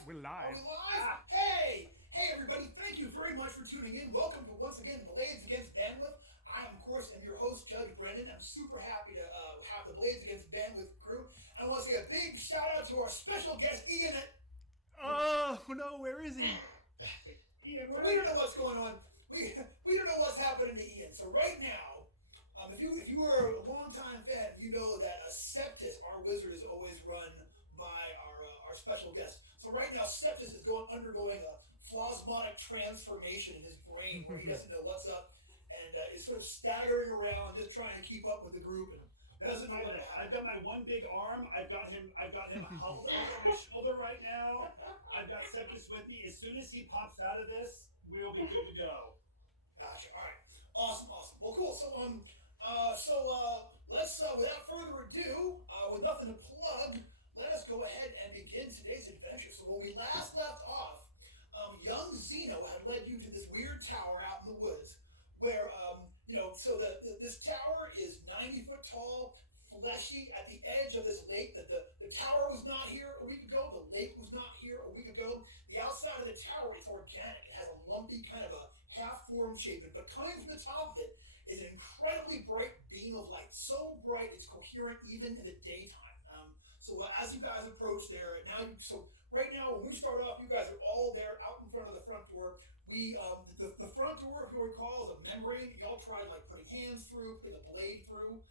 live? We're live. Are we live? Hey! Hey, everybody. Thank you very much for tuning in. Welcome to, once again, Blades Against Bandwidth. I am, of course, your host, Judge Brendan. I'm super happy to have the Blades Against Bandwidth crew. And I want to say a big shout-out to our special guest, Ian. Oh, no, where is he? Ian, we don't know what's going on. We don't know what's happening to Ian. So right now, if you were a longtime fan, you know that Septis, our wizard, is always run by our special guest. So right now, Septis is undergoing a plasmodic transformation in his brain where he doesn't know what's up and is sort of staggering around, just trying to keep up with the group and doesn't know what to happen. I've got my one big arm. I've got him huddled over my shoulder right now. I've got Septis with me. As soon as he pops out of this, we'll be good to go. Gotcha. All right. Awesome. Well, cool. So let's without further ado, with nothing to plug, let us go ahead and begin today's adventure. So when we last left off, young Zeno had led you to this weird tower out in the woods, where this tower is 90 foot tall, fleshy at the edge of this lake. That the tower was not here a week ago. The lake was not here a week ago. The outside of the tower is organic. It has a lumpy kind of a half-formed shape, but coming from the top of it is an incredibly bright beam of light. So bright it's coherent even in the daytime. So as you guys approach there, right now when we start off, you guys are all there out in front of the front door. The front door, if you recall, is a membrane. Y'all tried like putting hands through, putting a blade through.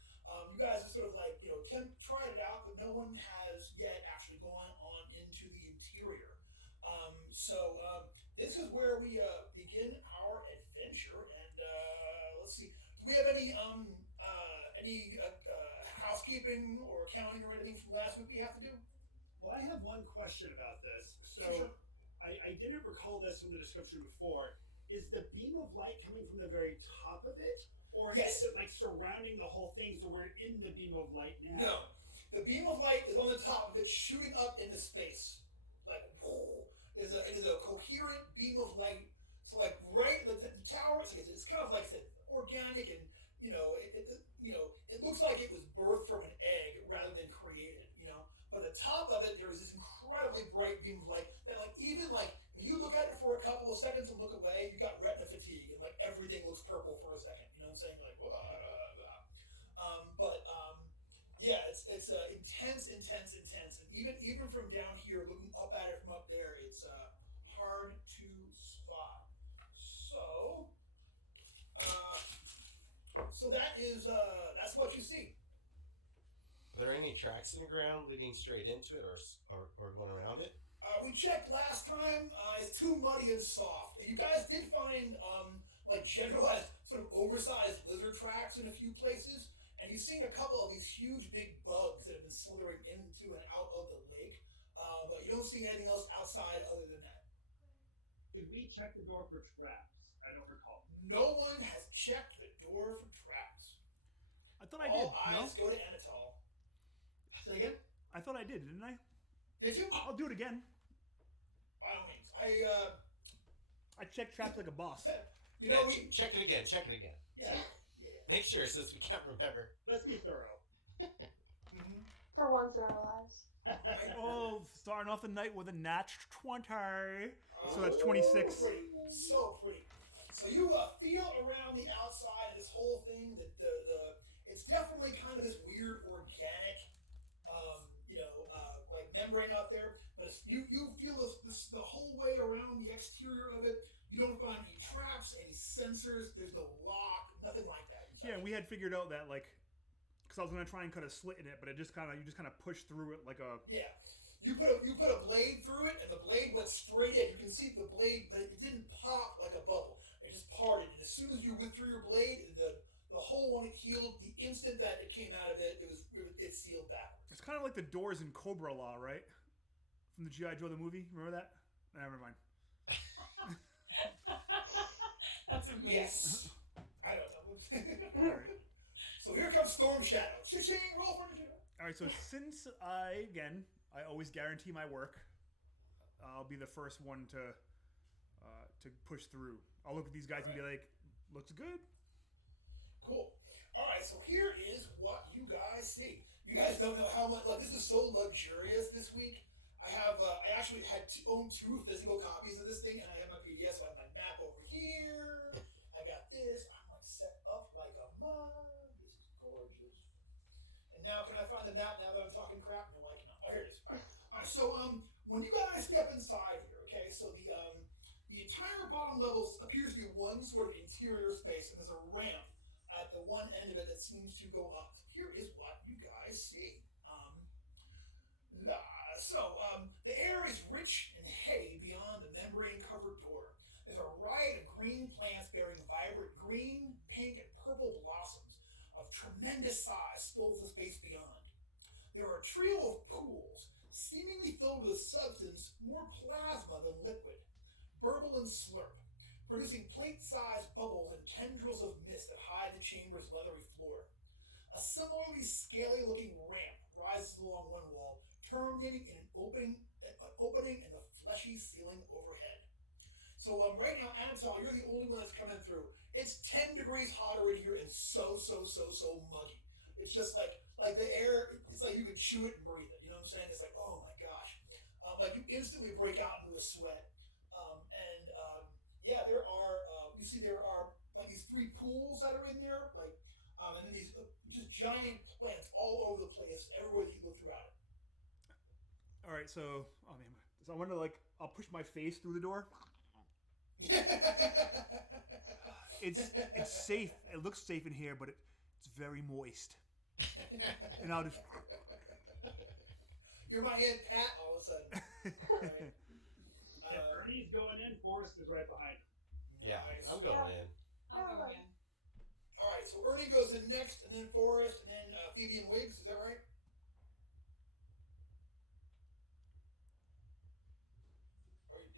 You guys are sort of like, tried it out, but no one has yet actually gone on into the interior. This is where we begin our adventure, and let's see. Do we have any housekeeping or accounting or anything from last week we have to do? Well, I have one question about this. So Sure. I didn't recall this from the description before. Is the beam of light coming from the very top of it? Or Yes. is it like surrounding the whole thing so we're in the beam of light now? No. The beam of light is on the top of it, shooting up into space. Like, whoa. It is a coherent beam of light. So, like, right in the tower, it's kind of like organic, and it looks like it was birthed from an egg rather than created. But at the top of it, there is this incredibly bright beam of light that, like, even like if you look at it for a couple of seconds and look away, you got retina fatigue, and like everything looks purple for a second. You know what I'm saying? Like, yeah, it's intense, and even from down here, looking up at it from up there, it's hard to spot. So that's what you see. Are there any tracks in the ground leading straight into it, or going around it? We checked last time. It's too muddy and soft. You guys did find like generalized, sort of oversized lizard tracks in a few places. And you've seen a couple of these huge, big bugs that have been slithering into and out of the lake, but you don't see anything else outside other than that. Did we check the door for traps? I don't recall. No one has checked the door for traps. I thought I All did. eyes No? go to Anatol. Say again? I thought I did, didn't I? Did you? I'll do it again. By all means. I checked traps like a boss. Check it again. Yeah. Make sure, since we can't remember. Let's be thorough. For once in our lives. Oh, starting off the night with a nat 20. So that's 26. Pretty. So pretty. So you feel around the outside of this whole thing that it's definitely kind of this weird organic, like membrane out there. But you feel this the whole way around the exterior of it. You don't find any traps, any sensors. There's no lock, nothing like that. Yeah, and we had figured out that, like, because I was going to try and cut a slit in it, but you just kind of push through it like a... Yeah. You put a blade through it, and the blade went straight in. You can see the blade, but it didn't pop like a bubble. It just parted, and as soon as you went through your blade, the hole when it healed, the instant that it came out of it, it sealed backwards. It's kind of like the doors in Cobra Law, right? From the G.I. Joe the movie. Remember that? Never mind. That's amazing. Yes. I don't know. All right. So here comes Storm Shadow. Cha-ching, roll for initiative. All right, so since I always guarantee my work, I'll be the first one to push through. I'll look at these guys and be like, looks good. Cool. All right, so here is what you guys see. You guys don't know how much, like, this is so luxurious this week. I actually own 2 physical copies of this thing, and I have my PDF, so I have my map over here. I got this. I'm like set up like a mug. This is gorgeous. And now, can I find the map now that I'm talking crap? No, I cannot. Oh, here it is. All right. So, when you guys step inside here, okay, so the entire bottom level appears to be one sort of interior space, and there's a ramp at the one end of it that seems to go up. Here is what you guys see. The air is rich in hay beyond the membrane-covered door. There's a riot of green plants bearing vibrant green, pink, and purple blossoms of tremendous size fills the space beyond. There are a trio of pools, seemingly filled with substance more plasma than liquid, burble and slurp, producing plate-sized bubbles and tendrils of mist that hide the chamber's leathery floor. A similarly scaly-looking ramp rises along one wall, terminating in an opening in the fleshy ceiling overhead. So right now, Anatol, you're the only one that's coming through. It's 10 degrees hotter in here and so muggy. It's just like the air, it's like you could chew it and breathe it. You know what I'm saying? It's like, oh my gosh. Like you instantly break out into a sweat. There are, you see there are like these 3 pools that are in there, like, and then these just giant plants all over the place, everywhere that you look throughout it. All right, so I want to I'll push my face through the door. It's safe. It looks safe in here, but it's very moist. And I'll just. You're my Aunt Pat all of a sudden. Right. If Ernie's going in, Forrest is right behind him. Yeah, Nice. I'm going in. I'll go again. All right, so Ernie goes in next, and then Forrest, and then Phoebe and Wiggs. Is that right?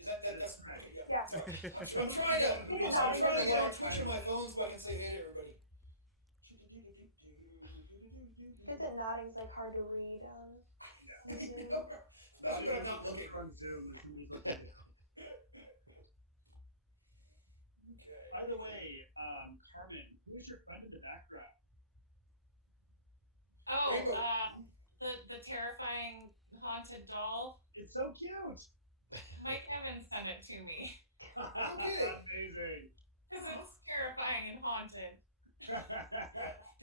Is that's right. Okay, Yeah. Sorry. I'm trying to get on Twitch on my phone so I can say hey to everybody. Good that nodding's like hard to read. Especially when I'm not looking. On Zoom when somebody's looking. Okay. By the way, Carmen, who is your friend in the background? Oh, Rainbow. the terrifying haunted doll. It's so cute. Mike Evans sent it to me Okay. Amazing. because it's terrifying and haunted.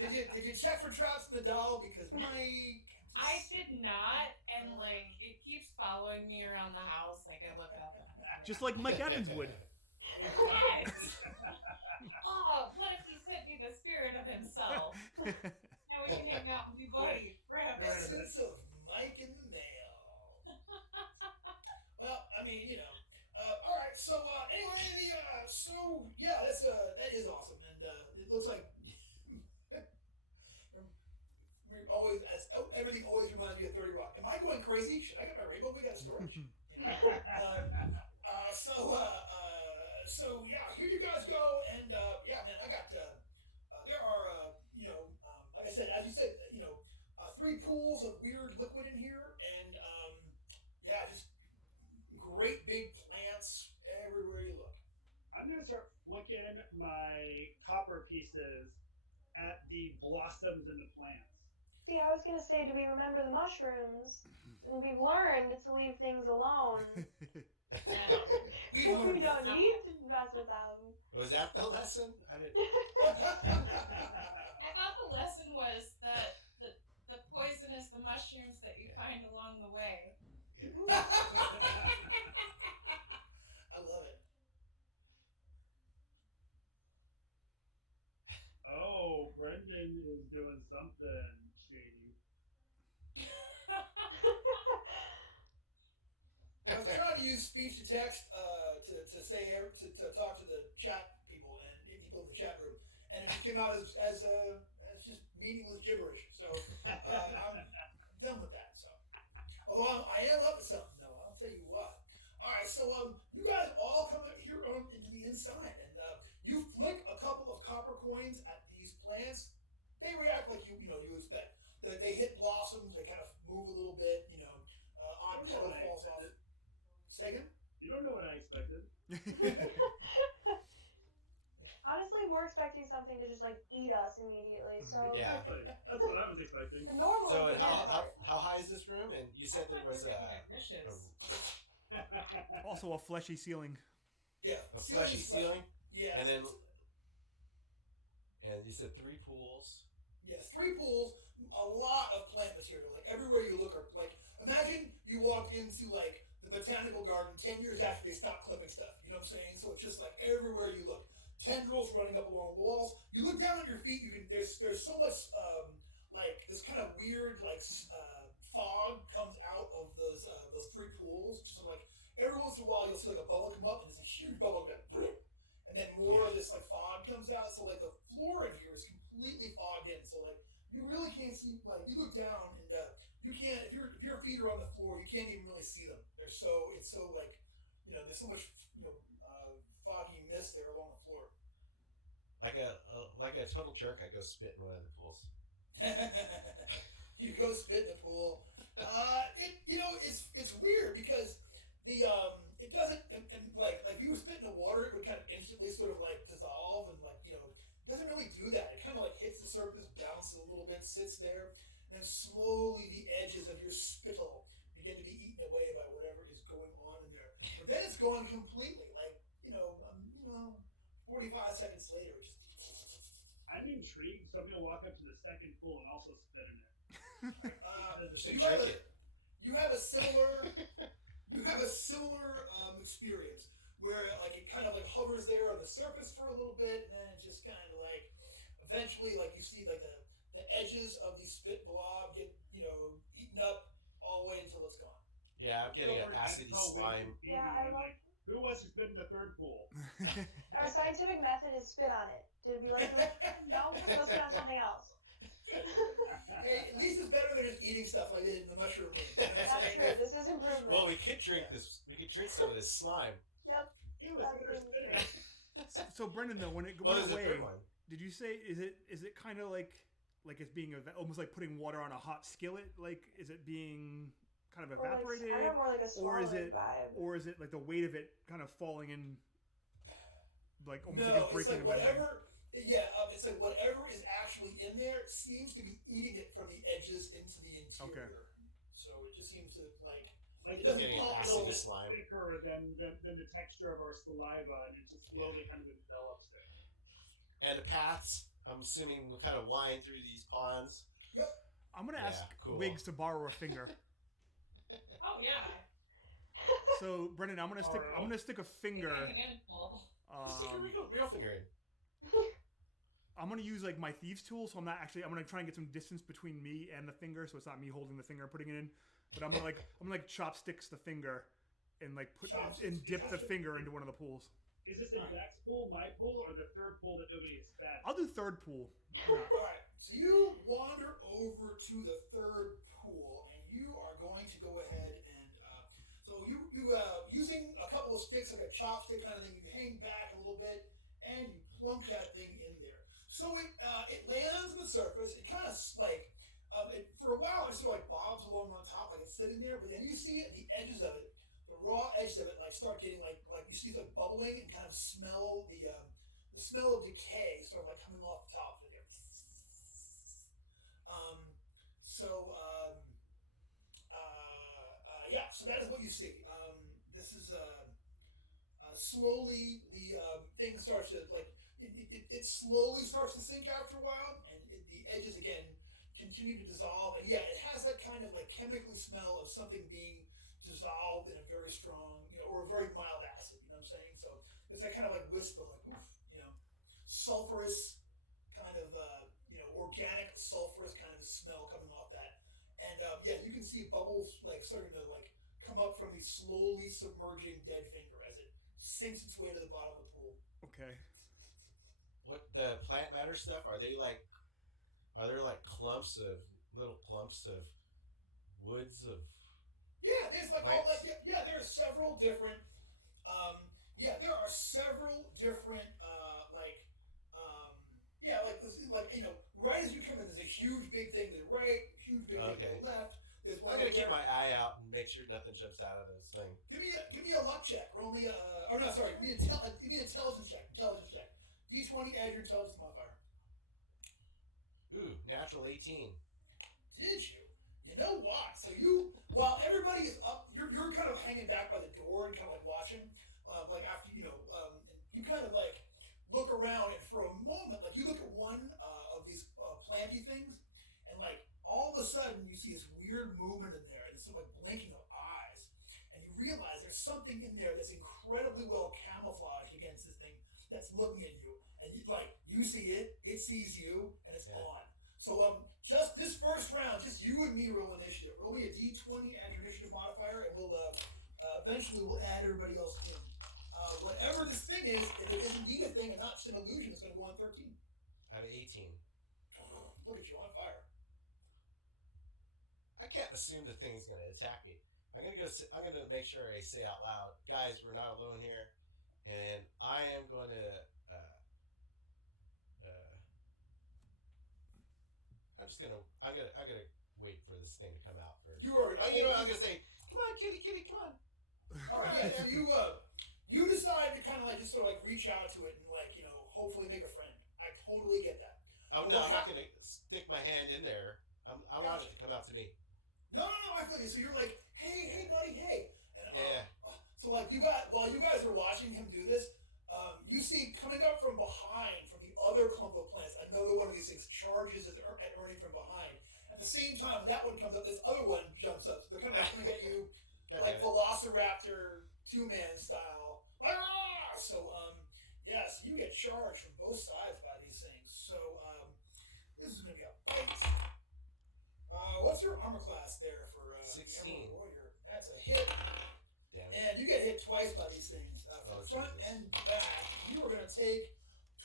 Did you check for traps in the doll? Because I did not, and like it keeps following me around the house. Like I look up. Just like Mike Evans would. Yes. Oh, what if he sent me the spirit of himself? And we can hang out and be buddies forever. essence of Mike in the mail. Well, I mean, you know. All right. So anyway, that is awesome, and it looks like we're always everything always reminds me of 30 Rock. Am I going crazy? Should I get my rainbow wig out of storage? You know? So yeah, here you guys go, and yeah, man, I got there are like I said, as you said, 3 pools of weird liquid in here, and yeah, just great big plants everywhere you look. I'm gonna start flicking my copper pieces at the blossoms and the plants. See, I was gonna say, do we remember the mushrooms? And we've learned to leave things alone. We don't need to mess with them. Was that the lesson? I didn't. I thought the lesson was that the poison is the mushrooms that you find along the way. I love it. Oh, Brendan is doing something shady. I was trying to use speech to text to say to talk to the chat people and people in the chat room, and it came out as just meaningless gibberish. So I'm done with that. So, although I am up to something, though, I'll tell you what. All right, so you guys all come out here into the inside, and you flick a couple of copper coins at these plants. They react like you expect. They hit blossoms. They kind of move a little bit. Odd color falls off. Say again? You don't know what I expected. Honestly, we're expecting something to just like eat us immediately. So Yeah. Exactly. That's what I was expecting. the normal. So is the how good part. high size this room? And you said there was Also a fleshy ceiling. Yeah. a fleshy ceiling, Yeah. and then you said 3 pools. Yes, 3 pools, a lot of plant material. Like everywhere you look, are like imagine you walked into like the botanical garden 10 years after they stopped clipping stuff. You know what I'm saying? So it's just like everywhere you look, tendrils running up along the walls. You look down at your feet, you can there's so much like this kind of weird like fog comes out of those 3 pools. Just like every once in a while you'll see like a bubble come up, and there's a huge bubble go, and then more of this like fog comes out. So like the floor in here is completely fogged in. So like you really can't see. Like you look down and you can't if your feet are on the floor, you can't even really see them. It's so like there's so much foggy mist there along the floor. Like a total jerk, I go spit in one of the pools. You go spit in the pool. It's weird because it doesn't like if you spit in the water, it would kind of instantly sort of like dissolve, and like it doesn't really do that. It kind of like hits the surface, bounces a little bit, sits there, and then slowly the edges of your spittle begin to be eaten away by whatever is going on in there. But then it's gone completely. Like 45 seconds later, it just. I'm intrigued, so I'm going to walk up to the second pool and also spit in it. So you have a similar experience where like it kind of like hovers there on the surface for a little bit, and then it just kind of like eventually like you see like the edges of the spit blob get eaten up all the way until it's gone. Yeah, I'm getting an acidy slime. Yeah, I love. Who wants to spit in the third pool? Our scientific method is spit on it. Did we like do it? No, let's go spit on something else. Hey, at least it's better than just eating stuff like they did in the mushroom room. That's true. This is improvement. Well, we could drink this. We could drink some of this slime. Yep. He was better spitting. So Brendan, though, when it Well, went there's a away, third one. did you say is it kind of like it's being almost like putting water on a hot skillet? Like, is it being kind of evaporated, I got more like a or is swallowing it, vibe. or is it like the weight of it kind of falling in, like almost No, like it's it's breaking like the membrane? whatever. Yeah, it's like whatever is actually in there seems to be eating it from the edges into the interior. Okay. So it just seems to like. Like It it's doesn't getting pop acidy little- slime. thicker than the texture of our saliva, and it just slowly kind of envelops there. And the paths, I'm assuming, will kind of wind through these ponds. I'm gonna Yeah, ask cool. Wiggs to borrow a finger. Oh yeah. So Brendan, I'm gonna stick a finger. Handful. Stick a real finger in. I'm gonna use like my thieves tool, so I'm gonna try and get some distance between me and the finger, so it's not me holding the finger and putting it in. But I'm gonna chopsticks the finger and like dip the finger into one of the pools. Is this the Dak's pool, my pool, or the third pool that nobody has spat? I'll do third pool. All right, so you wander over to the third pool, and you are going to go ahead and so you using a couple of sticks like a chopstick kind of thing, you hang back a little bit and you plunk that thing in there. So it lands on the surface. It kind of like for a while it sort of like bobs along on top like it's sitting there, but then you see it, the edges of it, the raw edges of it, like start getting like you see like bubbling and kind of smell the smell of decay sort of like coming off the top of it there. So that is what you see. This is slowly the thing starts to like it slowly starts to sink after a while, and the edges again continue to dissolve, and yeah, it has that kind of like chemically smell of something being dissolved in a very strong, or a very mild acid. You know what I'm saying? So there's that kind of like wisp of like oof, sulfurous kind of organic sulfurous kind of smell coming off that, and yeah, you can see bubbles like starting to like come up from the slowly submerging dead finger as it sinks its way to the bottom of the pool. Okay. What the plant matter stuff? Are there like little clumps of woods of? Yeah, there's like plants? all like yeah, there are several different right as you come in, there's a huge big thing to the right, huge big thing to the left. There's one I'm gonna over keep there. my eye out and make sure nothing jumps out of this thing. Give me a luck check. Roll me give me an intelligence check. D20 add your intelligence modifier. Ooh, natural 18. Did you? You know what? So you, while everybody is up, you're kind of hanging back by the door and kind of like watching, like after you kind of like look around and for a moment, like you look at one of these planty things, and like all of a sudden you see this weird movement in there, and it's like blinking of eyes, and you realize there's something in there that's incredibly well camouflaged against this thing that's looking at you, and you see it, it sees you, and it's on. So just this first round, just you and me roll initiative. Roll me a d20, add your initiative modifier, and we'll eventually we'll add everybody else in. Whatever this thing is, if it is indeed a thing and not just an illusion, it's going to go on 13. I have 18. Look at you on fire. I can't assume the thing is going to attack me. I'm going to make sure I say out loud, guys, we're not alone here, and I am going to. I'm gonna wait for this thing to come out first. You are. I'm gonna say, come on, kitty, come on. All right, yeah. So you decide to kind of like just sort of like reach out to it and like hopefully make a friend. I totally get that. Oh no, I'm not gonna stick my hand in there. I want it to come out to me. No, I feel you. So you're like, hey, buddy, hey. And, yeah. So like while you guys are watching him do this, you see coming up from behind, from the other clump of plants, another one of these things charges at Ernie from behind. At the same time, that one comes up, this other one jumps up. So they're kind of coming at you like Velociraptor 2-man style. So yes, you get charged from both sides by these things. So this is going to be a fight. What's your armor class there for 16? Emerald Warrior? That's a hit. Damn it. And you get hit twice by these things. From front Jesus. and back, you are going to take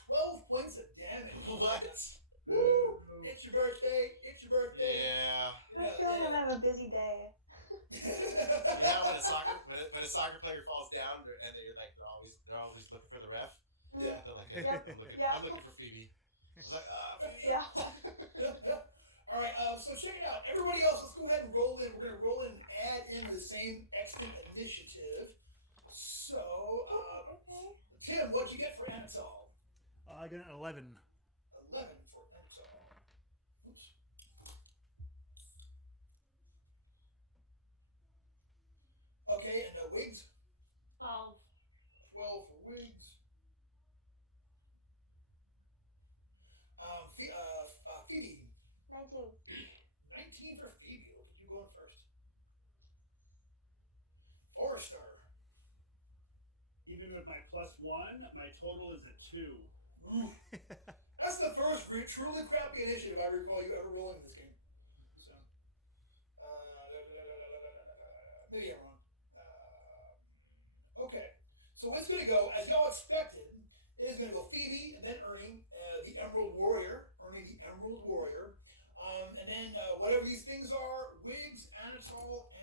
12 points of damage. What? Woo! It's your birthday. Yeah. I have a feeling I'm gonna have a busy day. You know when a soccer player falls down and they're always looking for the ref. Yeah. They're like, Yep. I'm looking for Phoebe. It's like, Phoebe. Yeah. All right, so check it out. Everybody else, let's go ahead and roll in. We're going to roll in and add in the same extant initiative. So, Okay. Tim, what'd you get for Anatol? I got an 11. 11 for Anatol. Oops. Okay, and Wiggs? 12. 12 for Wiggs. Phoebe? 19. 19 for Phoebe. Look at you going first. Forrester. Even with my +1, my total is a 2. Ooh. That's the first truly crappy initiative I recall you ever rolling in this game. So, maybe I'm wrong. Okay, so it's going to go, as y'all expected, it is going to go Phoebe, and then Ernie, the Emerald Warrior, and then whatever these things are, Wiggs, Anatol,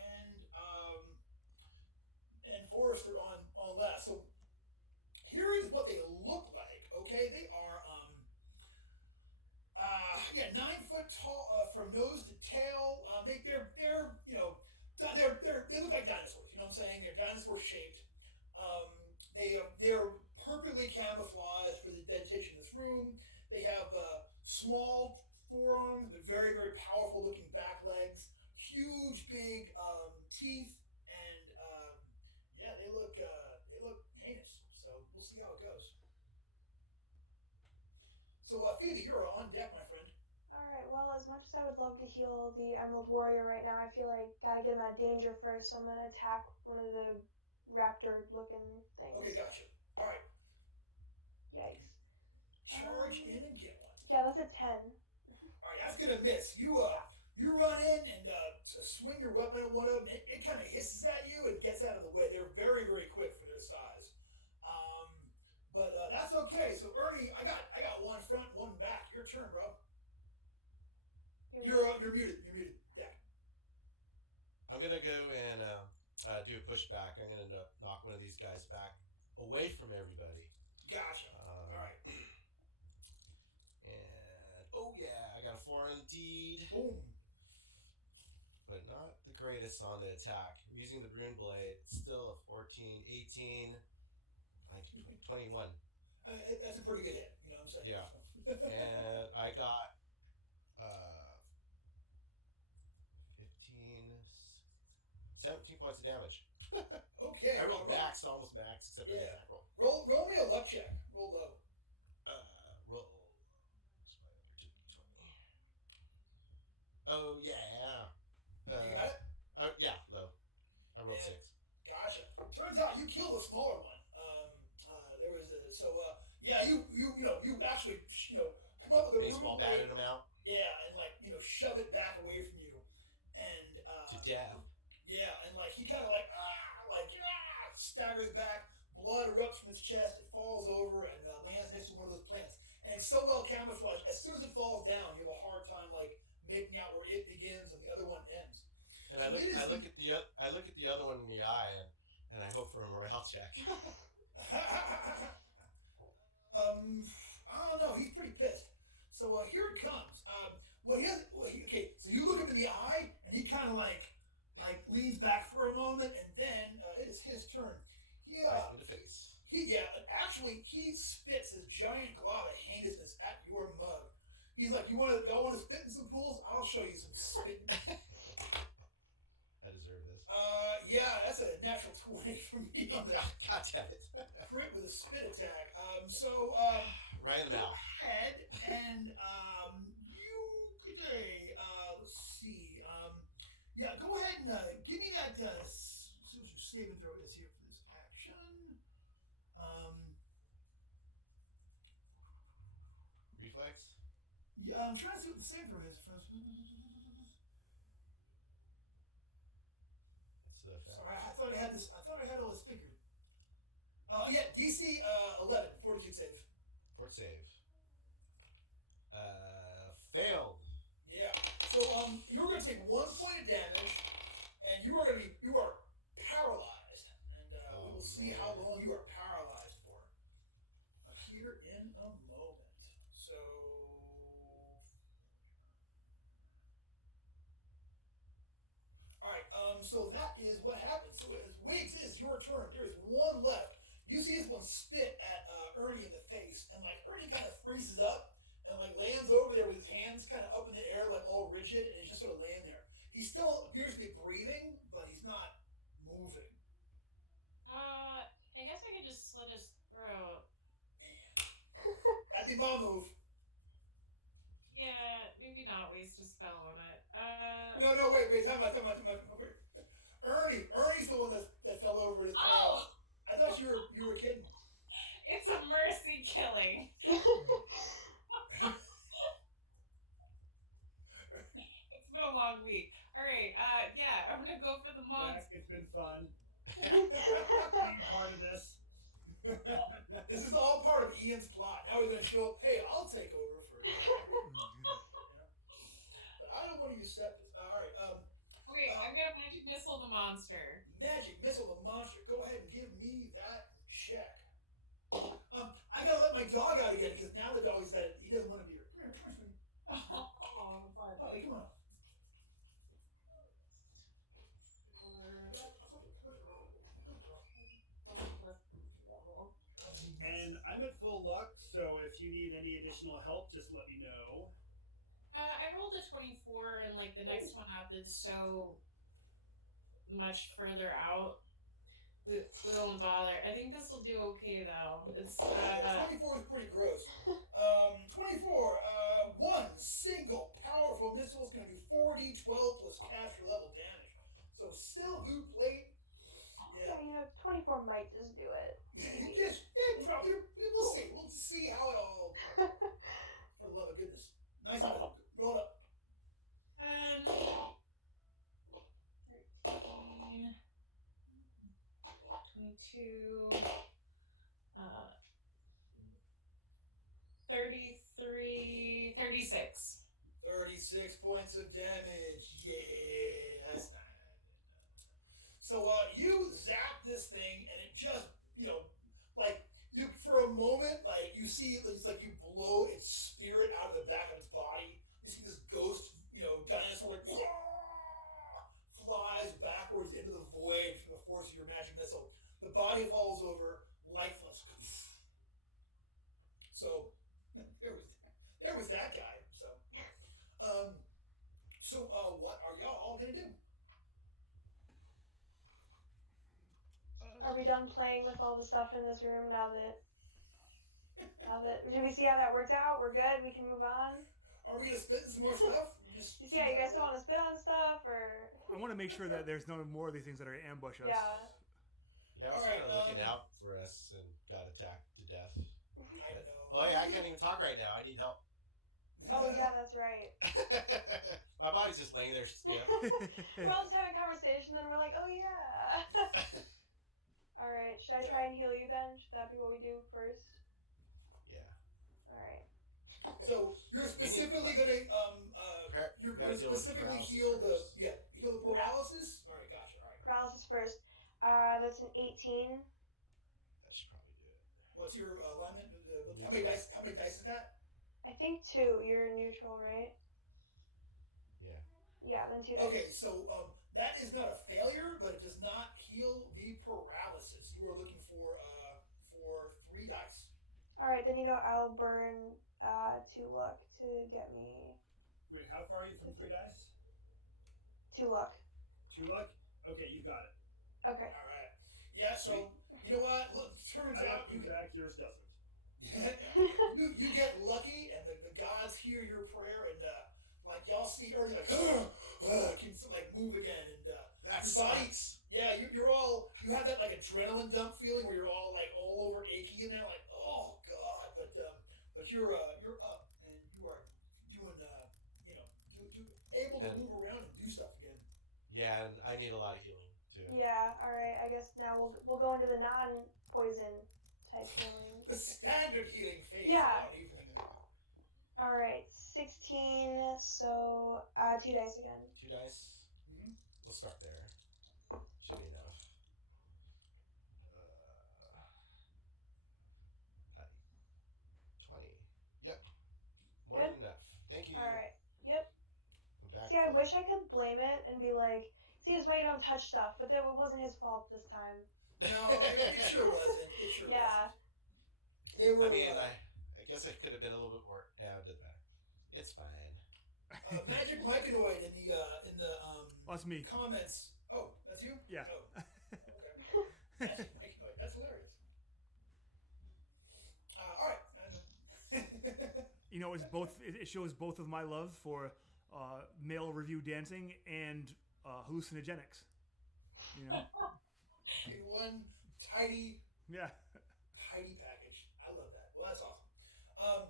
and Forrester on last. So here is what they look like. Okay, they are 9 foot tall from nose to tail. They look like dinosaurs. You know what I'm saying? They're dinosaur shaped. They're perfectly camouflaged for the dentation in this room. They have small forearms, but very, very powerful looking back legs, huge big teeth, and they look heinous. So we'll see how it goes. So Phoebe, you're on deck, my friend. Alright, well, as much as I would love to heal the Emerald Warrior right now, I feel like gotta get him out of danger first, so I'm gonna attack one of the raptor-looking things. Okay, gotcha. All right. Yikes. Charge in and get one. Yeah, that's a 10. All right, that's gonna miss. You run in and swing your weapon at one of them. It kind of hisses at you and gets out of the way. They're very, very quick for their size. But that's okay. So Ernie, I got one front, one back. Your turn, bro. You're muted. You're muted. Yeah. I'm gonna go and do a pushback. I'm gonna knock one of these guys back away from everybody. Gotcha. All right. And oh yeah, I got a 4 indeed. Boom. But not the greatest on the attack. I'm using the rune blade. It's still a 14, 18, 19, 21. That's a pretty good hit. You know what I'm saying? Yeah. And I got points of damage. Okay. I rolled max, almost max, except for the Yeah. attack roll. Roll me a luck check. Roll low. Roll. Where's my other 2d20? Oh, yeah. You got it? Oh, yeah, low. I rolled And- 6. Gotcha. Turns out you killed a smaller one. There was a yeah, you actually come up with a Baseball rude way- batted him out Yeah, and shove it back away from you, and to death. yeah, and he kind of staggers back. Blood erupts from its chest. It falls over and lands next to one of those plants. And it's so well camouflaged. As soon as it falls down, you have a hard time making out where it begins and the other one ends. And I look at the other one in the eye, and I hope for a morale check. I don't know. He's pretty pissed. So here it comes. Okay. So you look him in the eye, and he kind of leans back for a moment, and then it is his turn. Yeah. Bites me in the face. Actually, he spits his giant glob of heinousness at your mug. He's like, y'all want to spit in some pools? I'll show you some spit. I deserve this. Yeah, that's a natural 20 for me on the God damn it. crit with a spit attack. Right in the mouth. Head and let's see. Yeah, go ahead and give me that. See what your save and throw is here for this action. Reflex? Yeah, I'm trying to see what the save throw is. It's the fact. Sorry, I thought I had this. I thought I had all this figured. Yeah, DC 11, fortitude save. Fort save. Failed. Yeah. So you're going to take 1 point of damage, and you are paralyzed, and we will see how long you are paralyzed for. Here in a moment. So. All right. So that is what happens. So as Wiggs, it is your turn. There is one left. You see this one spit at Ernie in the face, and Ernie kind of freezes up and lands over there with his hands kind of up in the air, all rigid, and he's just sort of laying there. He still appears to be breathing, but he's not moving. I guess I could just slit his throat. That'd be my move. Yeah, maybe not waste a spell on it. No, wait, time out. Wait. Ernie's the one that fell over his Oh! I thought you were kidding. It's a mercy killing. It's been a long week. All right, yeah, I'm gonna go for the monster. Dak, it's been fun being part of this. This is all part of Ian's plot. Now he's going to show up. Hey, I'll take over for you. But I don't want to usurp this. All right. Okay, I'm gonna magic missile the monster. Magic missile the monster. Go ahead and give me that check. I gotta let my dog out again because now the dog is that he doesn't want to be here. Come here, sweetie. Oh, Polly, come on. And I'm at full luck, so if you need any additional help, just let me know. I rolled a 24, and the next one up is so much further out. We won't bother. I think this will do okay though. It's 24 is pretty gross. 24. One single powerful missile is going to do 4d12 plus caster level damage. So still blue plate. Yeah, 24 might just do it. Probably. We'll see. We'll see how it all. For the love of goodness. Nice one. Roll it up. 13, 22, 33, 36. 36 points of damage. Yeah, that's not. So you zap this thing, and it just, you for a moment, you see it's like you blow its spirit out of the back of its body. You see this ghost, dinosaur flies backwards into the void from the force of your magic missile. The body falls over, lifeless. So there was that guy. So what are y'all all gonna do? we done playing with all the stuff in this room now that did we see how that worked out? We're good. We can move on. Are we gonna spit in some more stuff? Yeah, you guys still want to spit on stuff or? I want to make sure that there's no more of these things that are ambush us. Yeah. Yeah, I was All right, kind of looking out for us and got attacked to death. I don't know. Oh yeah, I can't even talk right now. I need help. Oh yeah, that's right. My body's just laying there stiff. We're all just having a conversation, then we're like, oh yeah. All right, should I try and heal you then? Should that be what we do first? Yeah. All right. So you're specifically gonna you're gotta deal with specifically paralysis heal the first. heal the paralysis. All right, gotcha. All right. Paralysis first. That's an 18. That should probably do it. What's your alignment? How many dice? How many dice is that? I think 2. You're neutral, right? Yeah. Yeah, then 2 dice. Okay, so that is not a failure, but it does not heal the paralysis. You are looking for 3 dice. All right, then I'll burn 2 luck to get me Wait, how far are you from 3 dice? 2 luck. 2 luck? Okay, you got it. Okay. All right. Yeah. So you know what? Look, turns out you back, yours doesn't. you get lucky, and the gods hear your prayer, and like y'all see Ernie like can like move again, and That your body. sucks. Yeah, you're all you have that like adrenaline dump feeling where you're all like all over achy in there, like oh god, but you're up and you are doing able to move around and do stuff again. Yeah, and I need a lot of healing too. Yeah. All right. I guess now we'll go into the non-poison type healing. The standard healing phase. Yeah. of evening. All right. 16. So 2 dice again. 2 dice. Mhm. We'll start there. Should be enough. 20. Yep. More Good? than enough. Thank you. All right. Yep. I'm back See, I to- wish I could blame it and be like, see, it's why you don't touch stuff, but it wasn't his fault this time. No, it sure wasn't. It sure Yeah. wasn't. They were. I mean, I guess I could have been a little bit more. Yeah, it doesn't matter. It's fine. Magic Myconoid in the That's me. comments. Oh, that's you? Yeah. Oh, okay. Magic Myconoid. That's hilarious. All right. It's both. It shows both of my love for male review dancing and hallucinogenics. In one tidy Yeah. package. I love that. Well, that's awesome.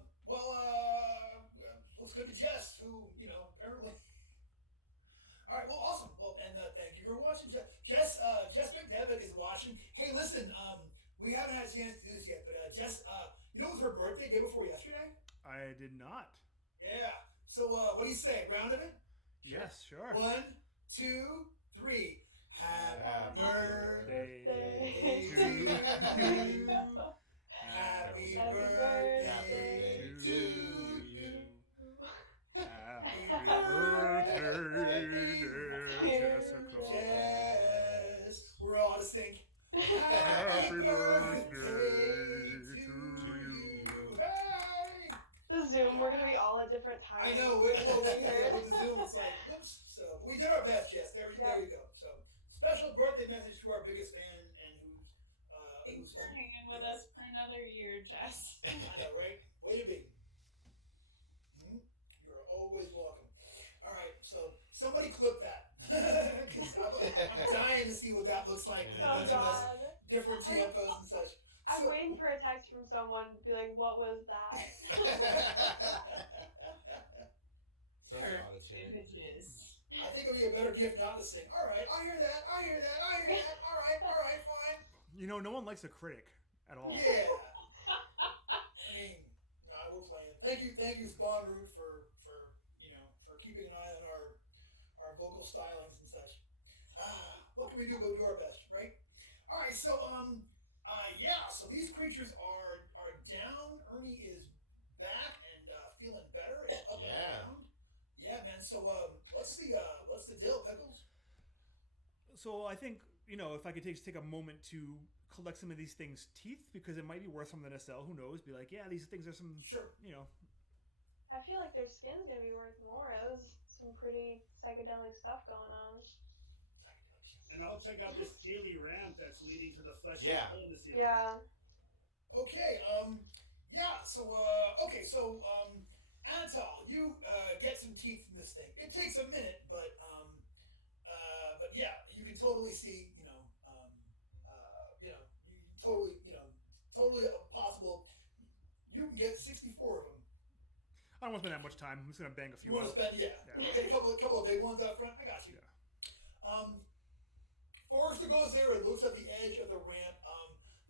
Let's go to Jess, who apparently. All right. Well, awesome. Well, and thank you for watching, Jess. Jess McDevitt is watching. Hey, listen. We haven't had a chance to do this yet, but Jess, it was her birthday day before yesterday. I did not. Yeah. So, what do you say? Round of it? Yes, sure. 1, 2, 3. Happy birthday to to you. Happy Happy birthday to you. Happy birthday, Jessica. Jess, we're all to sync. Happy birthday to you. Hey! The Zoom, we're gonna be all at different times. I know. With the Zoom, it's like, whoops. So we did our best, Jess. There you go. So special birthday message to our biggest fan and Thanks for hanging with us for another year, Jess. I know, right? Way to be. You're always welcome. All right, so somebody clip that. 'Cause I'm dying to see what that looks like. Oh god. Different TFOs and such. I'm So- waiting for a text from someone to be like, what was that? Such an auto-tune. Images. I think it would be a better gift not to sing. All right, I hear that. All right, fine. No one likes a critic at all. Yeah. I mean, we're playing. Thank you, Spawn Root, for keeping an eye on our vocal stylings and such. What can we do? Go do our best, right? All right, so so these creatures are down. Ernie is back and feeling better and up and around. Yeah, man. So what's the deal, Pickles? So I think if I could take a moment to collect some of these things' teeth, because it might be worth something to sell. Who knows? Be like, yeah, these things are some. Sure. I feel like their skin's gonna be worth more. It was some pretty psychedelic stuff going on. And I'll check out this scaly ramp that's leading to the flesh hole in the ceiling. Yeah. Okay. Antal, you get some teeth from this thing. It takes a minute, but yeah, you can totally see, totally possible. You can get 64 of them. I don't want to spend that much time. I'm just gonna bang a few. You want to spend, yeah. Get a couple of big ones up front. I got you. Yeah. Forrester goes there and looks at the edge of the ramp.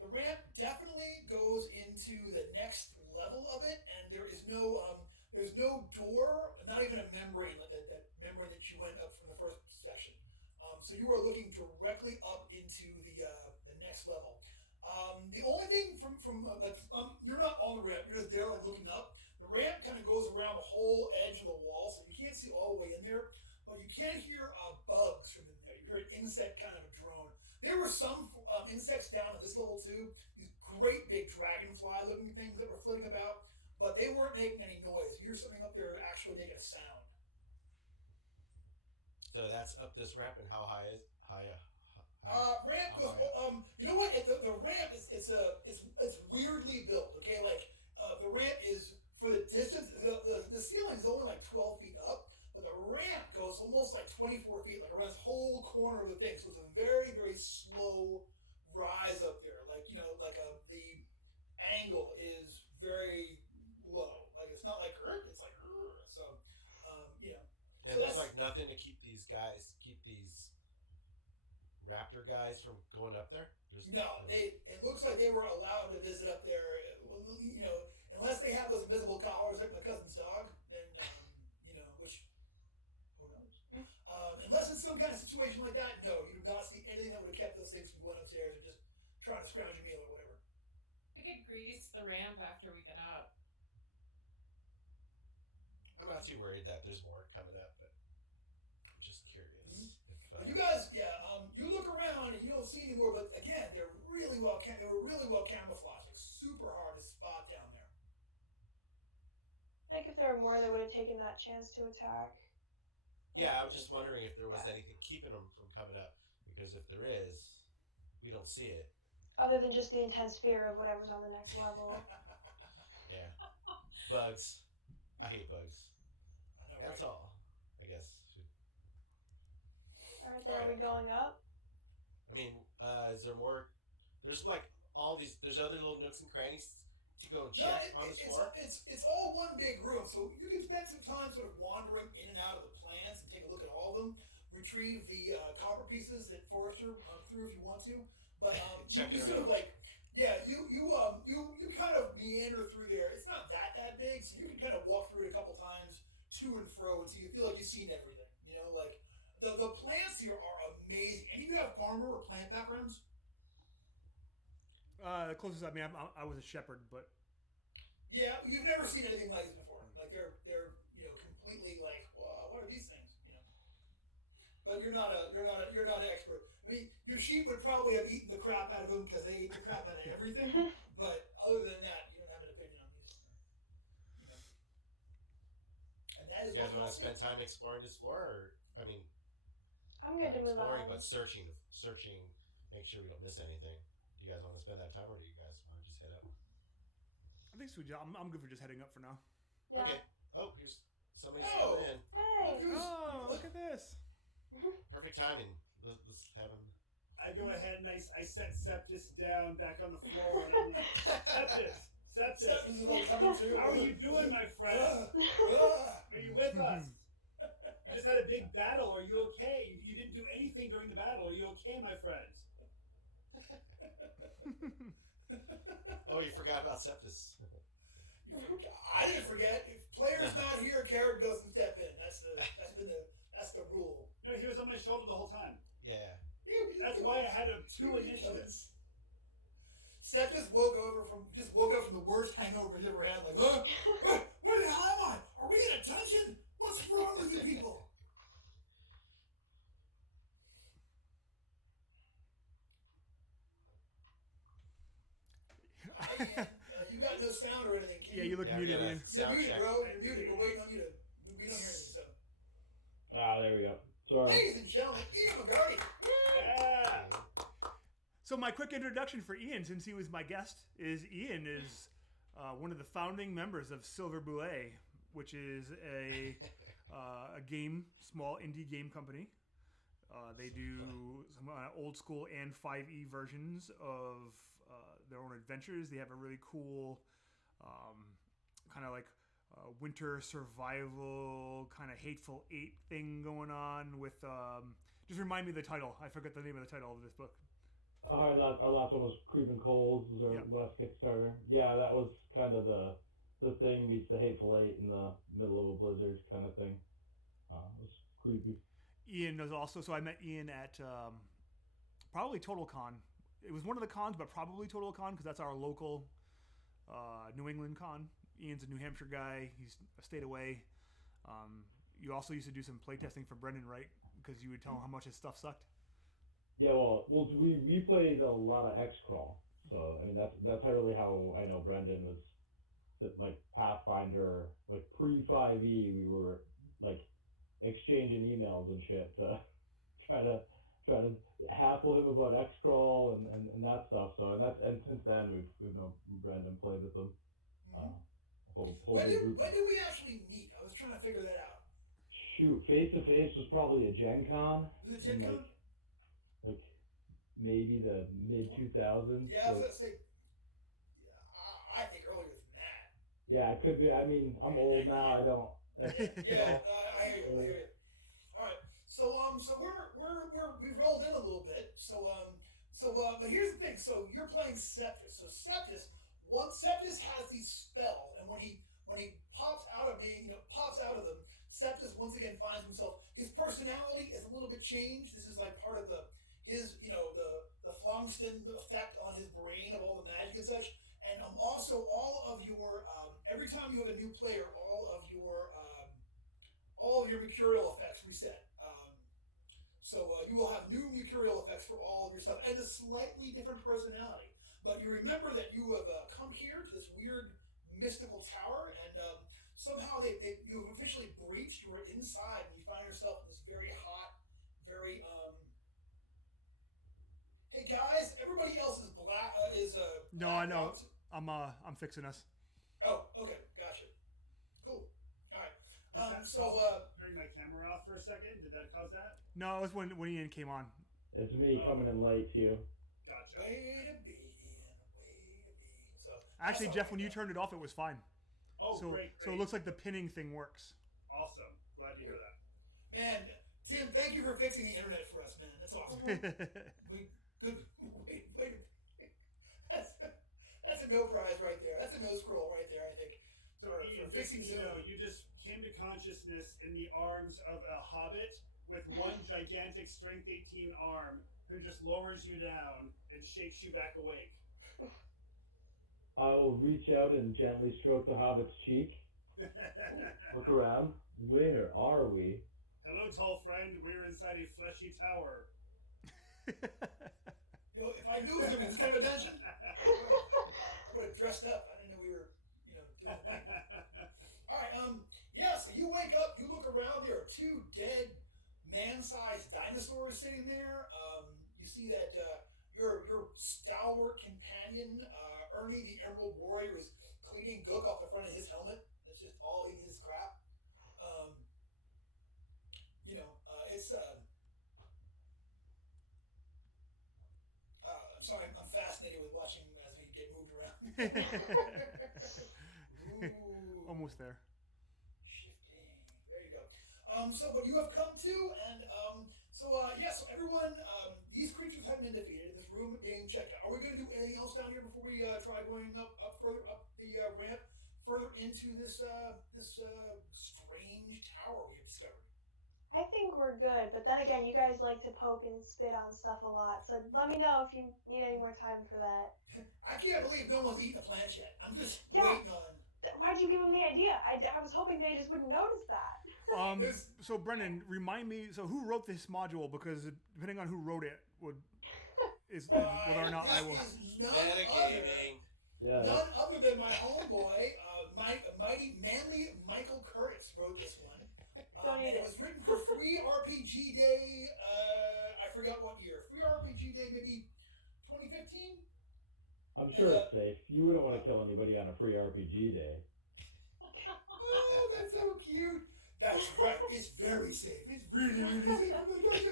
The ramp definitely goes into the next level of it, and there's no door, not even a membrane, like that membrane that you went up from the first section. So you are looking directly up into the next level. The only thing you're not on the ramp, you're just there like looking up. The ramp kind of goes around the whole edge of the wall, so you can't see all the way in there, but you can hear bugs from in there. You hear an insect kind of a drone. There were some insects down at this level too, these great big dragonfly looking things that were flitting about, but they weren't making any noise. You hear something up there actually making a sound. So that's up this ramp, and how high is ramp goes. You know what? The ramp is it's weirdly built. Okay, like the ramp is for the distance. The ceiling is only like 12 feet up, but the ramp goes almost like 24 feet, like around this whole corner of the thing. So it's a very very slow rise up there. Like the angle is very low. Like it's not like it's like so. And so there's like nothing to keep these raptor guys from going up there? It looks like they were allowed to visit up there, unless they have those invisible collars like my cousin's dog, then, which, who knows? Unless it's some kind of situation like that, no, you do not see anything that would have kept those things from going upstairs and just trying to scrounge a meal or whatever. We could grease the ramp after we get up. I'm not too worried that there's more coming up, but I'm just curious. Mm-hmm. You guys, you look around and you don't see any more, but again, they were really well camouflaged, like super hard to spot down there. I think if there were more, they would have taken that chance to attack. Yeah, I was just wondering if there was anything keeping them from coming up, because if there is, we don't see it. Other than just the intense fear of whatever's on the next level. Yeah. Bugs. I hate bugs. I know, That's right? all, I guess. Alright, then are we going up? I mean, is there more? There's like there's other little nooks and crannies to go and check on this floor? It's all one big room, so you can spend some time sort of wandering in and out of the plants and take a look at all of them, retrieve the copper pieces that Forrester threw if you want to, but you sort of like, you kind of meander through there. It's not that big, so you can kind of walk through it a couple times to and fro, and so you feel like you've seen everything, like. The plants here are amazing. Any of you have farmer or plant backgrounds? The closest I was a shepherd, but yeah, you've never seen anything like this before. Like they're completely like, wow, what are these things? But you're not an expert. I mean, your sheep would probably have eaten the crap out of them because they ate the crap out of everything. But other than that, you don't have an opinion on these. And that is. You guys want to spend time exploring this floor, or I mean? I'm good to move on. But searching, make sure we don't miss anything. Do you guys want to spend that time, or do you guys want to just head up? I think so. I'm good for just heading up for now. Yeah. Okay. Oh, here's somebody's coming in. Hey! Oh, look at this. Perfect timing. Let's have him. I go ahead and I set Septus down back on the floor, and I'm like, Septus, Is like coming too. how are you doing, my friend? Are you with us? You just had a big battle. Are you okay? You didn't do anything during the battle. Are you okay, my friends? Oh, you forgot about Septus. I didn't forget. If player's not here, character doesn't step in. That's the rule. No, he was on my shoulder the whole time. Yeah. That's why I had 2 initiatives. Seth just woke up from the worst hangover he's ever had. Like, where the hell am I? Are we in a dungeon? What's wrong with you people? You got no sound or anything. Yeah, you look muted, Ian. You're muted, bro. You're muted. We're waiting on you to. We don't hear anything. So. Ah, there we go. Sorry. Ladies and gentlemen, Ian McGarty. So my quick introduction for Ian, since he was my guest, is Ian is one of the founding members of Silver Bullette, which is a small indie game company. They do some old school and 5e versions of their own adventures. They have a really cool kind of like winter survival kind of Hateful Eight thing going on with. Just remind me of the title. I forget the name of the title of this book. Our last one was Creeping Coals, was our last Kickstarter. Yeah, that was kind of the thing meets the Hateful Eight in the middle of a blizzard kind of thing. It was creepy. Ian was also, so I met Ian at probably Total Con. It was one of the cons, but probably Total Con because that's our local New England con. Ian's a New Hampshire guy. He's stayed away. You also used to do some playtesting for Brendan, right? Because you would tell him how much his stuff sucked. Yeah, well, we played a lot of X-Crawl, so I mean that's really how I know Brendan was. Like Pathfinder, like pre-5e, we were like exchanging emails and shit to try to hassle him about X-Crawl and that stuff. So and since then we've known Brendan, played with him. When did we actually meet? I was trying to figure that out. Shoot, face to face was probably a Gen Con. Was it Gen Con? Like maybe the mid 2000s. Yeah, I was gonna say. I think earlier than that. Yeah, it could be. I mean, I'm old now. I don't. Yeah, I hear you. All right, so we've rolled in a little bit. But here's the thing. So you're playing Septus. So Septus has these spells, and when he pops out of them, Septus once again finds himself. His personality is a little bit changed. This is like part of the Flongston effect on his brain of all the magic and such. And also all of your every time you have a new player, all of your mercurial effects reset. So you will have new mercurial effects for all of your stuff and a slightly different personality. But you remember that you have come here to this weird mystical tower, and somehow you've officially breached. You were inside, and you find yourself in this very hot, very Hey guys, everybody else is black. No, I know. I'm fixing us. Oh, okay, gotcha. Cool. All right. Turning my camera off for a second. Did that cause that? No, it was when Ian came on. It's me coming in late to you. Gotcha. Way to be. So Actually, Jeff, when you turned it off, it was fine. Oh, so, great. So it looks like the pinning thing works. Awesome. Glad to hear that. And Tim, thank you for fixing the internet for us, man. That's awesome. That's a no prize right there. That's a no scroll right there, I think. So Ian, fixing Zoom. You just came to consciousness in the arms of a hobbit with one gigantic strength 18 arm who just lowers you down and shakes you back awake. I will reach out and gently stroke the hobbit's cheek. Look around. Where are we? Hello, tall friend. We're inside a fleshy tower. If I knew it was going to be this kind of a dungeon, I would have dressed up. I didn't know we were, doing the thing. All right. So you wake up, you look around. There are two dead, man-sized dinosaurs sitting there. You see that your stalwart companion, Ernie the Emerald Warrior, is cleaning gook off the front of his helmet. That's just all in his crap. It's I'm sorry, I'm fascinated with watching as we get moved around. Ooh. Almost there. Shifting. There you go. So what you have come to, and so everyone, these creatures have been defeated. This room being checked out. Are we going to do anything else down here before we try going up further up the ramp, further into this strange tower we have discovered? I think we're good, but then again, you guys like to poke and spit on stuff a lot, so let me know if you need any more time for that. I can't believe no one's eaten a plant yet. I'm just waiting on. Why'd you give them the idea? I was hoping they just wouldn't notice that. So Brendan, remind me. So who wrote this module? Because depending on who wrote it, whether or not I will. Metagaming. None other than my homeboy, mighty manly Michael Curtis wrote this one. Don't eat it. It was written for Free RPG Day. I forgot what year. Free RPG Day, maybe 2013, I'm sure it's safe. You wouldn't want to kill anybody on a free RPG day. Oh, that's so cute. That's right. It's very safe. It's really, really safe. Oh my gosh.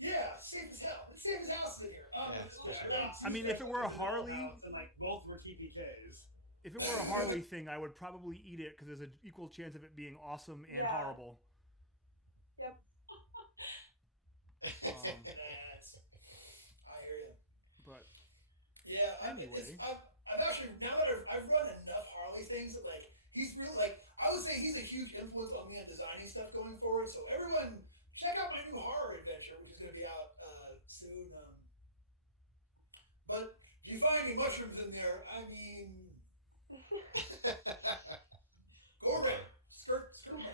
Yeah, safe as hell. It's safe as house in here. I mean, if it were a Harley, and like both were TPKs. if it were a Harley thing, I would probably eat it because there's an equal chance of it being awesome and horrible. Yep. I hear you. But yeah, anyway, I've actually, now that I've run enough Harley things that like he's really like, I would say he's a huge influence on me on designing stuff going forward. So everyone, check out my new horror adventure, which is going to be out soon. But if you find any mushrooms in there, I mean, go around, skirt around.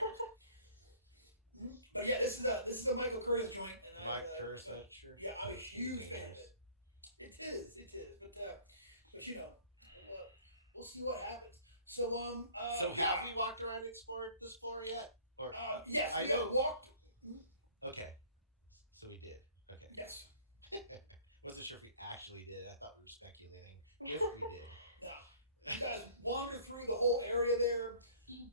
But yeah, this is a Michael Curtis joint, and Mike Curtis, sure. Yeah, I'm a huge fan of it. It is, but you know, we'll see what happens. So so have we walked around and explored this floor yet? Or yes, I we know. have walked. Okay, so we did. Okay. Yes. Wasn't sure if we actually did. I thought we were speculating if we did. No, you guys wander through the whole area there,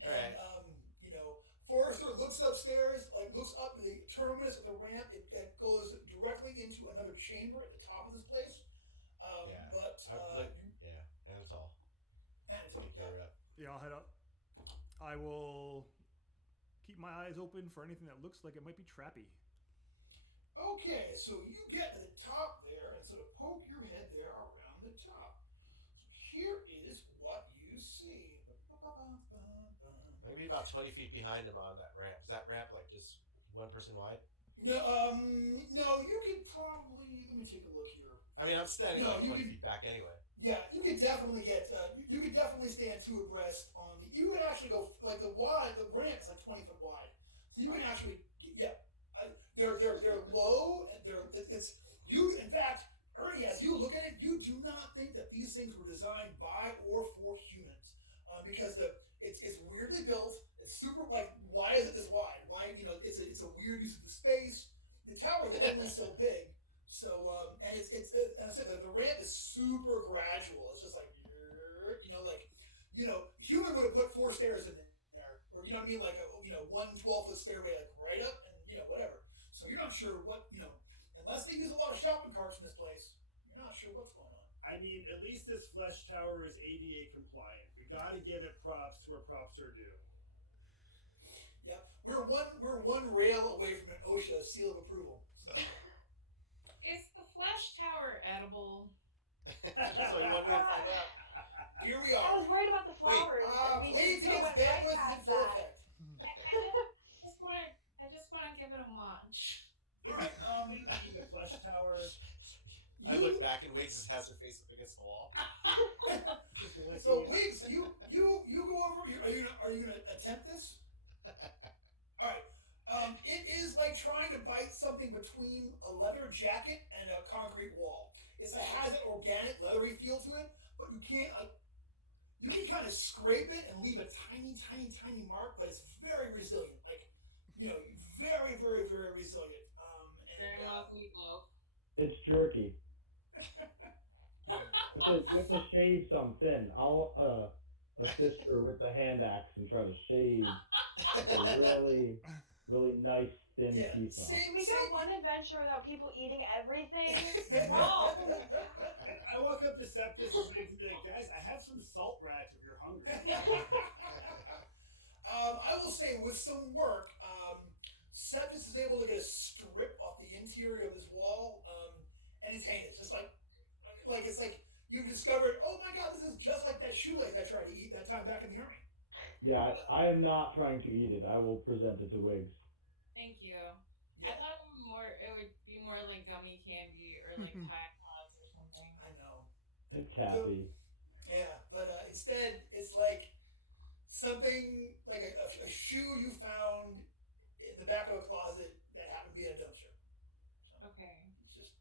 All right. and you know, Forrester looks upstairs, like looks up to the terminus of the ramp. It goes directly into another chamber at the top of this place. Yeah. But yeah, and it's all. Yeah, I'll head up. I will keep my eyes open for anything that looks like it might be trappy. Okay, so you get to the top there and sort of poke your head there around the top. So here is what you see. Maybe about 20 feet behind him on that ramp. Is that ramp like just one person wide? No, you could probably, let me take a look here. I mean, I'm standing No, like you 20 can- feet back anyway. Yeah, you could definitely get, you could definitely stand two abreast on the, you can actually go, like the ramp is like 20 foot wide. So you can actually, they're low, and it's, you, in fact, Ernie, as you look at it, you do not think that these things were designed by or for humans. Because it's weirdly built, it's super, like, why is it this wide? Why, it's a weird use of the space. The tower is only so big. So, and and I said that the ramp is super gradual. It's just like, human would have put 4 stairs in there, or you know what I mean, like a 1 12-foot stairway, like right up, and whatever. So you're not sure what unless they use a lot of shopping carts in this place, you're not sure what's going on. I mean, at least this flesh tower is ADA compliant. We got to give it props where props are due. Yep, we're one rail away from an OSHA seal of approval. So. Is the flesh tower edible? So you want me to find out? Here we I are. was worried about the flowers. and we Please just get went right bandwidth past in full that. effect. I just want to give it a munch. Alright, The flesh tower. I look back and Wiggs has her face up against the wall. So Wiggs, you go over. Are you gonna attempt this? All right. It is like trying to bite something between a leather jacket and a concrete wall. It has an organic, leathery feel to it, but you can't. You can kind of scrape it and leave a tiny, tiny, tiny mark, but it's very resilient. Like, very, very, very resilient. Grandma's meatloaf. It's jerky. You have to shave some thin. I'll assist her with the hand axe and try to shave a really, really nice thin piece off. We go one adventure without people eating everything. Whoa. I walk up to Septus and be like, guys, I have some salt rats if you're hungry. I will say, with some work, Septus is able to get a strip off the interior of this wall, and it's heinous. It's like it's like you've discovered, oh my god, this is just like that shoelace I tried to eat that time back in the army. Yeah, I am not trying to eat it. I will present it to Wiggs. Thank you. Yeah. I thought it would be more like gummy candy or like Tide Pods or something. I know. It's happy. Yeah, but instead, it's like something like a shoe you found in the back of a closet that happened to be in a dumpster. So Okay. it's just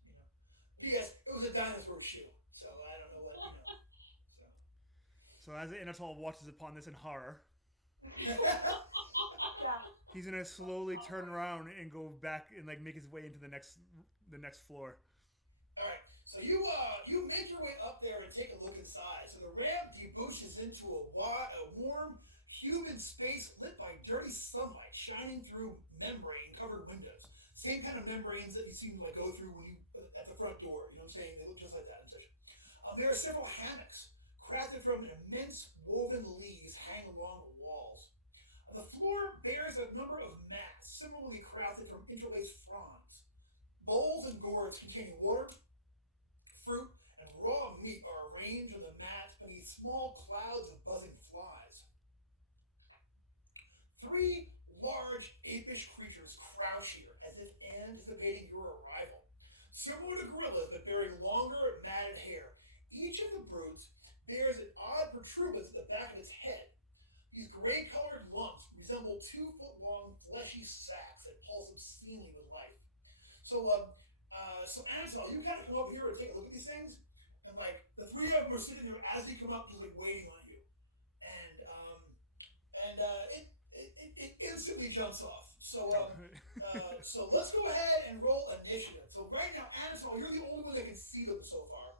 P.S. It was a dinosaur shoe, so I don't know what So as Anatol watches upon this in horror, Yeah. he's gonna slowly turn around and go back and like make his way into the next floor. All right. So you make your way up there and take a look inside. So the ramp debouches into a warm, humid space lit by dirty sunlight shining through membrane-covered windows. Same kind of membranes that you seem to like go through when you at the front door. You know what I'm saying? They look just like that and such. There are several hammocks crafted from immense woven leaves hang along the walls. The floor bears a number of mats, similarly crafted from interlaced fronds. Bowls and gourds containing water, fruit, and raw meat are arranged on the mats beneath small clouds of buzzing flies. 3 large apish creatures crouch here as if anticipating your arrival. Similar to gorillas, but bearing longer, matted hair, each of the brutes bears an odd protuberance at the back of its head. These gray-colored lumps resemble 2-foot-long fleshy sacs that pulse obscenely with life. So Anatol, you kind of come over here and take a look at these things, and like the 3 of them are sitting there as they come up, just like waiting on you, and it instantly jumps off. So so let's go ahead and roll initiative. So right now, Anatol, you're the only one that can see them so far.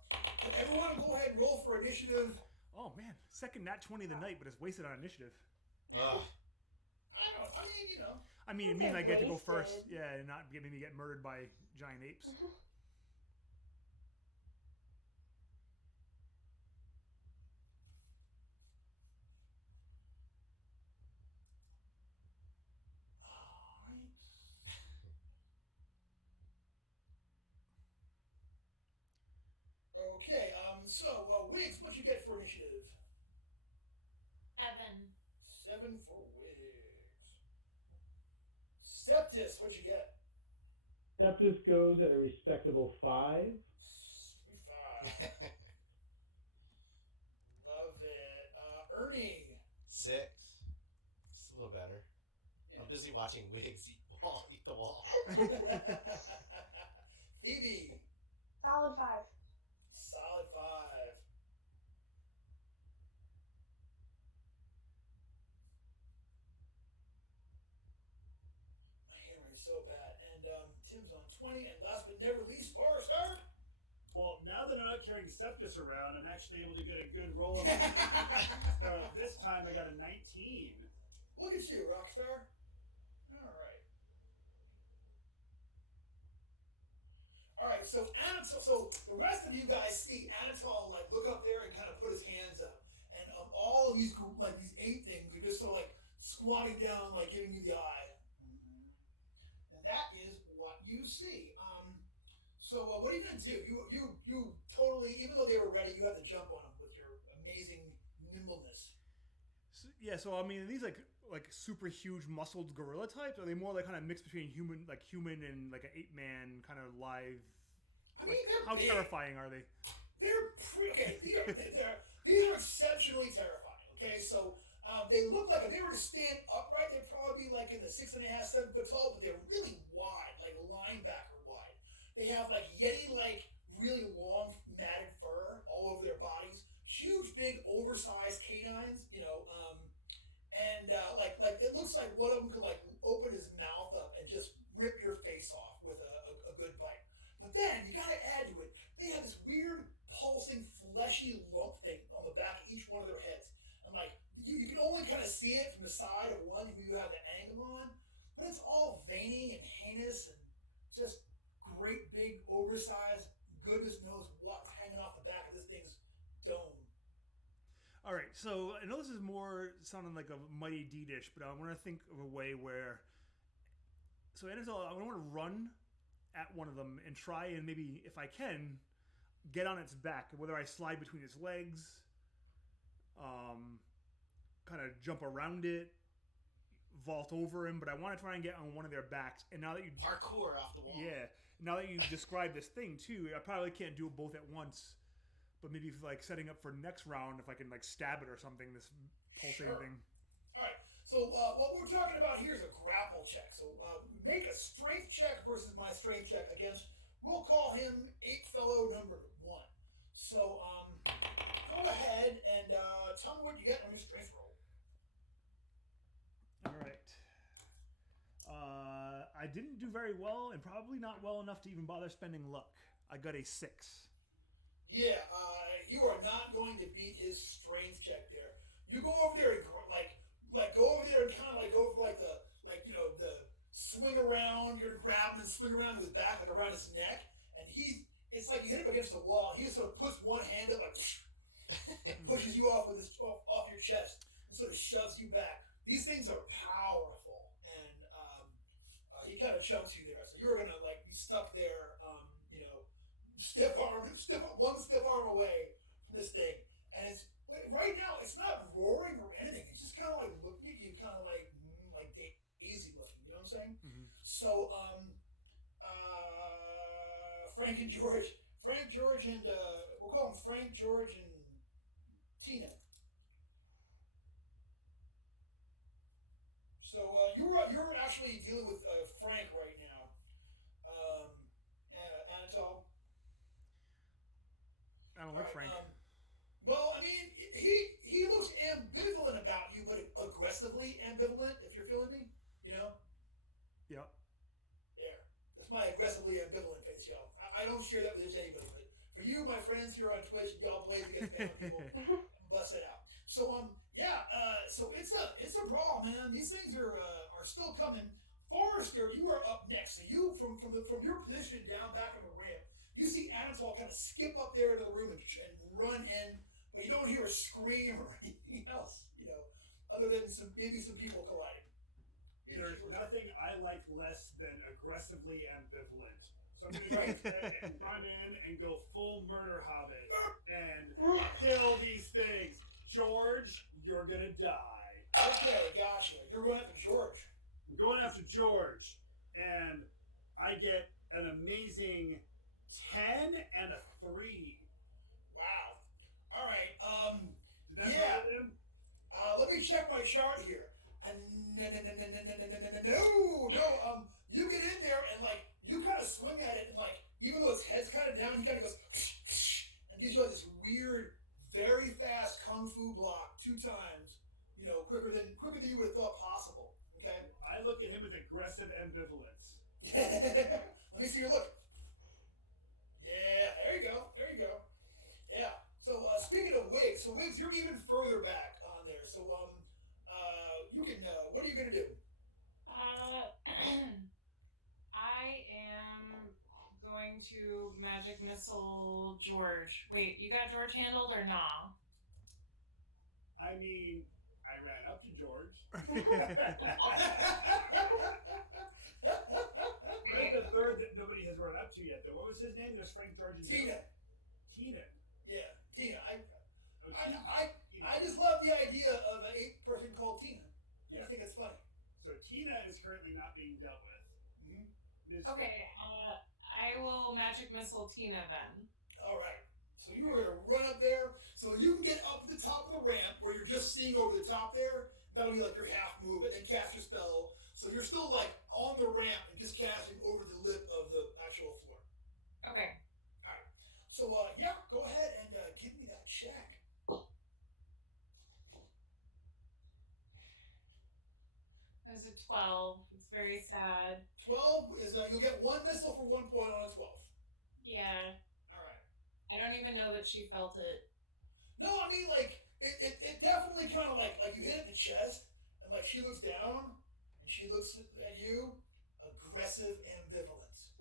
But everyone, go ahead and roll for initiative. Oh man, second nat 20 of the night, but it's wasted on initiative. I mean, it means I get to go first. Wasted. Yeah, and not get murdered by giant apes. Okay, so Wiggs, what'd you get for initiative? 7 for Wiggs. Septis, what'd you get? Septus goes at a respectable 5. 3, 5. Love it. Ernie. 6. It's a little better. Yeah. I'm busy watching Wiggs eat the wall. Phoebe. Solid 5. Solid 5. My handwriting's so bad. And Tim's on 20. And last but never least, Forrester. Well, now that I'm not carrying Septus around, I'm actually able to get a good roll. So this time I got a 19. Look at you, Rockstar. All right. All right, so Anatol, so the rest of you guys see Anatol like look up there and kind of put his hands up, and all of these like these 8 things are just sort of like squatting down, like giving you the eye, and that is what you see. So what are you gonna do? You totally, even though they were ready, you have to jump on them with your amazing nimbleness. So I mean, are these like super huge muscled gorilla types? Are they more like kind of mixed between human and like an ape-man kind of live? I mean, they're how big. terrifying are they? They're okay. These are exceptionally terrifying. Okay, so they look like if they were to stand upright, they'd probably be like in the 6.5, 7 foot tall, but they're really wide, like linebacker wide. They have like Yeti-like really long matted fur all over their bodies, huge, big, oversized canines, and like it looks like one of them could like open his mouth up and just rip your face off with a good bite. But then you got to add to it, they have this weird pulsing fleshy lump thing on the back of each one of their heads, and like you can only kind of see it from the side of one who you have the angle on, but it's all veiny and heinous and just great big oversized, goodness knows what's hanging off the back of this thing's dome. All right, so I know this is more sounding like a Mighty D dish, but I want to think of a way where. So Anatol, I want to run at one of them and try and maybe, if I can, get on its back. Whether I slide between its legs, kind of jump around it, vault over him. But I want to try and get on one of their backs. And now that you Parkour off the wall. yeah, now that you described this thing too, I probably can't do it both at once. But maybe if, like setting up for next round, if I can like stab it or something, this pulsating Sure. thing. All right. So what we're talking about here is a grapple check. So make a strength check versus my strength check against. We'll call him 8-fellow number 1. So go ahead and tell me what you get on your strength roll. All right. I didn't do very well, and probably not well enough to even bother spending luck. I got a 6. Yeah, you are not going to beat his strength check there. You go over there and go over there and kind of like go for like the the swing around. You're gonna grab him and swing around to his back, like around his neck, and it's like you hit him against the wall. He just sort of puts one hand up like pushes you off with his off your chest and sort of shoves you back. These things are powerful, and he kind of chunks you there. So you're gonna like be stuck there, one stiff arm away from this thing, and it's right now. It's not roaring or anything. It's just kind of like looking at you, kind of like Daisy looking. You know what I'm saying? Mm-hmm. So Frank, George, and we'll call them Frank, George, and Tina. So you're actually dealing with Frank right now, Anatol. I don't like Frank. Well, I mean, he looks ambivalent about you, but aggressively ambivalent. If you're feeling me, Yeah. There. That's my aggressively ambivalent face, y'all. I don't share that with just anybody, but for you, my friends here on Twitch, y'all blaze against bad people, bust it out. So so it's a brawl, man. These things are still coming. Forrester, you are up next. So you from your position down back on the ramp, you see Anatol kind of skip up there into the room and run in, but you don't hear a scream or anything else, other than maybe some people colliding. There's nothing I like less than aggressively ambivalent. Somebody right and run in and go full murder hobbit and kill these things. George, you're gonna die. Okay, gotcha. You're going after George. I'm going after George, and I get an amazing 10 and a 3. Wow. All right. Did that Yeah. hurt him? Let me check my chart here. No. You get in there and like you kind of swing at it and like even though its head's kind of down, he kind of goes and gives you like this weird, very fast kung fu block 2 times. Quicker than you would have thought possible. Okay. I look at him with aggressive ambivalence. Let me see your look. Yeah, there you go. Yeah. So speaking of Wiggs, so Wiggs, you're even further back on there. So you can. What are you gonna do? I am going to magic missile George. Wait, you got George handled or nah? I mean, I ran up to George. Where's the third that nobody has run up to yet, though? What was his name? There's Frank, George, and Tina. Tina. Yeah, Tina. Tina. I just love the idea of an 8-person called Tina. I Yeah. think it's funny. So Tina is currently not being dealt with. Mm-hmm. Okay, I will magic missile Tina then. All right. So you were going to run up there. So you can get up to the top of the ramp where you're just seeing over the top there. That'll be like your half move, and then cast your spell. So you're still like on the ramp and just casting over the lip of the actual floor. Okay. All right. So go ahead and give me that check. There's a 12. It's very sad. 12 is you'll get 1 missile for 1 point on a 12. Yeah. All right. I don't even know that she felt it. No, I mean like it definitely kind of like you hit it in the chest, and like she looks down and she looks at you, aggressive ambivalence.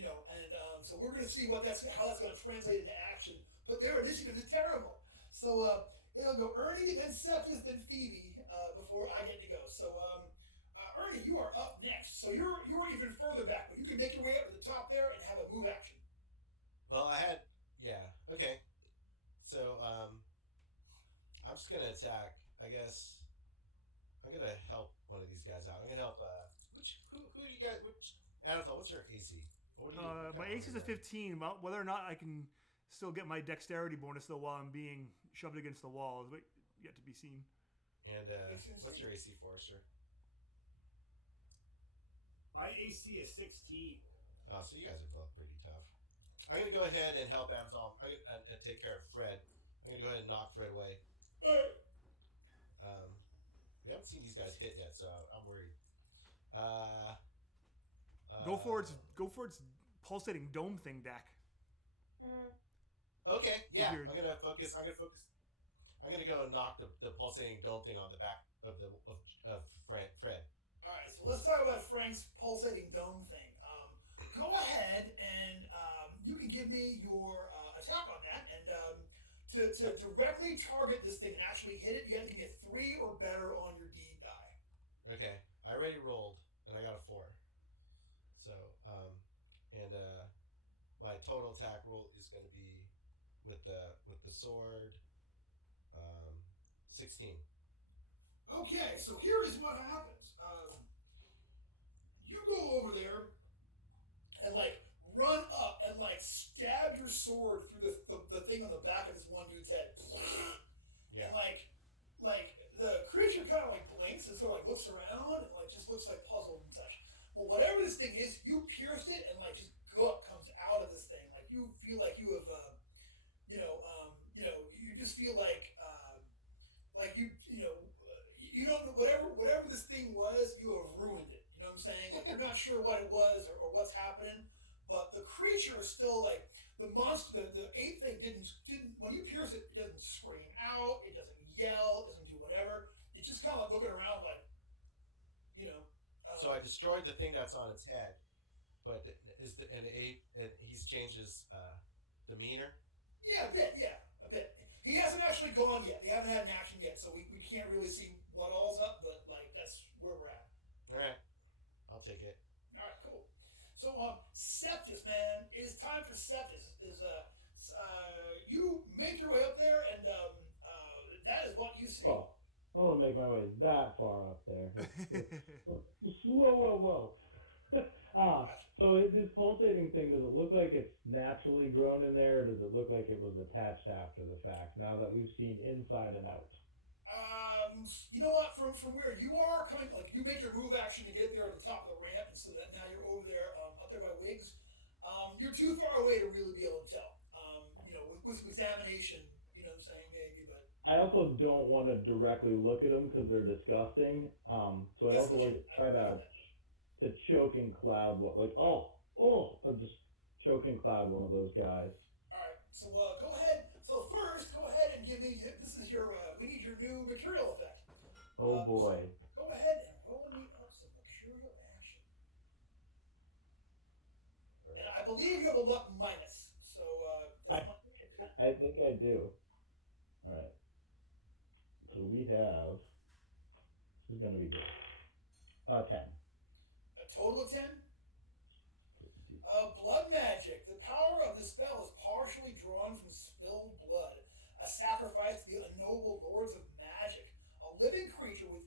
And so we're going to see how that's going to translate into action. But their initiative is terrible. So it'll go Ernie, then Septus, then Phoebe before I get to go. So Ernie, you are up next. So you're even further back, but you can make your way up to the top there and have a move action. Well, okay. So I'm just gonna attack. I guess I'm gonna help one of these guys out. I'm gonna help. Who do you guys? Anatol, what's your AC? What do you My AC is a 15. Well, whether or not I can still get my dexterity bonus though while I'm being shoved against the wall is yet to be seen. And what's your AC, Forrester? My AC is 16. Oh, so you guys are both pretty tough. I'm gonna go ahead and help Anatol. I'm gonna take care of Fred. I'm gonna go ahead and knock Fred away. We haven't seen these guys hit yet, so I'm worried. Go for its pulsating dome thing, Dak. Okay, yeah, Weird. I'm gonna focus. I'm gonna go and knock the pulsating dome thing on the back of Fred. All right, so let's talk about Frank's pulsating dome thing. Go ahead and you can give me your attack on that, and to directly target this thing and actually hit it, you have to get 3 or better on your D die. Okay, I already rolled and I got a 4. So and my total attack roll is going to be with the sword 16. Okay, so here is what happens. You go over there and run up and stab your sword through the thing on the back of this one dude's head. Yeah. And the creature kind of blinks and sort of looks around and just looks puzzled and such. Well, whatever this thing is, you pierced it and just gut comes out of this thing. You feel like you have, you just feel you don't know whatever this thing was, you have ruined it. You know what I'm saying? You're not sure what it was or what's happening, but the creature is still the monster. The ape thing didn't when you pierce it, it doesn't scream out, it doesn't yell, it doesn't do whatever. It's just kind of looking around So I destroyed the thing that's on its head, but is an ape and he's changed his demeanor? Yeah, a bit. He hasn't actually gone yet. They haven't had an action yet, so we can't really see what all's up, but that's where we're at. Alright. I'll take it. Alright, cool. So Septus, man, it is time for Septus. You make your way up there and that is what you see. Oh, I want to make my way that far up there. Whoa. So this pulsating thing, does it look like it's naturally grown in there, or does it look like it was attached after the fact, now that we've seen inside and out? You know what? From where you are coming, you make your move action to get there at the top of the ramp, and so that now you're over there, up there by Wiggs. You're too far away to really be able to tell. With some examination, you know what I'm saying, maybe, but. I also don't want to directly look at them because they're disgusting. So I also try to choke and cloud I'll just choke and cloud one of those guys. All right. So go ahead. So first, go ahead and give me. This is your. We need your new mercurial effect. Oh boy. Go ahead and roll me up some mercurial action. And I believe you have a luck minus. So I think I do. All right. So we have. This is going to be good. 10. A total of 10. Blood magic. The power of the spell is partially drawn from spilled blood, a sacrifice to the unknowable lords of magic. A living creature with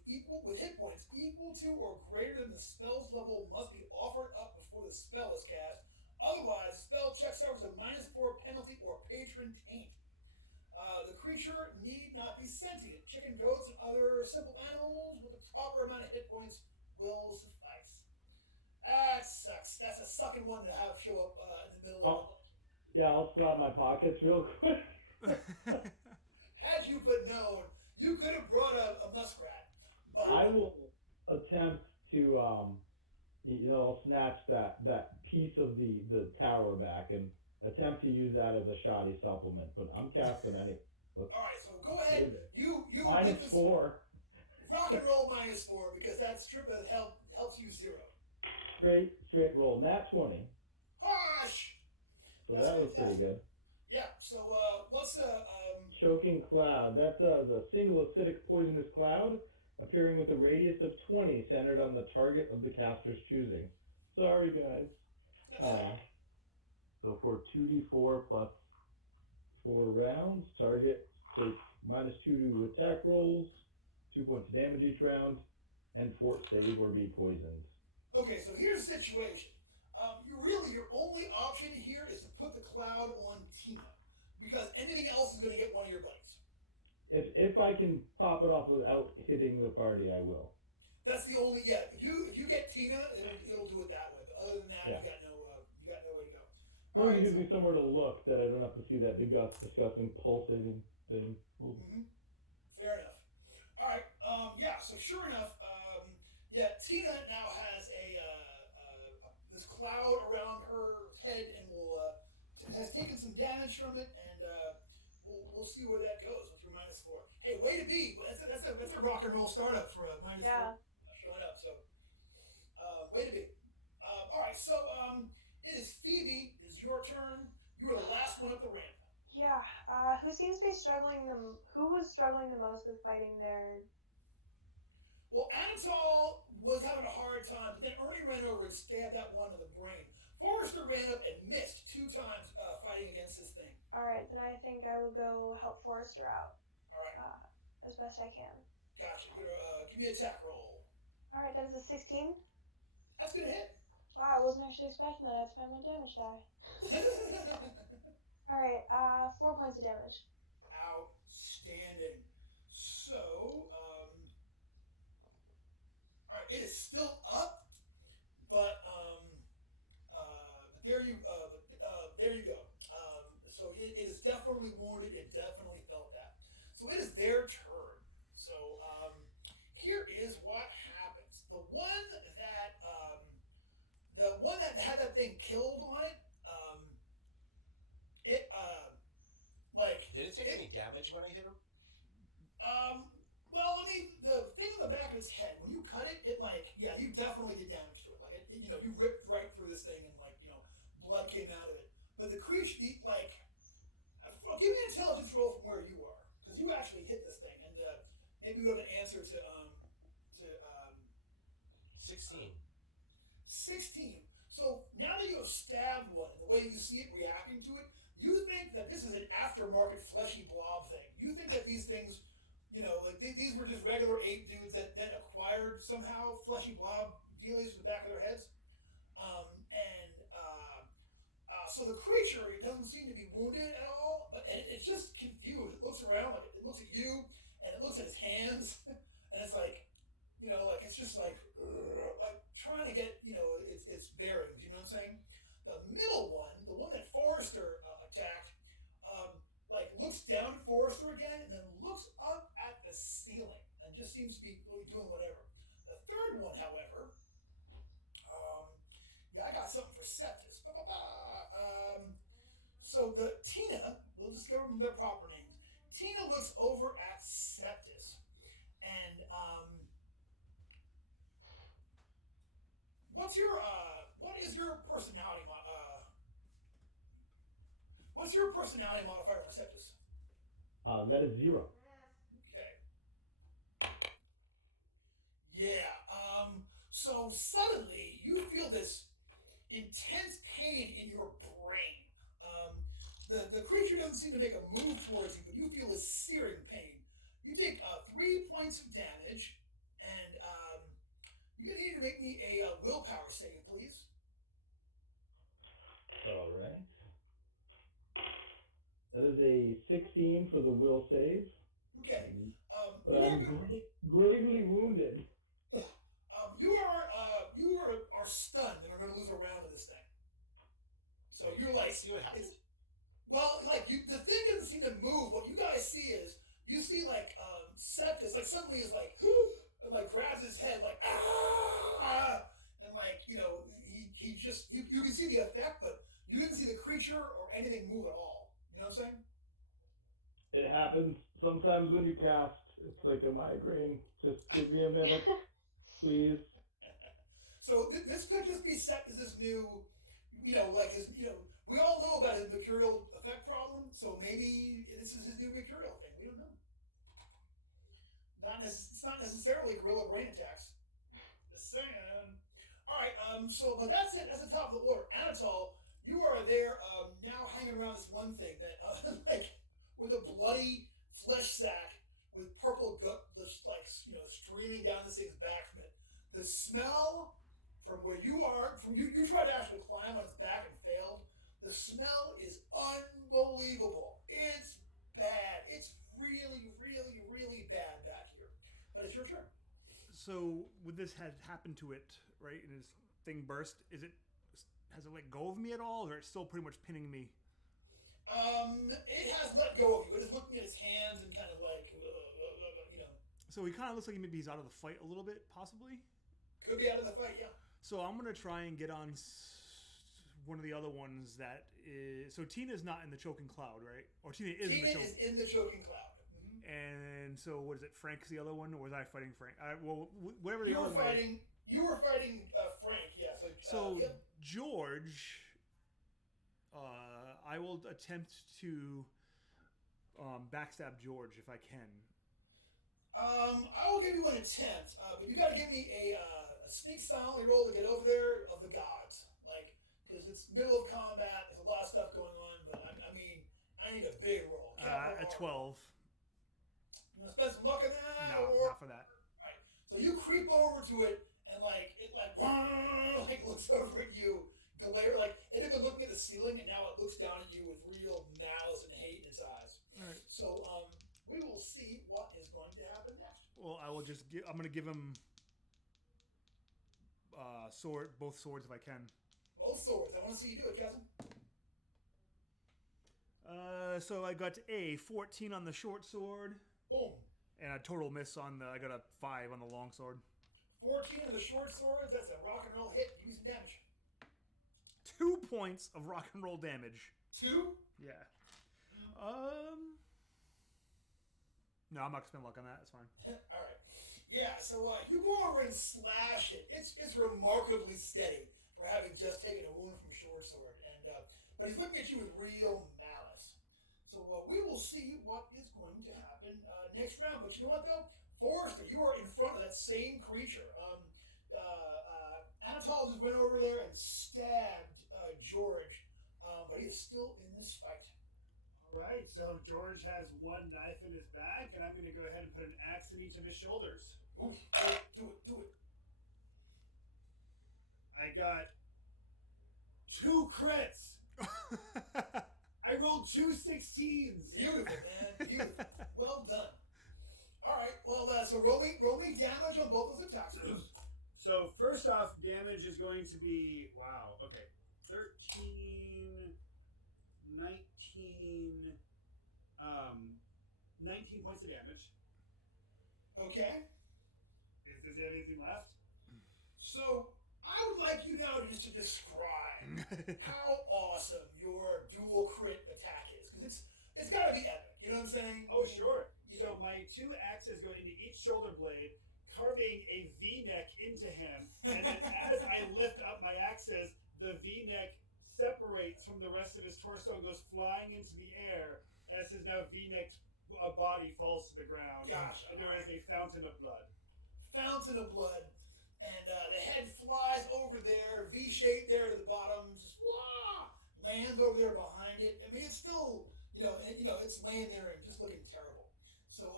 hit points equal to or greater than the spell's level must be offered up before the spell is cast. Otherwise, spell check suffers a -4 penalty or patron taint. The creature need not be sentient. Chicken, goats, and other simple animals with the proper amount of hit points will suffice. That sucks. That's a sucking one to have show up in the middle of it. Yeah, I'll slap my pockets real quick. Had you but known, you could have brought a muskrat. But I will attempt to, I'll snatch that piece of the tower back and attempt to use that as a shoddy supplement, but I'm casting anyway. All right, so go ahead. You -4. Rock and roll -4 because that strip of helps you 0. Straight roll. Nat 20. Harsh! So That's that was fantastic. pretty good. Yeah, so what's Choking cloud. That's the single acidic poisonous cloud appearing with a radius of 20 centered on the target of the caster's choosing. Sorry, guys. So for 2d4 plus 4 rounds, target takes -2 to attack rolls, 2 points of damage each round, and fort save or be poisoned. Okay, so here's the situation. Your only option here is to put the cloud on Tina, because anything else is going to get one of your buddies. If I can pop it off without hitting the party, I will. That's the only If you get Tina, it'll do it that way. But other than that, Yeah. you got no way to go. Or it gives me somewhere to look that I don't have to see that disgusting pulsating thing. Mm-hmm. Fair enough. All right. So sure enough, Tina now has this cloud around her head and has taken some damage. damage from it, and we'll see where that goes with your -4. Hey, way to be! That's a rock and roll startup for a -4 showing up. So, way to be. All right, so it is Phoebe. It is your turn. You are the last one up the ramp. Yeah. Who seems to be struggling Who was struggling the most with fighting their? Well, Anatol was having a hard time, but then Ernie ran over and stabbed that one in the brain. Forrester ran up and missed 2 times fighting against this thing. All right, then I think I will go help Forrester out. All right. As best I can. Gotcha. Give me an attack roll. All right, that is a 16. That's gonna hit. Wow, I wasn't actually expecting that. I'd spend my damage die. All right, 4 points of damage. Outstanding. So, all right, it is still up, but there you go. So it is definitely wounded. It definitely felt that. So it is their turn. So here is what happens. The one that had that thing killed on it, Did it take any damage when I hit him? Well, I mean, the thing on the back of his head, when you cut it, you definitely did damage to it. You ripped right through this thing, and blood came out of it. But the creature, give me an intelligence roll from where you are, because you actually hit this thing, and maybe you have an answer to 16. 16. So now that you have stabbed one, and the way you see it reacting to it, you think that this is an aftermarket fleshy blob thing. You think that these things, these were just regular ape dudes that acquired somehow fleshy blob dealies in the back of their heads. So the creature, it doesn't seem to be wounded at all, and it's just confused. It looks around, it looks at you, and it looks at his hands, and it's it's just trying to get, its bearings, you know what I'm saying? The middle one, the one that Forrester attacked, looks down at Forrester again, and then looks up at the ceiling, and just seems to be doing whatever. The third one, however, I got something for Septus. So Tina, we'll just give them their proper names. Tina looks over at Septus, and what is your personality what's your personality modifier for Septus? That is 0. Okay. Yeah. So suddenly you feel this intense pain in your brain. The creature doesn't seem to make a move towards you, but you feel a searing pain. You take 3 points of damage, and you're gonna need to make me a willpower save, please. All right. That is a 16 for the will save. Okay. But I'm gravely wounded. You are stunned and are going to lose a round of this thing. So you're See what happens? The thing doesn't seem to move. What you guys see is Septus suddenly is and grabs his head and he just you can see the effect, but you didn't see the creature or anything move at all. You know what I'm saying? It happens sometimes when you cast. It's like a migraine. Just give me a minute, please. So this could just be Septus's new, we all know about his mercurial effect problem, so maybe this is his new mercurial thing. We don't know. It's not necessarily gorilla brain attacks. Just saying. All right, but that's it. That's the top of the order. Anatol, you are there now hanging around this one thing that, with a bloody flesh sack with purple gut, streaming down this thing's back from it. The smell from where you are, you tried to actually climb on its back and failed. The smell is unbelievable. It's bad. It's really, really, really bad back here. But it's your turn. So, would this had happened to it, right, and his thing burst, has it let go of me at all, or it's still pretty much pinning me? It has let go of you. It is looking at his hands and kind of So he kind of looks like maybe he's out of the fight a little bit, possibly? Could be out of the fight, yeah. So I'm going to try and get on one of the other ones that is. So Tina's not in the choking cloud, right? Or Tina is Tina in the is in the choking cloud. And so, what is it? Frank's the other one, or was I fighting Frank? Well, whatever the You other were one. fighting. You were fighting Frank. Yes. Yeah, so yep. George, I will attempt to backstab George if I can. I will give you an attempt, but you got to give me a sneak silently roll to get over there of the gods, like because it's middle of combat. There's a lot of stuff going on, but I mean, I need a big roll. A 12. You want to spend some luck on that? No, or... not for that. Right. So you creep over to it, and like looks over at you, glare like it had been looking at the ceiling, and now it looks down at you with real malice and hate in its eyes. All right. So we will see what is going to happen next. Well, I will just give. I'm going to give him both swords if I can. Both swords. I want to see you do it, cousin. So I got a 14 on the short sword. Boom. And a total miss on the. I got a 5 on the long sword. 14 on the short sword. That's a rock and roll hit. Give me some damage. 2 points of rock and roll damage. 2? Yeah. No, I'm not gonna spend luck on that. It's fine. All right. Yeah. So you go over and slash it. It's remarkably steady for having just taken a wound from a short sword, and but he's looking at you with real malice. So we will see what is going to happen next round. But you know what though, Forrester, you are in front of that same creature. Anatol just went over there and stabbed George, but he is still in this fight. All right, so George has one knife in his back, and I'm going to go ahead and put an axe in each of his shoulders. Ooh, do it. I got 2 crits. I rolled 2 16s. Beautiful, man. Beautiful. Well done. All right. Well, so roll me damage on both those attacks. So first off, damage is going to be wow. Okay, 13, 19, 19 points of damage. Okay. Does he have anything left? So I would like you now just to describe how awesome your dual crit attack is, because it's got to be epic. You know what I'm saying? Oh, sure. So my 2 axes go into each shoulder blade, carving a V-neck into him, and then as I lift up my axes, the V-neck separates from the rest of his torso and goes flying into the air as his now V-necked body falls to the ground. Gotcha. And there is a fountain of blood. Fountain of blood, and the head flies over there, V-shaped there to the bottom, just lands over there behind it. I mean, it's still, it's laying there and just looking terrible. So,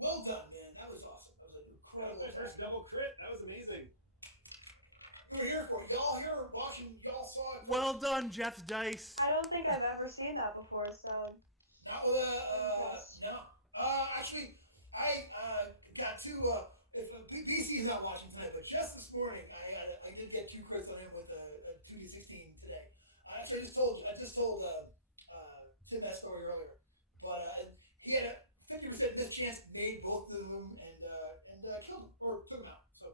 well done, man. That was awesome. That was an incredible. That was my first double crit. That was amazing. We were here for it. Y'all here watching. Y'all saw it. Well done, Jeff's dice. I don't think I've ever seen that before, so. Not with no. Actually, I got 2. BC is not watching tonight, but just this morning, I did get 2 crits on him with a 2d16 today. Actually, I just told Tim that story earlier, but he had a 50% miss chance, made both of them, and killed him or took him out. So,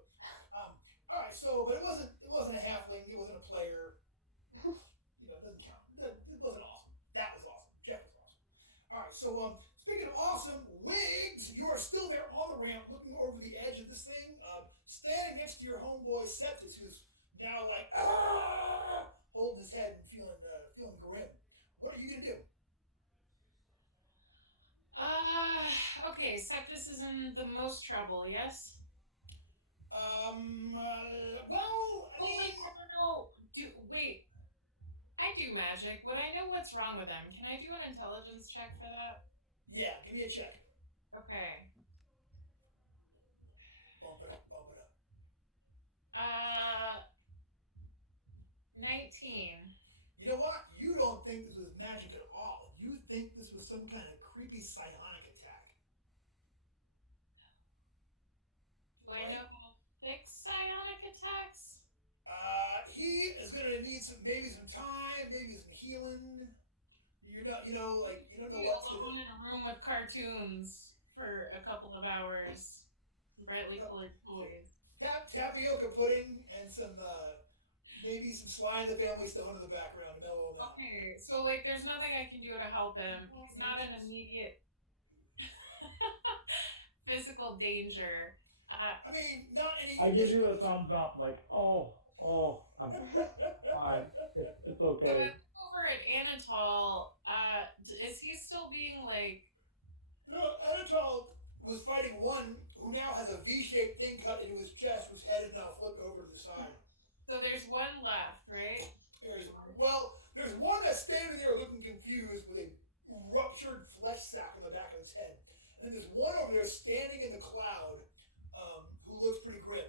all right. So, but it wasn't a halfling. It wasn't a player. It doesn't count. It wasn't awesome. That was awesome. Jeff was awesome. All right. So, speaking of awesome, Wiggs, you are still there on the ramp, looking over the edge of this thing, standing next to your homeboy Septus, who's now like holding his head and feeling grim. What are you gonna do? Okay, Septus is in the most trouble, yes? Well, I mean... I don't know. Wait. I do magic. Would I know what's wrong with them? Can I do an intelligence check for that? Yeah, give me a check. Okay. Bump it up. 19. You know what? You don't think this was magic at all. You think this was some kind of creepy psionic attack. Do I know how to fix psionic attacks? He is going to need maybe some time, maybe some healing. You're not, you don't know what's alone in a room with cartoons for a couple of hours. Brightly colored toys. Tapioca pudding and some maybe some Sly and the Family Stone in the background to mellow him out. Okay, so like, there's nothing I can do to help him. He's not in immediate physical danger. I mean, not any. I give you a thumbs up, like, oh, I'm fine. It's okay. Over at Anatol, is he still being like? No, Anatol was fighting one who now has a V-shaped thing cut into his chest, whose head is now flipped over to the side. So there's one left, right? There's one that's standing there looking confused with a ruptured flesh sac on the back of his head, and then there's one over there standing in the cloud, who looks pretty grim,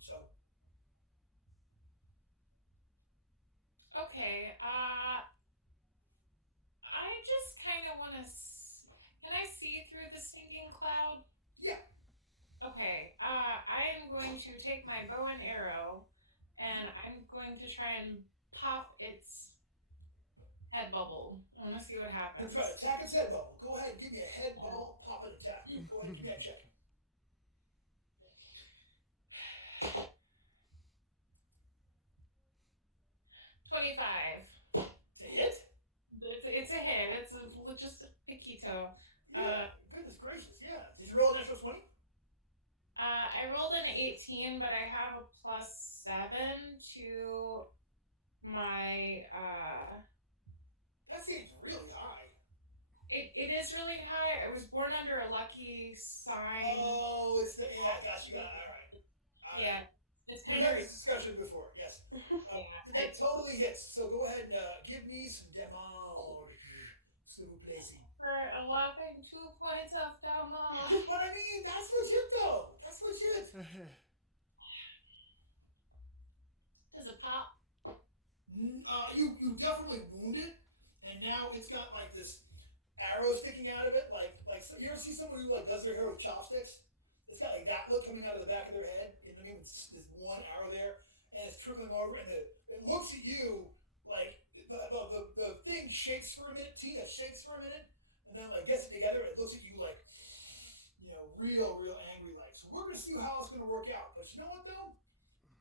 so. Okay. I just kind of want to. Can I see through the stinking cloud? Yeah. Okay. I am going to take my bow and arrow, and I'm going to try and pop its head bubble. I want to see what happens. Try to attack its head bubble. Go ahead and give me a head bubble, pop an attack. Go ahead and give me that check. 25. It's a hit? It's a hit. It's just a keto. Goodness gracious, yeah. Did you roll a natural 20? I rolled an 18, but I have a +7 to my. That seems really high. It is really high. I was born under a lucky sign. Oh, it's the. Yeah, I got you. All right. Yeah. It's We've had this discussion before, yes. That totally hits. So go ahead and give me some damage, s'il vous plaît. For a whopping 2 points of damage. But I mean, that's legit though. That's legit. Does it pop? You definitely wound it, and now it's got like this arrow sticking out of it. Like so you ever see someone who like does their hair with chopsticks? It's got like that look coming out of the back of their head. You know what I mean? It's, there's one arrow there, and it's trickling over, and it looks at you like the thing shakes for a minute. Tina shakes for a minute, and then like gets it together, and it looks at you like, you know, real angry like. So we're gonna see how it's gonna work out. But you know what though?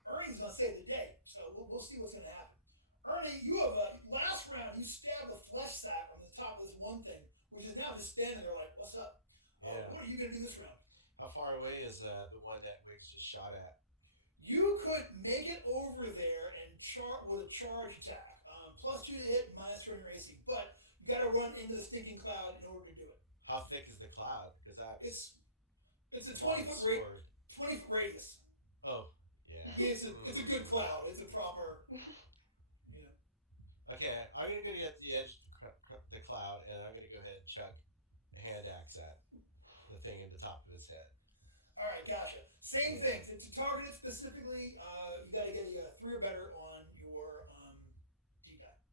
Ernie's gonna save the day, so we'll see what's gonna happen. Ernie, you have last round you stabbed the flesh sack on the top of this one thing, which is now just standing there like, what's up? Yeah. What are you gonna do this round? How far away is the one that Wiggs just shot at? You could make it over there and with a charge attack. +2 to hit, -2 on your AC. But you got to run into the stinking cloud in order to do it. How thick is the cloud? Because it's a 20-foot radius. 20-foot radius. Oh, yeah. It's a good cloud. It's a proper. You know. Okay, I'm gonna go get the edge of the cloud, and I'm gonna go ahead and chuck a hand axe at the thing in the top of his head. All right, gotcha. Same things. To target it specifically, you got to get a 3 or better on your D die.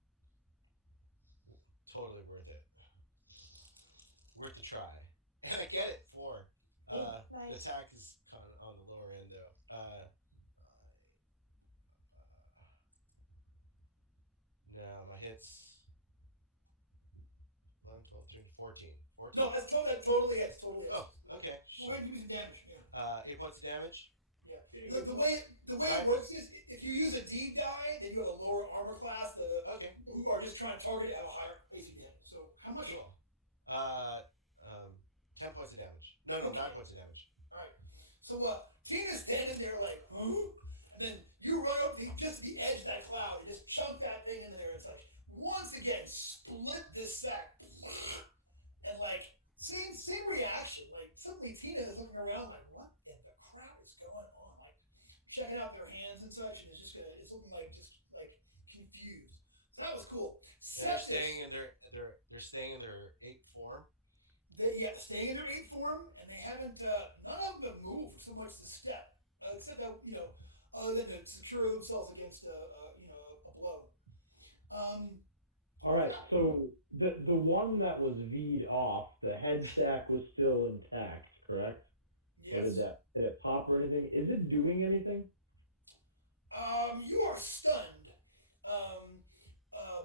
Totally worth it. Worth the try. And I get it. 4. Nice. The attack is kind of on the lower end though. No, my hits 11, 12, 13, 14. 14? No, that totally hits. Totally hits. Oh, okay. Go ahead and give me some damage. Yeah. 8 points of damage. Yeah. The way it works is if you use a D die, then you have a lower armor class. Okay. Who are just trying to target it have a higher AC to hit. So how much? Cool. 10 points of damage. No, Okay. 9 points of damage. All right. So Tina's standing there like, huh? And then you run up just the edge of that cloud and just chunk that thing into there and such. Once again, split this sack, and like same reaction. Like suddenly Tina is looking around like, what in the crap is going on? Like checking out their hands and such, and it's looking like just like confused. So that was cool. And they're staying in they're staying in their 8 form. Staying in their 8 form, and they haven't. None of them have moved so much as a step, except that other than to secure themselves against a blow. All right, so the one that was V'd off, the head stack was still intact, correct? Yes. Or did it pop or anything? Is it doing anything? You are stunned.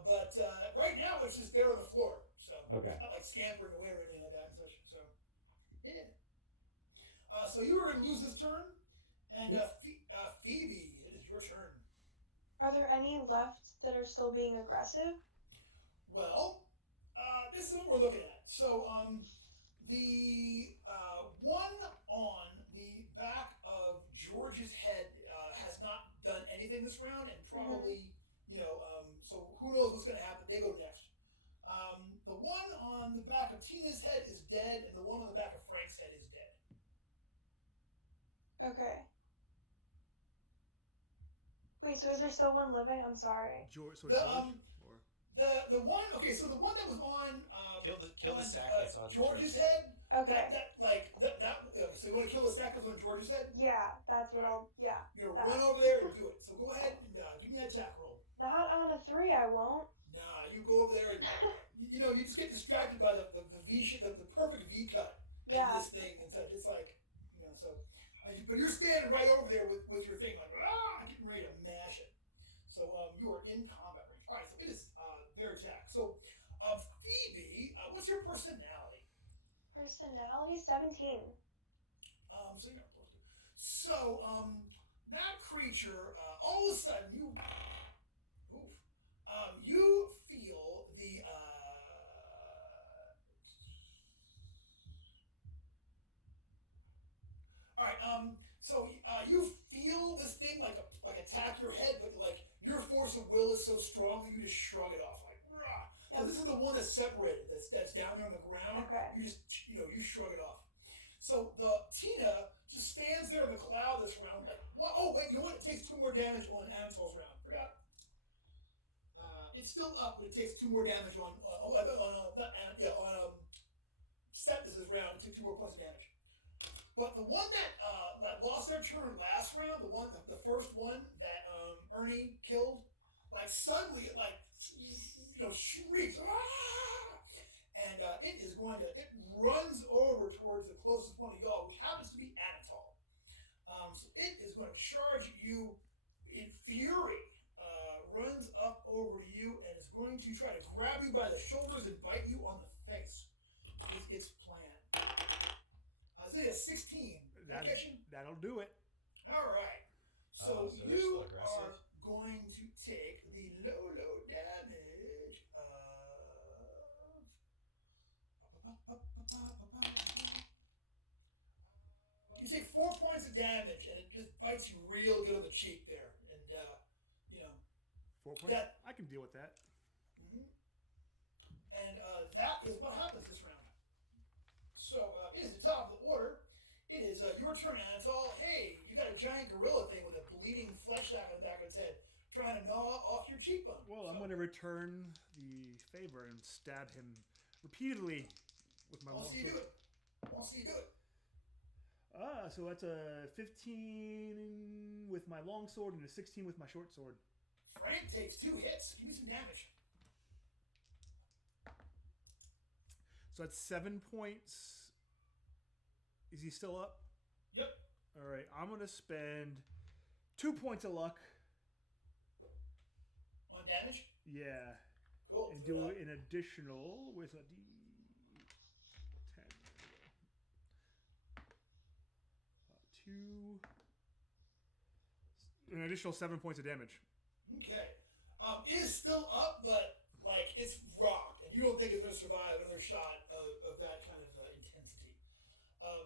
But right now it's just there on the floor. So Okay. it's not like scampering away or anything like that and such. So yeah. So you were going to lose this turn, and Phoebe, it is your turn. Are there any left that are still being aggressive? Well, this is what we're looking at. So, the one on the back of George's head has not done anything this round, and probably, so who knows what's going to happen? They go next. The one on the back of Tina's head is dead, and the one on the back of Frank's head is dead. Okay. Wait, so is there still one living? I'm sorry. George. So The, George. Or... The one, okay, so the one that was on Kill the sack that's on George's head. Okay. So you want to kill the sack that's on George's head? Yeah, that's what I'll. Yeah. You're that. gonna run over there and do it. So go ahead and give me that attack roll. Not on a 3, I won't. Nah, you go over there and you just get distracted by the V shape, the perfect V cut. Yeah. This thing, and so it's like, but you're standing right over there with your thing like getting ready to mash it. So you are in combat range. All right, so it is their attack. So Phoebe, what's your personality? Personality 17. So you're not supposed to. So that creature, all of a sudden you feel the all right. So you feel this thing like attack your head, but like your force of will is so strong that you just shrug it off, like. Rah. So this is the one that's separated. That's down there on the ground. Okay. You just you shrug it off. So the Tina just stands there in the cloud this round, like, oh wait, you know what? It takes 2 more damage on Anatol's round. Forgot. It's still up, but it takes 2 more damage on Septus's round. It took 2 more points of damage. But the one that lost their turn last round, the first one that Ernie killed, like suddenly it shrieks, and it runs over towards the closest one of y'all, which happens to be Anatol. So it is going to charge you in fury. Runs up over to you and is going to try to grab you by the shoulders and bite you on the face. Is its plan. Is it a 16? That'll do it. All right. So they're you still aggressive. are going to take the low damage of. You take 4 points of damage, and it just bites you real good on the cheek there, and 4 points. I can deal with that. Mm-hmm. And that is what happens this round. So it is the top of the order. It is your turn, Anatol. Hey, you got a giant gorilla thing with a bleeding flesh sack on the back of its head, trying to gnaw off your cheekbone. Well, I'm going to return the favor and stab him repeatedly with my long sword. I want to see you do it. So that's a 15 with my long sword and a 16 with my short sword. Frank takes 2 hits. Give me some damage. So that's 7 points. Is he still up? Yep. All right. I'm going to spend 2 points of luck. On damage? Yeah. Cool. And do an additional with a D10. 2. An additional 7 points of damage. Okay. It is still up, but like it's rocked, and you don't think it's going to survive another shot of that kind of intensity.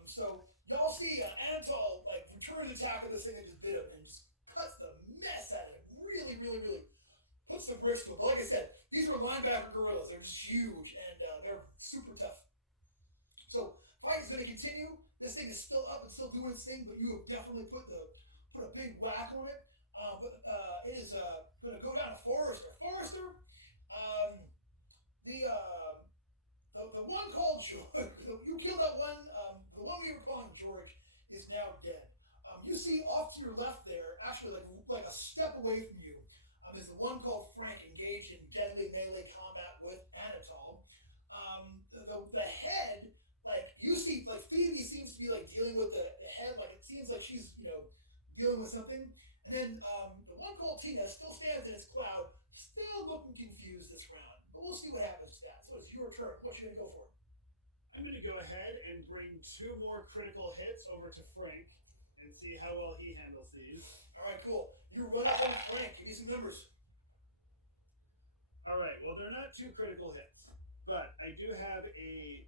So y'all see Anatol like returns attack of this thing that just bit him and just cuts the mess out of it. Really, really, really puts the bricks to it. But like I said, these are linebacker gorillas. They're just huge and they're super tough. So fight is going to continue. This thing is still up and still doing its thing, but you have definitely put a big whack on it. But it is going to go down to Forrester. Forrester, the one called George, you killed that one. The one we were calling George is now dead. You see off to your left there, actually like a step away from you, is the one called Frank, engaged in deadly melee combat with Anatol. The head, like you see, like Phoebe seems to be like dealing with the head, like it seems like she's dealing with something. And then the one called Tina still stands in its cloud, still looking confused this round. But we'll see what happens to that. So it's your turn. What you going to go for? I'm going to go ahead and bring 2 more critical hits over to Frank and see how well he handles these. All right, cool. You run up on Frank. Give me some numbers. All right. Well, they're not two critical hits, but I do have a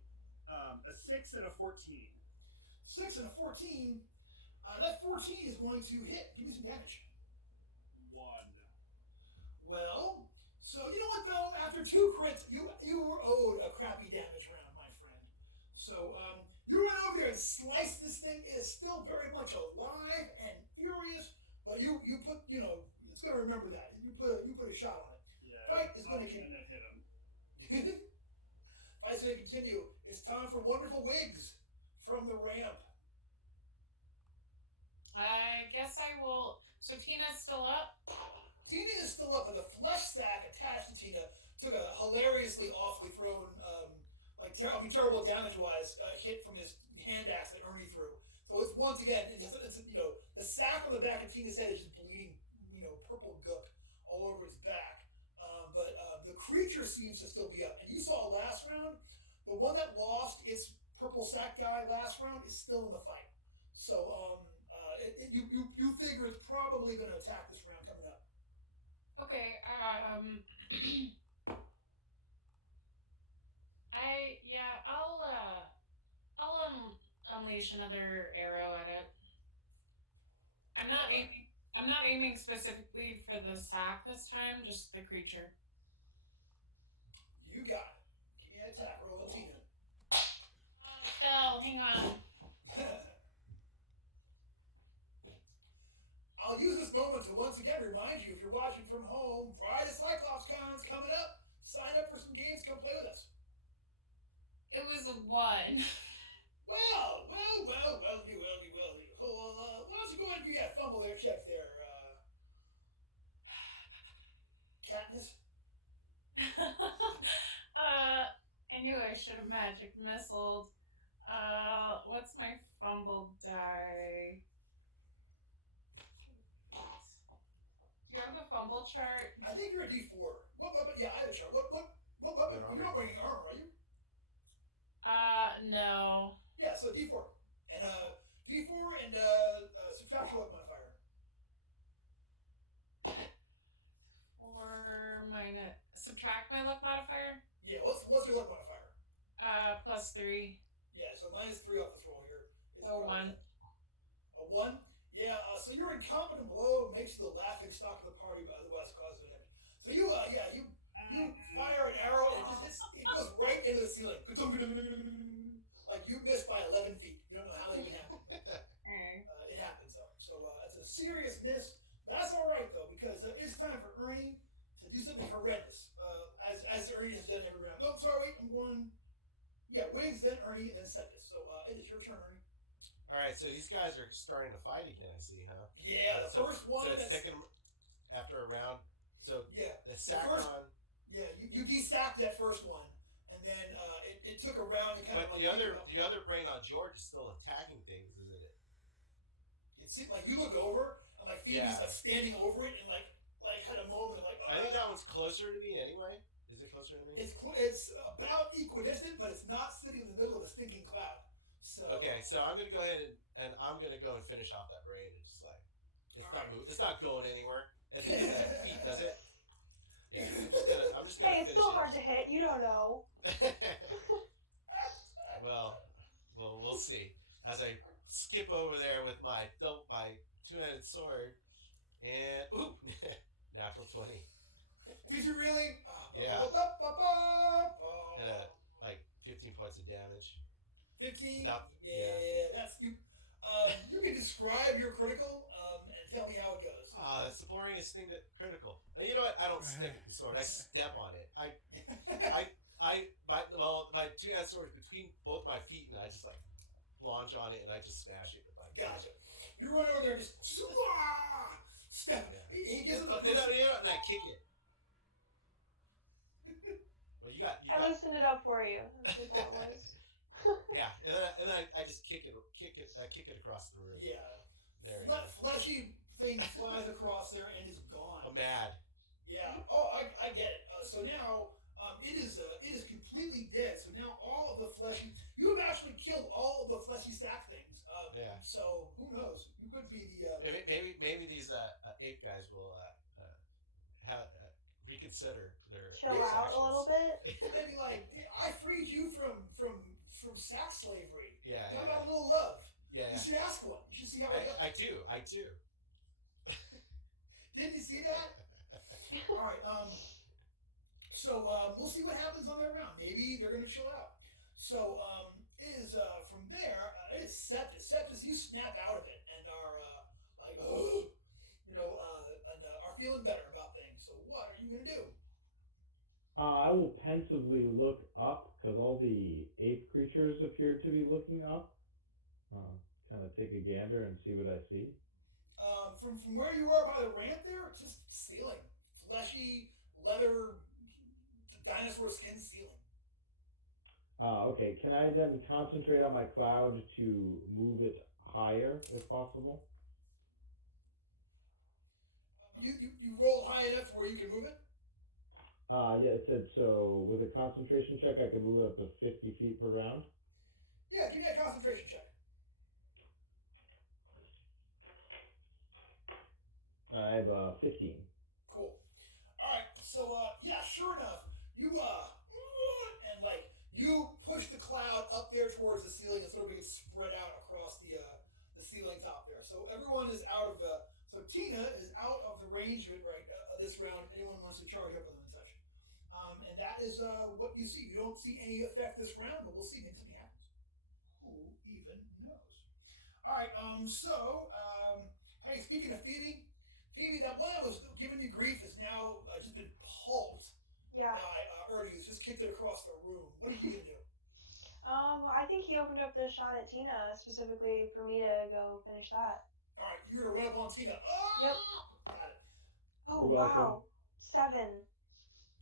6 and a 14. 6 and a 14. That 14 is going to hit. Give me some damage. 1. Well, so you know what though? After 2 crits, you were owed a crappy damage round, my friend. So you run over there and slice this thing. It is still very much alive and furious, but you put it's gonna remember that. You put a shot on it. Yeah. Fight is gonna continue. And then hit him. Fight's gonna continue. It's time for wonderful wigs from the ramp. I guess I will. So Tina's still up? Tina is still up, but the flesh sack attached to Tina took a hilariously awfully thrown, terrible damage-wise hit from his hand axe that Ernie threw. So it's once again, the sack on the back of Tina's head is just bleeding, purple gook all over his back. But the creature seems to still be up. And you saw last round, the one that lost its purple sack guy last round is still in the fight. So you figure it's probably going to attack this round coming up. Okay, I'll unleash another arrow at it. I'm not aiming specifically for the sack this time, just the creature. You got it. Give me an attack roll with Tina. Fell, hang on. I'll use this moment to once again remind you, if you're watching from home, Friday Cyclops Con's coming up. Sign up for some games, come play with us. It was a 1. Well, you will. Why don't you go ahead and do that fumble there, check there, Katniss? I knew I should have magic missiled. What's my fumble die? Do you have the fumble chart? I think you're a D4. What weapon? Yeah, I have a chart. What weapon? You're not wearing armor, are you? No. Yeah, so D4. And D4 and subtract your luck modifier. 4 minus subtract my luck modifier? Yeah, what's your luck modifier? +3. Yeah, so -3 off this roll here. So 1. A 1? Yeah, so your incompetent blow makes you the laughing stock of the party, but otherwise causes an damage. So you fire an arrow and it goes right into the ceiling. Like you missed by 11 feet. You don't know how that even happened. It happens though. So it's a serious miss. That's all right though, because it's time for Ernie to do something horrendous, as Ernie has done every round. No, sorry, wait, I'm going. Yeah, Wiggs, then Ernie, and then Septus. So it is your turn, Ernie. All right, so these guys are starting to fight again. I see, huh? Yeah, the first one. So it's taking them after a round. So yeah, the sack on. Yeah, you de-sacked that first one, and then it took a round to kind of like. But the other brain on George is still attacking things, isn't it? It seems like you look over and like Phoebe's like standing over it and like had a moment of like. I think that one's closer to me anyway. Is it closer to me? It's about equidistant, but it's not sitting in the middle of a stinking cloud. So okay, so I'm gonna go ahead and I'm gonna go and finish off that brain and just like it's not going anywhere. It doesn't have feet, does it? Yeah, I'm just gonna hey, it's still hard to hit. You don't know. well, we'll see. As I skip over there with my two-handed sword, and natural 20. Did you really? Yeah. And like 15 points of damage. 15. Yeah. That's you. You can describe your critical and tell me how it goes. That's the boringest thing critical. Now, you know what? I don't stick with the sword. I step on it. My two-handed sword is between both my feet, and I just like launch on it, and I just smash it with my feet. Gotcha. You run over there and just step. Yeah. He gives it and I kick it. Well, I loosened it up for you. That's what that was. Yeah, and then I just kick it across the room. Yeah. There. Fleshy thing flies across there and is gone. I'm mad. Yeah. Oh, I get it. So now it is completely dead. So now all of the fleshy, you have actually killed all of the fleshy sack things. Yeah. So who knows? You could be the maybe these ape guys will reconsider their Chill next out a little bit. Maybe like, I freed you from sack slavery. Yeah, How yeah, about a little love? yeah. You should ask one. You should see how it goes. I do. Didn't you see that? All right. So we'll see what happens on their round. Maybe they're gonna chill out. So from there. It is Septus. Septus, you snap out of it and are like, oh, and are feeling better about things. So what are you gonna do? I will pensively look up because all the ape creatures appear to be looking up. Kind of take a gander and see what I see. From where you are by the ramp there, it's just ceiling, fleshy leather, dinosaur skin ceiling. Okay. Can I then concentrate on my cloud to move it higher if possible? You rolled high enough where you can move it. Yeah, it said so. With a concentration check, I can move it up to 50 feet per round. Yeah, give me a concentration check. I have 15. Cool. All right. So yeah, sure enough, you and like you push the cloud up there towards the ceiling and sort of make it spread out across the ceiling top there. So everyone is out of so Tina is out of the range of it right this round. If anyone wants to charge up with them and such, and that is what you see. You don't see any effect this round, but we'll see. Maybe something happens. Who even knows? All right. Hey, speaking of Phoebe, that one that was giving you grief has now just been pulped Yeah. by Ernie, who's just kicked it across the room. What are you gonna do? I think he opened up the shot at Tina specifically for me to go finish that. All right, you're gonna run up on Tina. Oh! Yep. Got it. Oh You're welcome. wow, 7.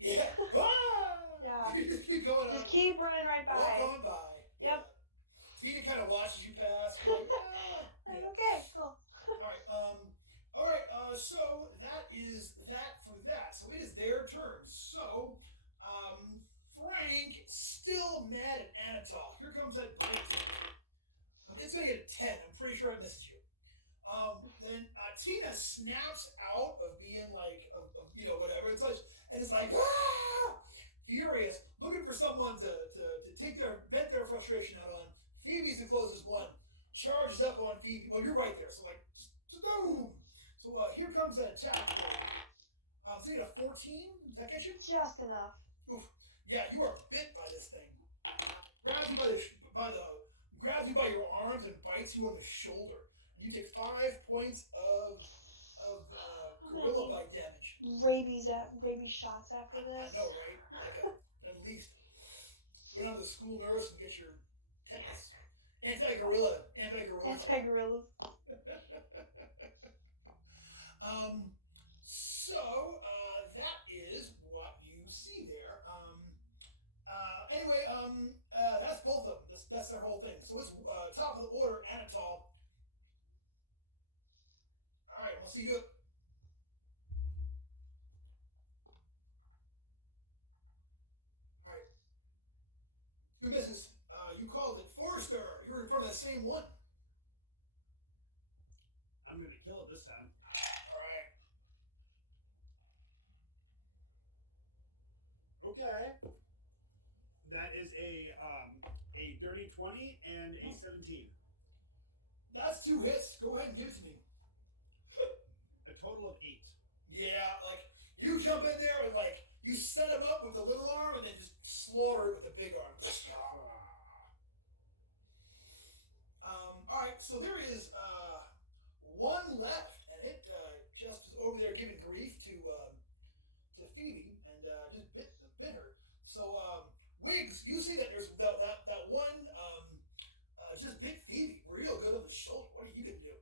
Yeah. Ah! Yeah. You just keep going on. Just keep running right by. Walk on by. Yep. Yeah. Tina kind of watches you pass. You're like, ah! I'm Yeah. okay, cool. All right. So that is that for that. So it is their turn. So, Frank still mad at Anatol. Here comes that bite. It's gonna get a 10. I'm pretty sure it misses you. Then Tina snaps out of being like, whatever it's like, and it's like, ah! Furious, looking for someone to vent their frustration out on. Phoebe's the closest one. Charges up on Phoebe. Well, you're right there. So like, boom. So here comes an attack. So you get a 14. Does that get you? Just enough. Oof. Yeah, you are bit by this thing. Grabs you grabs you by your arms and bites you on the shoulder. And you take 5 points of gorilla bite damage. Rabies shots after I this. know, right? Like at least. Go down to the school nurse and get your tetanus. Anti-gorilla. Anti-gorillas. So that is what you see there. Anyway, that's both of them. That's their whole thing. So it's top of the order, Anatol. All right, we'll see you do it. All right. Who misses? You called it. Forrester, you're in front of the same one. I'm gonna kill it this time. All right. Okay. That is a dirty 20 and a 17. That's 2 hits. Go ahead and give it to me. A total of 8. Yeah, like you jump in there and like you set him up with the little arm and then just slaughter it with the big arm. All right, so there is one left, and it just is over there giving grief to Phoebe and just bit her. So Wiggs, you see that there's that one just bit Phoebe real good on the shoulder. What are you gonna do?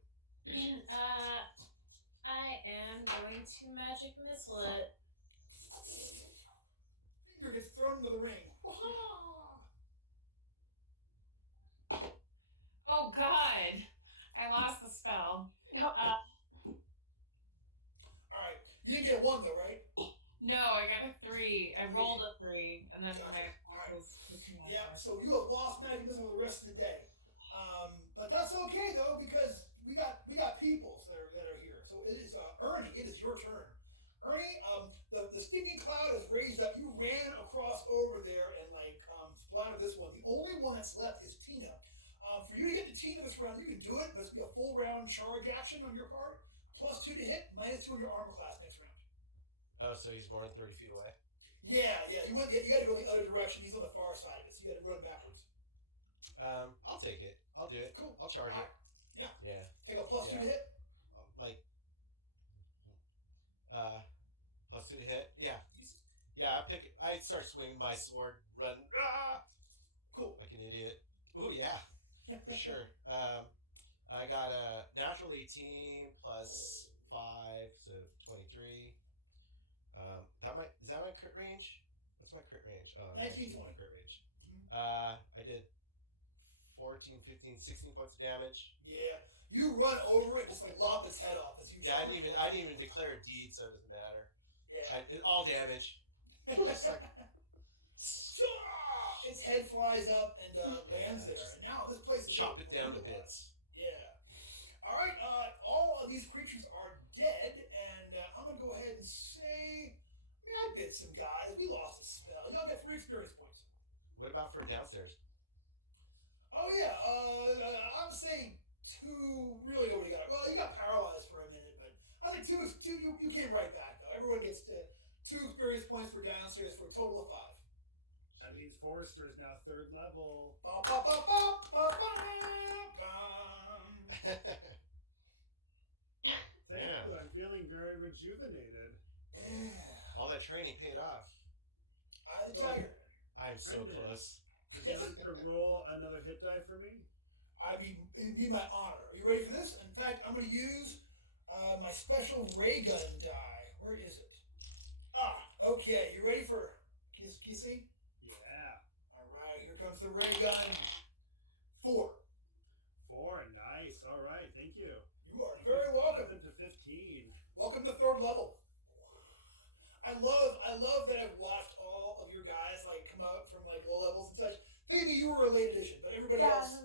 I am going to magic missile it. Finger gets thrown into the ring. Oh God! I lost the spell. All right, you didn't get a 1 though, right? No, I got a 3. I rolled a 3, and then Gotcha. my Alright. was Yeah, so you have lost magic missile for the rest of the day. But that's okay though, because we got peoples that are here. So it is Ernie. It is your turn. Ernie, stinking cloud is raised up. You ran across over there and splattered this one. The only one that's left is Tina. For you to get to Tina this round, you can do it, but it's gonna be a full round charge action on your part. +2 to hit, -2 on your armor class next round. Oh, so he's more than 30 feet away? Yeah. You got to go the other direction. He's on the far side of it, so you got to run backwards. I'll take it. I'll do it. Cool. I'll charge it. Yeah. Yeah. Take a +2 to hit. +2 to hit. Yeah. I start swinging my sword, run. Cool. Like an idiot. Ooh, yeah. For sure. I got a natural 18 +5, so 23. Is that my crit range? What's my crit range? 19, 20. My crit range. I did 14, 15, 16 points of damage. Yeah. You run over it, just lop its head off as you. Yeah, I didn't even declare a deed, so it doesn't matter. Yeah. All damage. Just like its head flies up and lands there. And now this place is chop it down to bits. Yeah. All right. All of these creatures are dead, and I'm gonna go ahead and say, I bit some guys. We lost a spell. Y'all get 3 experience points. What about for downstairs? Oh yeah. I would say 2. Really, nobody got it. Well, you got paralyzed for a minute, but I think 2 is 2. You came right back though. Everyone gets 2 experience points for downstairs for a total of 5. That means Forrester is now 3rd level. Thank you. I'm feeling very rejuvenated. Yeah. All that training paid off. Eye of the tiger. I'm so Brendan, close. Would you like to roll another hit die for me? It'd be my honor. Are you ready for this? In fact, I'm going to use my special ray gun die. Where is it? Okay. You ready for? Can you see? Yeah. All right. Here comes the ray gun. 4. 4. Nice. All right. Thank you. You are very welcome. 11 to 15. Welcome to 3rd level. I love that I've watched all of your guys come out from low levels and such. Maybe you were a late edition, but everybody else,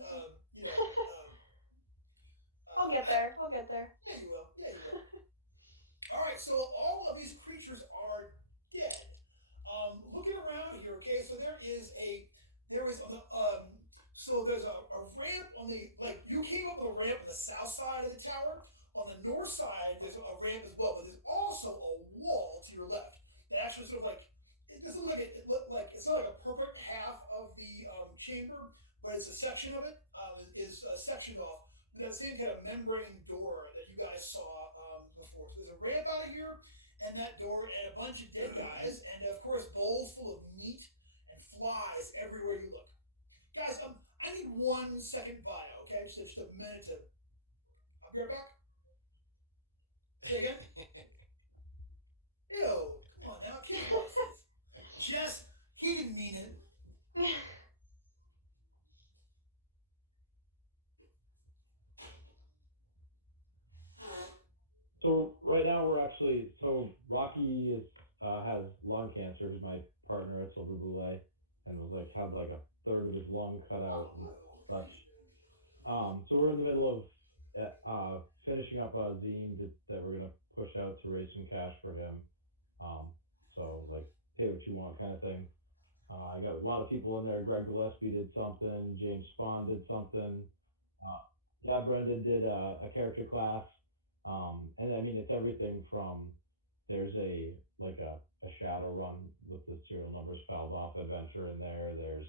I'll get there. Yeah, you will. All right, so all of these creatures are dead. Looking around here, okay, so there's a ramp on the you came up with a ramp on the south side of the tower. On the north side, there's a ramp as well, but there's also a wall to your left that actually sort of it doesn't look like it's not like a perfect half of the chamber, but it's a section of it is sectioned off. That same kind of membrane door that you guys saw before. So there's a ramp out of here, and that door, and a bunch of dead guys, and of course bowls full of meat and flies everywhere you look. Guys, I need 1 second bio, okay? Just a minute to. I'll be right back. Say again? Ew, come on now, kid. Jess, he didn't mean it. So right now Rocky has lung cancer. Who's my partner at Silver Bullette, and was had a third of his lung cut out and such. So we're in the middle of finishing up a zine that we're gonna push out to raise some cash for him. So pay what you want kind of thing. I got a lot of people in there. Greg Gillespie did something. James Spahn did something. Brendan did a character class. And I mean, it's everything from there's a shadow run with the serial numbers filed off adventure in there. There's,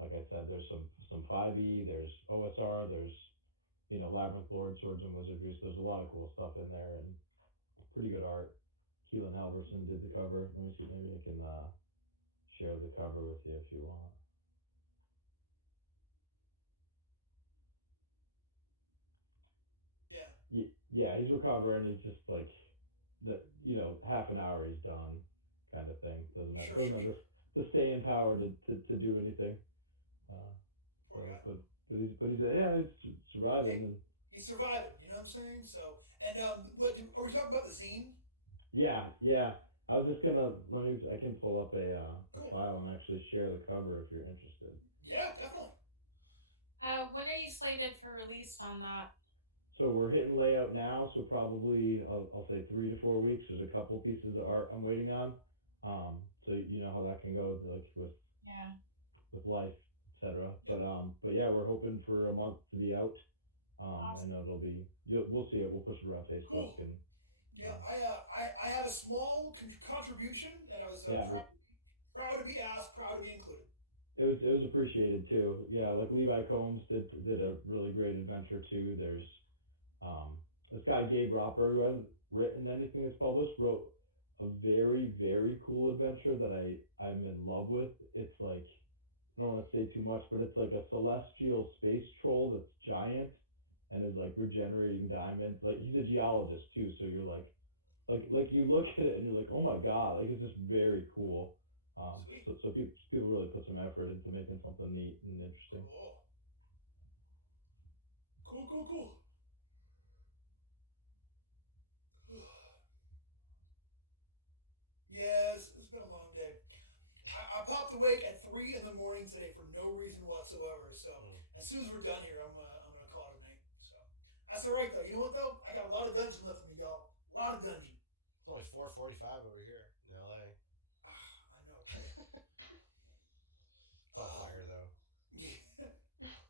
like I said, there's some 5e. There's OSR. There's Labyrinth Lord, Swords and Wizardry. So there's a lot of cool stuff in there and pretty good art. Keelan Halverson did the cover. Let me see, maybe I can share the cover with you if you want. Yeah, he's recovering. He's just half an hour he's done, kind of thing. Doesn't have the staying power to do anything. But he's surviving. He's surviving. You know what I'm saying? So, and what are we talking about? The zine? Yeah. I was just gonna I can pull up a file and actually share the cover if you're interested. Yeah, definitely. When are you slated for release on that? So we're hitting layout now. So probably I'll say 3 to 4 weeks. There's a couple pieces of art I'm waiting on. So you know how that can go, like with life, etc. But yeah, we're hoping for a month to be out. Awesome. And it'll be we'll see it. We'll push it around Facebook Cool. and. Yeah, I have a small contribution that I was proud to be asked, proud to be included. It was appreciated too. Yeah, like Levi Combs did a really great adventure too. There's this guy Gabe Roper, who hasn't written anything that's published, wrote a very, very cool adventure that I'm in love with. It's like, I don't want to say too much, but it's like a celestial space troll that's giant and is like regenerating diamonds. Like he's a geologist too, so you're like you look at it and you're like, oh my god, like it's just very cool. So people really put some effort into making something neat and interesting. Cool. Yes, it's been a long day. I popped awake at 3 in the morning today for no reason whatsoever. So as soon as we're done here, I'm gonna call it a night. So that's all right though. You know what though? I got a lot of dungeon left in me, y'all. A lot of dungeon. It's only 4:45 over here in LA. I know. It's on fire though.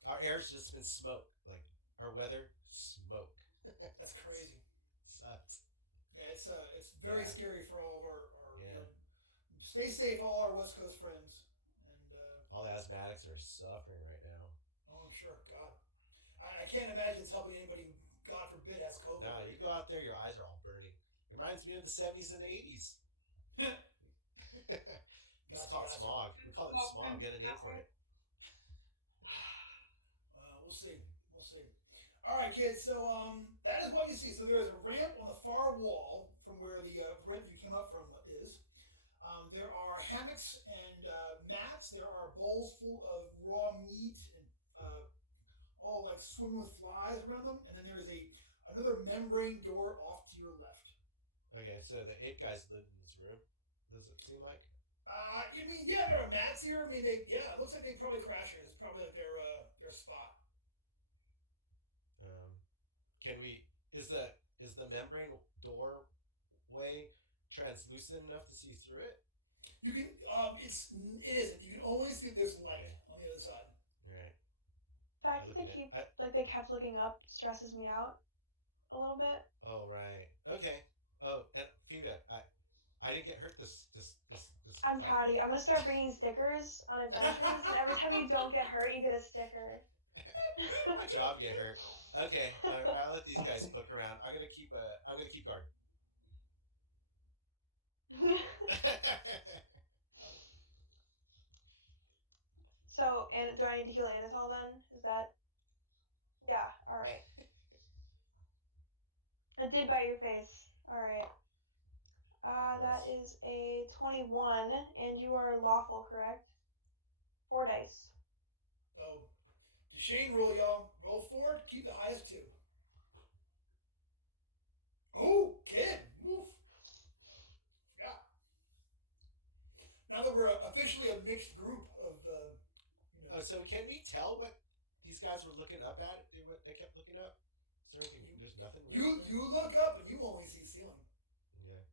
Our air's just been smoke. Like our weather, smoke. That's crazy. Sucks. Yeah, it's very scary for all of our stay safe, all our West Coast friends, and all the asthmatics are suffering right now. Oh, I'm sure. God, I can't imagine it's helping anybody who, God forbid, has COVID. Nah, you go out there, your eyes are all burning. It reminds me of the 70s and the 80s. It's called smog. We call it smog. Get a name for it. We'll see. All right, kids. So that is what you see. So there's a ramp on the far wall from where the ramp you came up from is. There are hammocks and mats. There are bowls full of raw meat and all like swimming with flies around them. And then there is another membrane door off to your left. Okay, so the 8 guys live in this room. Does it seem like? I mean, yeah, there are mats here. I mean, it looks like they probably crash here. It's probably like their spot. Is the membrane doorway translucent enough to see through it? You can it isn't. You can only see there's light on the other side. Right. The fact that they kept looking up stresses me out a little bit. Oh right. Okay. Oh, and feedback. I didn't get hurt this. I'm proud of you. I'm gonna start bringing stickers on adventures, and every time you don't get hurt, you get a sticker. My job get hurt. Okay, I'll let these guys poke around. I'm gonna keep guard. So, and do I need to heal Anatole then? Is that? Yeah. All right. It did bite your face. All right. That is a 21, and you are lawful, correct? 4 dice. So, Deschane roll, y'all. Roll 4, keep the highest 2. Oh, kid. Woof. Yeah. Now that we're officially a mixed group of, Oh, so can we tell what these guys were looking up at? They kept looking up? Is there anything? There's nothing. You look up and you only see ceiling. Yeah.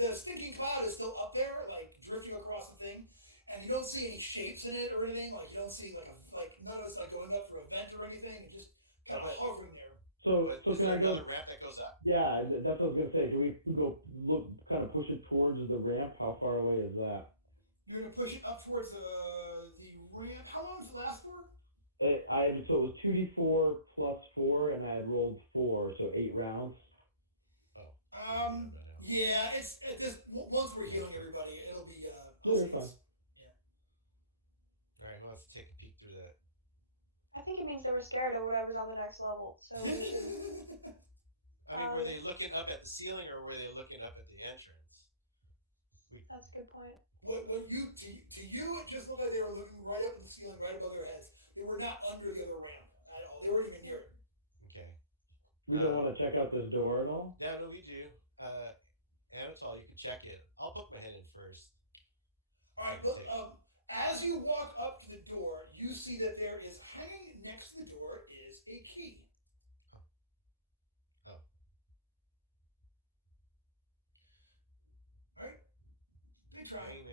The stinking cloud is still up there, like drifting across the thing, and you don't see any shapes in it or anything. Like you don't see like none of it's like going up through a vent or anything. It's just kind of hovering there. So is can there I go? Another ramp that goes up? Yeah, that's what I was gonna say. Can we go look, kind of push it towards the ramp? How far away is that? You're gonna push it up towards the ramp. How long does it last for? So it was 2d4 plus 4, and I had rolled 4, so 8 rounds. Oh. Yeah, it's just once we're healing everybody, it'll be Fine. Yeah. All right, who wants to take a peek through that? I think it means they were scared of whatever's on the next level. So we should. I mean, were they looking up at the ceiling or were they looking up at the entrance? That's a good point. What you to you it just looked like they were looking right up at the ceiling, right above their heads. They were not under the other ramp at all. They weren't even near it. Okay. We don't want to check out this door at all? Yeah, no, we do. Anatole, you can check it. I'll poke my head in first. All right, but as you walk up to the door, you see that there is hanging next to the door is a key.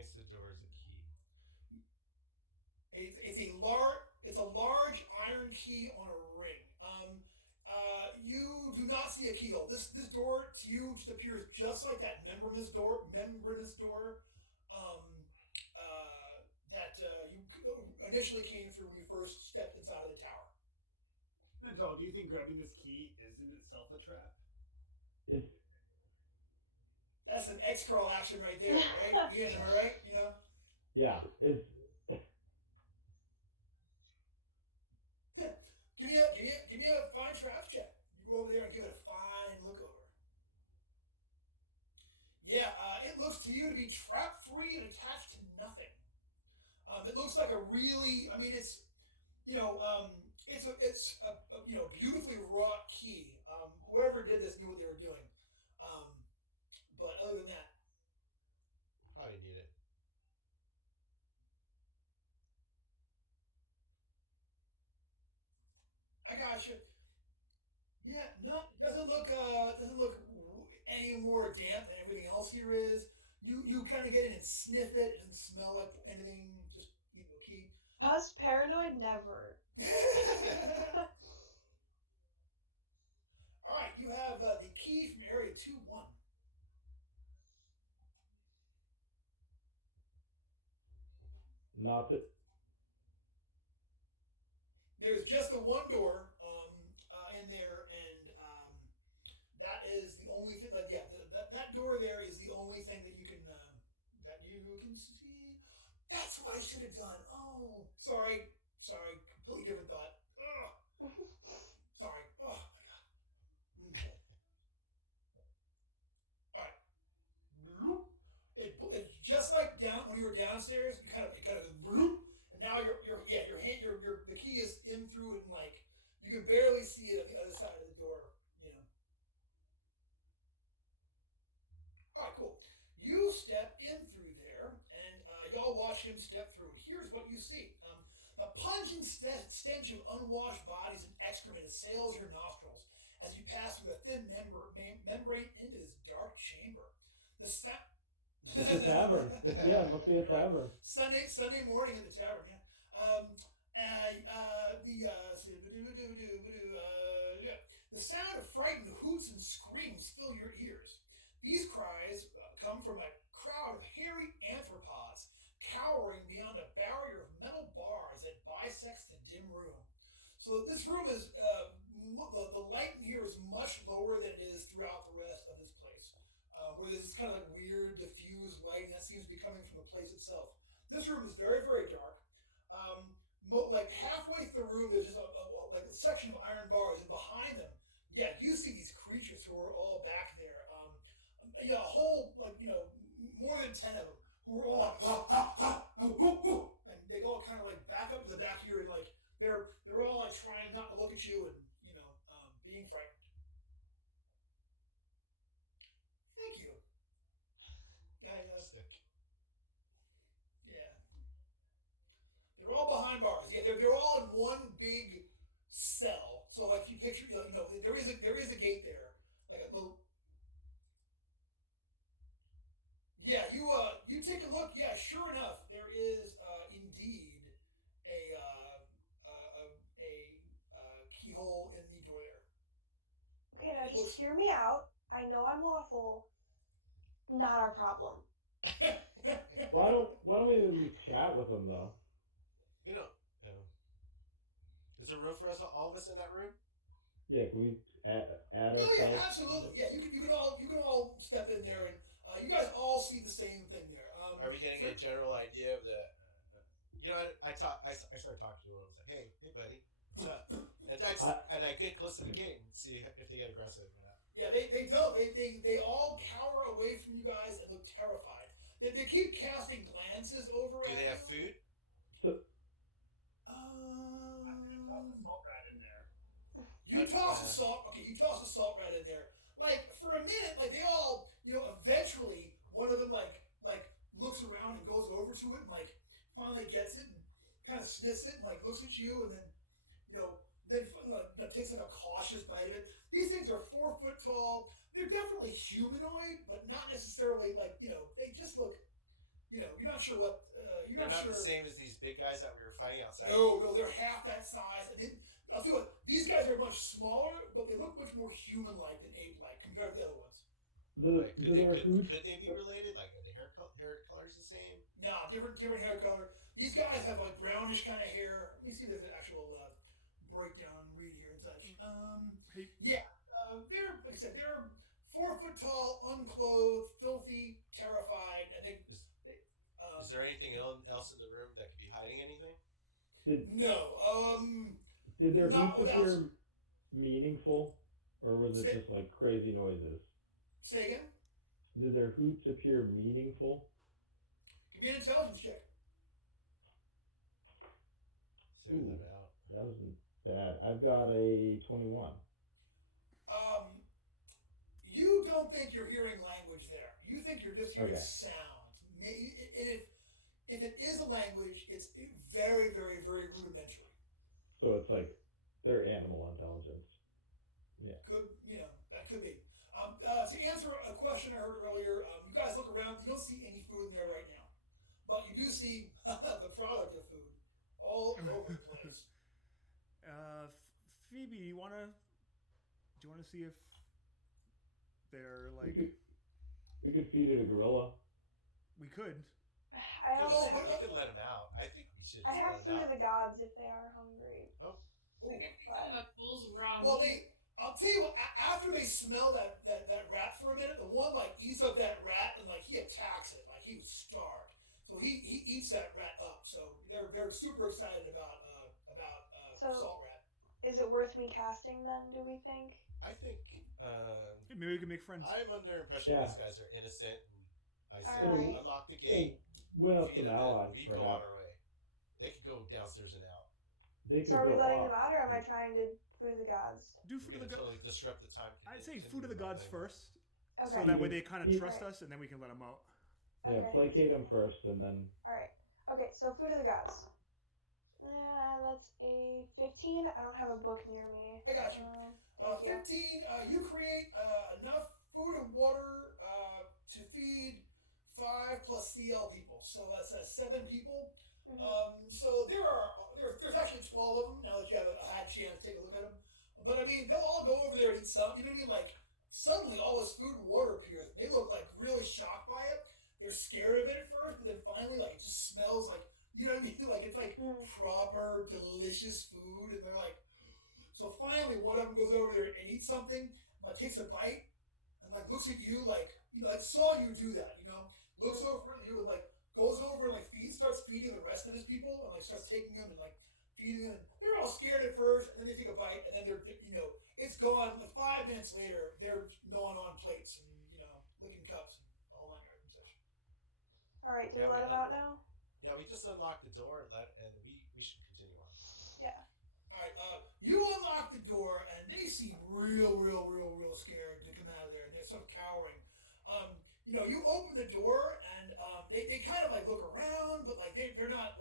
next to the door is a key. It's a large iron key on a ring. You do not see a keyhole. This door to you just appears just like that membranous door that you initially came through when you first stepped inside of the tower. Mental, do you think grabbing this key is in itself a trap? It's That's an X curl action right there, right? Ian, am I right? You know. yeah. It's Give me a fine traps check. You go over there and give it a fine look over. Yeah, it looks to you to be trap free and attached to nothing. It looks like a really, I mean, it's a beautifully wrought key. Whoever did this knew what they were doing. But other than that, Probably need it. I got you. Yeah, no, doesn't look any more damp than everything else here is. You kind of get in and sniff it. It doesn't smell like anything. Just key. Us paranoid never. All right, you have the key from Area 2-1. not that. There's just the one door in there, and that is the only thing. That door there is the only thing that you can see. That's what I should have done. Oh, sorry, completely different thought. Ugh. Sorry. Oh my god. All right. It's just like down when you were downstairs. It kind of goes. And now the key is in through it, and like you can barely see it on the other side of the door. All right, cool. You step in through there, and y'all watch him step through. Here's what you see. The pungent stench of unwashed bodies and excrement assails your nostrils as you pass through a thin membrane into this dark chamber. It's a tavern. Yeah, it must be a tavern. Sunday morning at the tavern. Yeah. The sound of frightened hoots and screams fill your ears. These cries come from a crowd of hairy anthropods cowering beyond a barrier of metal bars that bisects the dim room. So this room is the light in here is much lower than it is throughout the rest of this place, where there's this kind of like weird diffused lighting that seems to be coming from the place itself. This room is very, very dark. Like halfway through the room, there's just a section of iron bars, and behind them, yeah, you see these creatures who are all back there. A whole more than 10 of them who are all and they all kind of like back up to the back here, and like they're all like trying not to look at you and being frightened. Thank you. Yeah. They're all behind bars. Yeah, they're all in one big cell. So like if you picture, there is a gate there, like a little. Yeah, you take a look. Yeah, sure enough, there is indeed a keyhole in the door there. Okay, now just hear me out. I know I'm lawful. Not our problem. Why don't we at least chat with them though? You know. Is there room for us, all of us, in that room? Yeah, can we add Oh ourselves? yeah, absolutely. Yeah, you can all step in there, and you guys all see the same thing there. Are we getting a general idea of the? I started talking to him. I was like, hey, buddy, what's up? And I get close to the gate and see if they get aggressive or not. Yeah, they don't. They all cower away from you guys and look terrified. They keep casting glances over Do at they have you. food? Salt rat in there. You toss the salt. Okay, you toss the salt rat in there. Like for a minute, like they all, eventually one of them like looks around and goes over to it and like finally gets it and kind of sniffs it and like looks at you and then takes like a cautious bite of it. These things are 4 foot tall. They're definitely humanoid, but not necessarily like they just look. You're not not sure what you're They're not sure. the same as these big guys that we were fighting outside. No, they're half that size. And I'll tell you what, these guys are much smaller, but they look much more human-like than ape-like compared to the other ones. Like, could they be related? Like, are the hair colors the same? No, different hair color. These guys have like brownish kind of hair. Let me see if there's an actual breakdown read here and such. Yeah, they're like I said, they're 4 foot tall, unclothed, filthy, terrified, and is there anything else in the room that could be hiding anything? Did their hoots appear meaningful, or was it just like crazy noises? Say again? Did their hoots appear meaningful? Give me an intelligence check. Ooh, that wasn't bad. I've got a 21. You don't think you're hearing language there. You think you're just hearing sounds. If it is a language, it's very, very, very rudimentary. So it's like their animal intelligence. Yeah. That could be. To answer a question I heard earlier, you guys look around. You don't see any food in there right now, but you do see the product of food all over the place. Phoebe, do you want to see if they're like? We could feed it a gorilla. We could. I don't know. We could let them out. I think we should. I have food of the gods if they are hungry. Oh. We can feed them the fools wrong. Well, I'll tell you what. After they smell that rat for a minute, the one like eats up that rat and like he attacks it like he was starved. So he eats that rat up. So they're super excited about salt rat. Is it worth me casting then? Do we think? I think. Maybe we can make friends. I'm under impression these guys are innocent. And I said unlock the gate. Went up some allies. We go on our way. They could go downstairs and out. So are we letting them out, or am I trying to food of the gods? Do food of the gods. Totally disrupt the time. I'd say food of the gods first. Okay. So that way they kind of trust us, and then we can let them out. Yeah, placate them first, and then. All right. Okay, so food of the gods. That's a 15. I don't have a book near me. I got you. 15. You create enough food and water to feed 5 plus CL people. So that's 7 people. Mm-hmm. So there's actually 12 of them now that you have had a chance to take a look at them. But I mean, they'll all go over there and eat some. You know what I mean? Like suddenly all this food and water appears. They look like really shocked by it. They're scared of it at first, but then finally, like it just smells like, you know what I mean? Like it's like proper, delicious food, and they're like. So finally, one of them goes over there and eats something, like takes a bite, and like looks at you like, like saw you do that, looks over at you and like goes over and like starts feeding the rest of his people, and like starts taking them and like feeding them. They're all scared at first, and then they take a bite, and then they're it's gone. Like 5 minutes later, they're gnawing on plates and licking cups and all that and such. All right, do we let them out now? Yeah, we just unlocked the door and we should continue on. Yeah. All right, you unlock the door, and they seem real scared to come out of there, and they're sort of cowering. You open the door, and they kind of like look around, but like they're not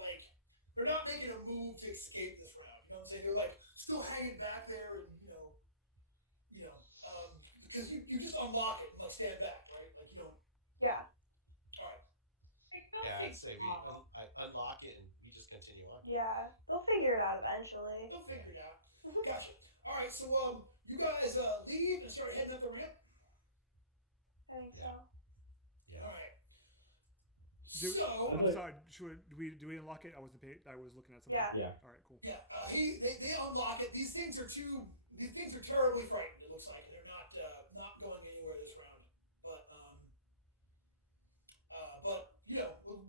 making a move to escape this round. You know what I'm saying? They're like still hanging back there, and because you just unlock it and like stand back, right? Like you don't. Yeah. All right. Yeah, I'd say I unlock it and we just continue on. Yeah, they'll figure it out eventually. They'll figure it out. Gotcha. All right, so you guys leave and start heading up the ramp. I think so. Yeah. All right. I'm sorry. Do we unlock it? I was looking at something. Yeah. All right. Cool. Yeah. They unlock it. These things are terribly frightened. It looks like they're not going anywhere this round. But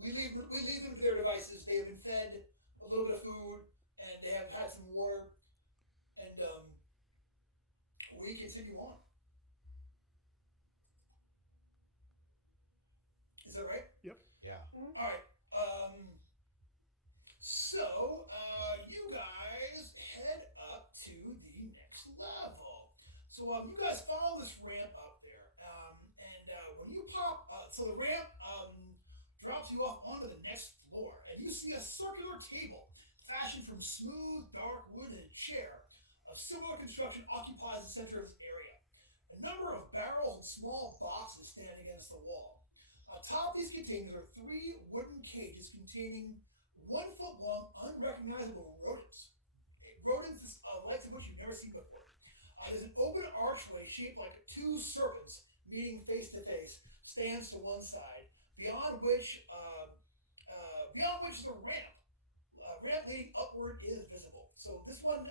we leave them to their devices. They have been fed a little bit of food, and they have had some water, and we continue on. Is that right? Yep. Yeah. Mm-hmm. All right. So you guys head up to the next level. So you guys follow this ramp up there, and when you pop, so the ramp drops you off onto the next floor, and you see a circular table fashioned from smooth, dark wood, and a chair of similar construction occupies the center of this area. A number of barrels and small boxes stand against the wall. Atop these containers are 3 wooden cages containing 1 foot long, unrecognizable rodents. Rodents, likes of which you've never seen before. There's an open archway shaped like 2 serpents meeting face to face, stands to one side, beyond which is a ramp. Ramp leading upward is visible. So this one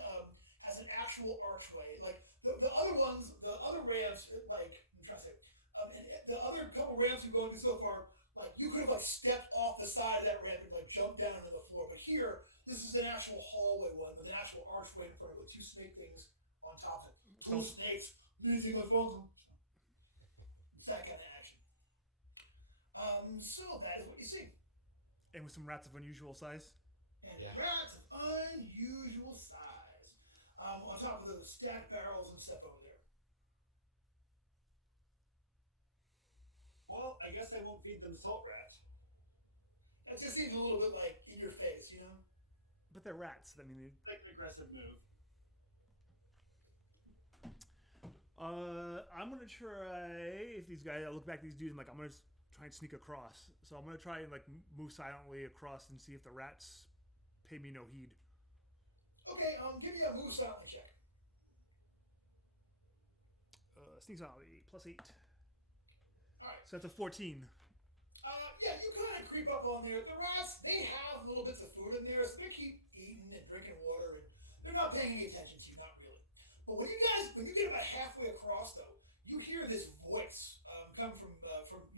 has an actual archway. Like the other ones, the other ramps, like I'm trying to say, and the other couple ramps we've gone through so far, like you could have like stepped off the side of that ramp and like jumped down into the floor. But here, this is an actual hallway one with an actual archway in front of it with 2 snake things on top of it. 2 snakes meeting in front of them. It's that kind of action. So that is what you see. And with some rats of unusual size. And rats of unusual size. On top of those stacked barrels and stuff over there. Well, I guess I won't feed them salt rat. That just seems a little bit like in your face, you know? But they're rats. I mean, Like an aggressive move. I'm gonna try. If these guys, I look back at these dudes, I'm like, I'm gonna try and sneak across. So I'm gonna try and like move silently across and see if the rats pay me no heed. Okay, give me a move silently check. Sneak silently +8. Alright. So that's a 14. Yeah, you kind of creep up on there. The rats, they have little bits of food in there, so they keep eating and drinking water, and they're not paying any attention to you, not really. But when you get about halfway across, though, you hear this voice come from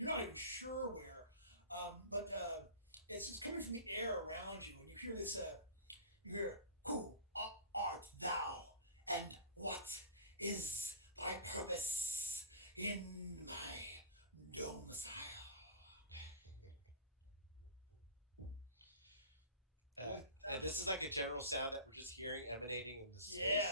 you're not even sure where, but it's just coming from the air around you, and you hear this. You hear, "Who art thou, and what is thy purpose in my domicile?" And this is like a general sound that we're just hearing emanating in the space.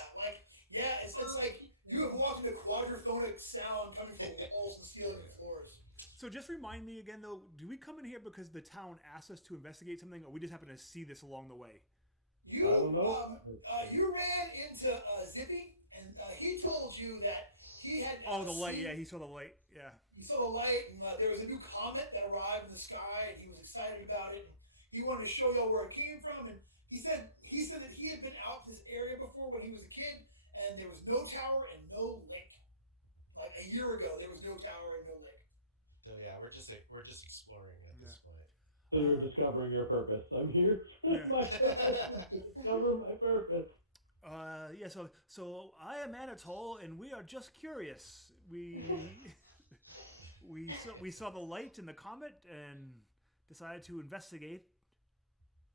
It's like you have walked into quadraphonic sound coming from walls and ceiling and floors. So just remind me again, though, do we come in here because the town asked us to investigate something, or we just happen to see this along the way? I don't know. You ran into Zippy, and he told you that he had. Oh, the light. Yeah, he saw the light. Yeah. He saw the light, and there was a new comet that arrived in the sky, and he was excited about it. And he wanted to show y'all where it came from, and he said that he had been out this area before when he was a kid, and there was no tower and no lake. Like a year ago, there was no tower and no lake. So yeah, we're just exploring at this point. So you're discovering your purpose. I'm here with my purpose to discover my purpose. Yeah. So I am Anatole, and we are just curious. We saw the light in the comet and decided to investigate.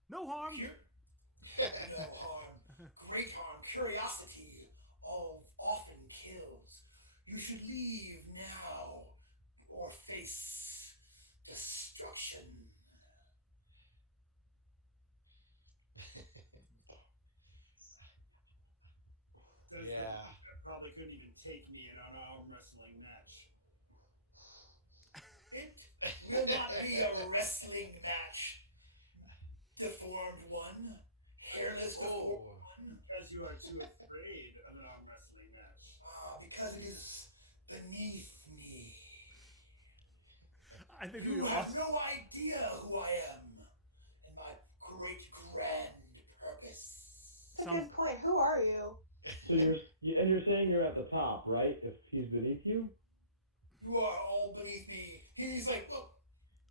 No harm. No harm. Great harm. Curiosity often kills. You should leave now or face destruction. Yeah. Probably couldn't even take me in an arm wrestling match. It will not be a wrestling match. Deformed one. Hairless deformed one. Because you are too afraid of an arm wrestling match. Because it is beneath me. I think You have no idea who I am and my great grand purpose. That's a good point. Who are you? So you're saying you're at the top, right? If he's beneath you? You are all beneath me. He's like, well,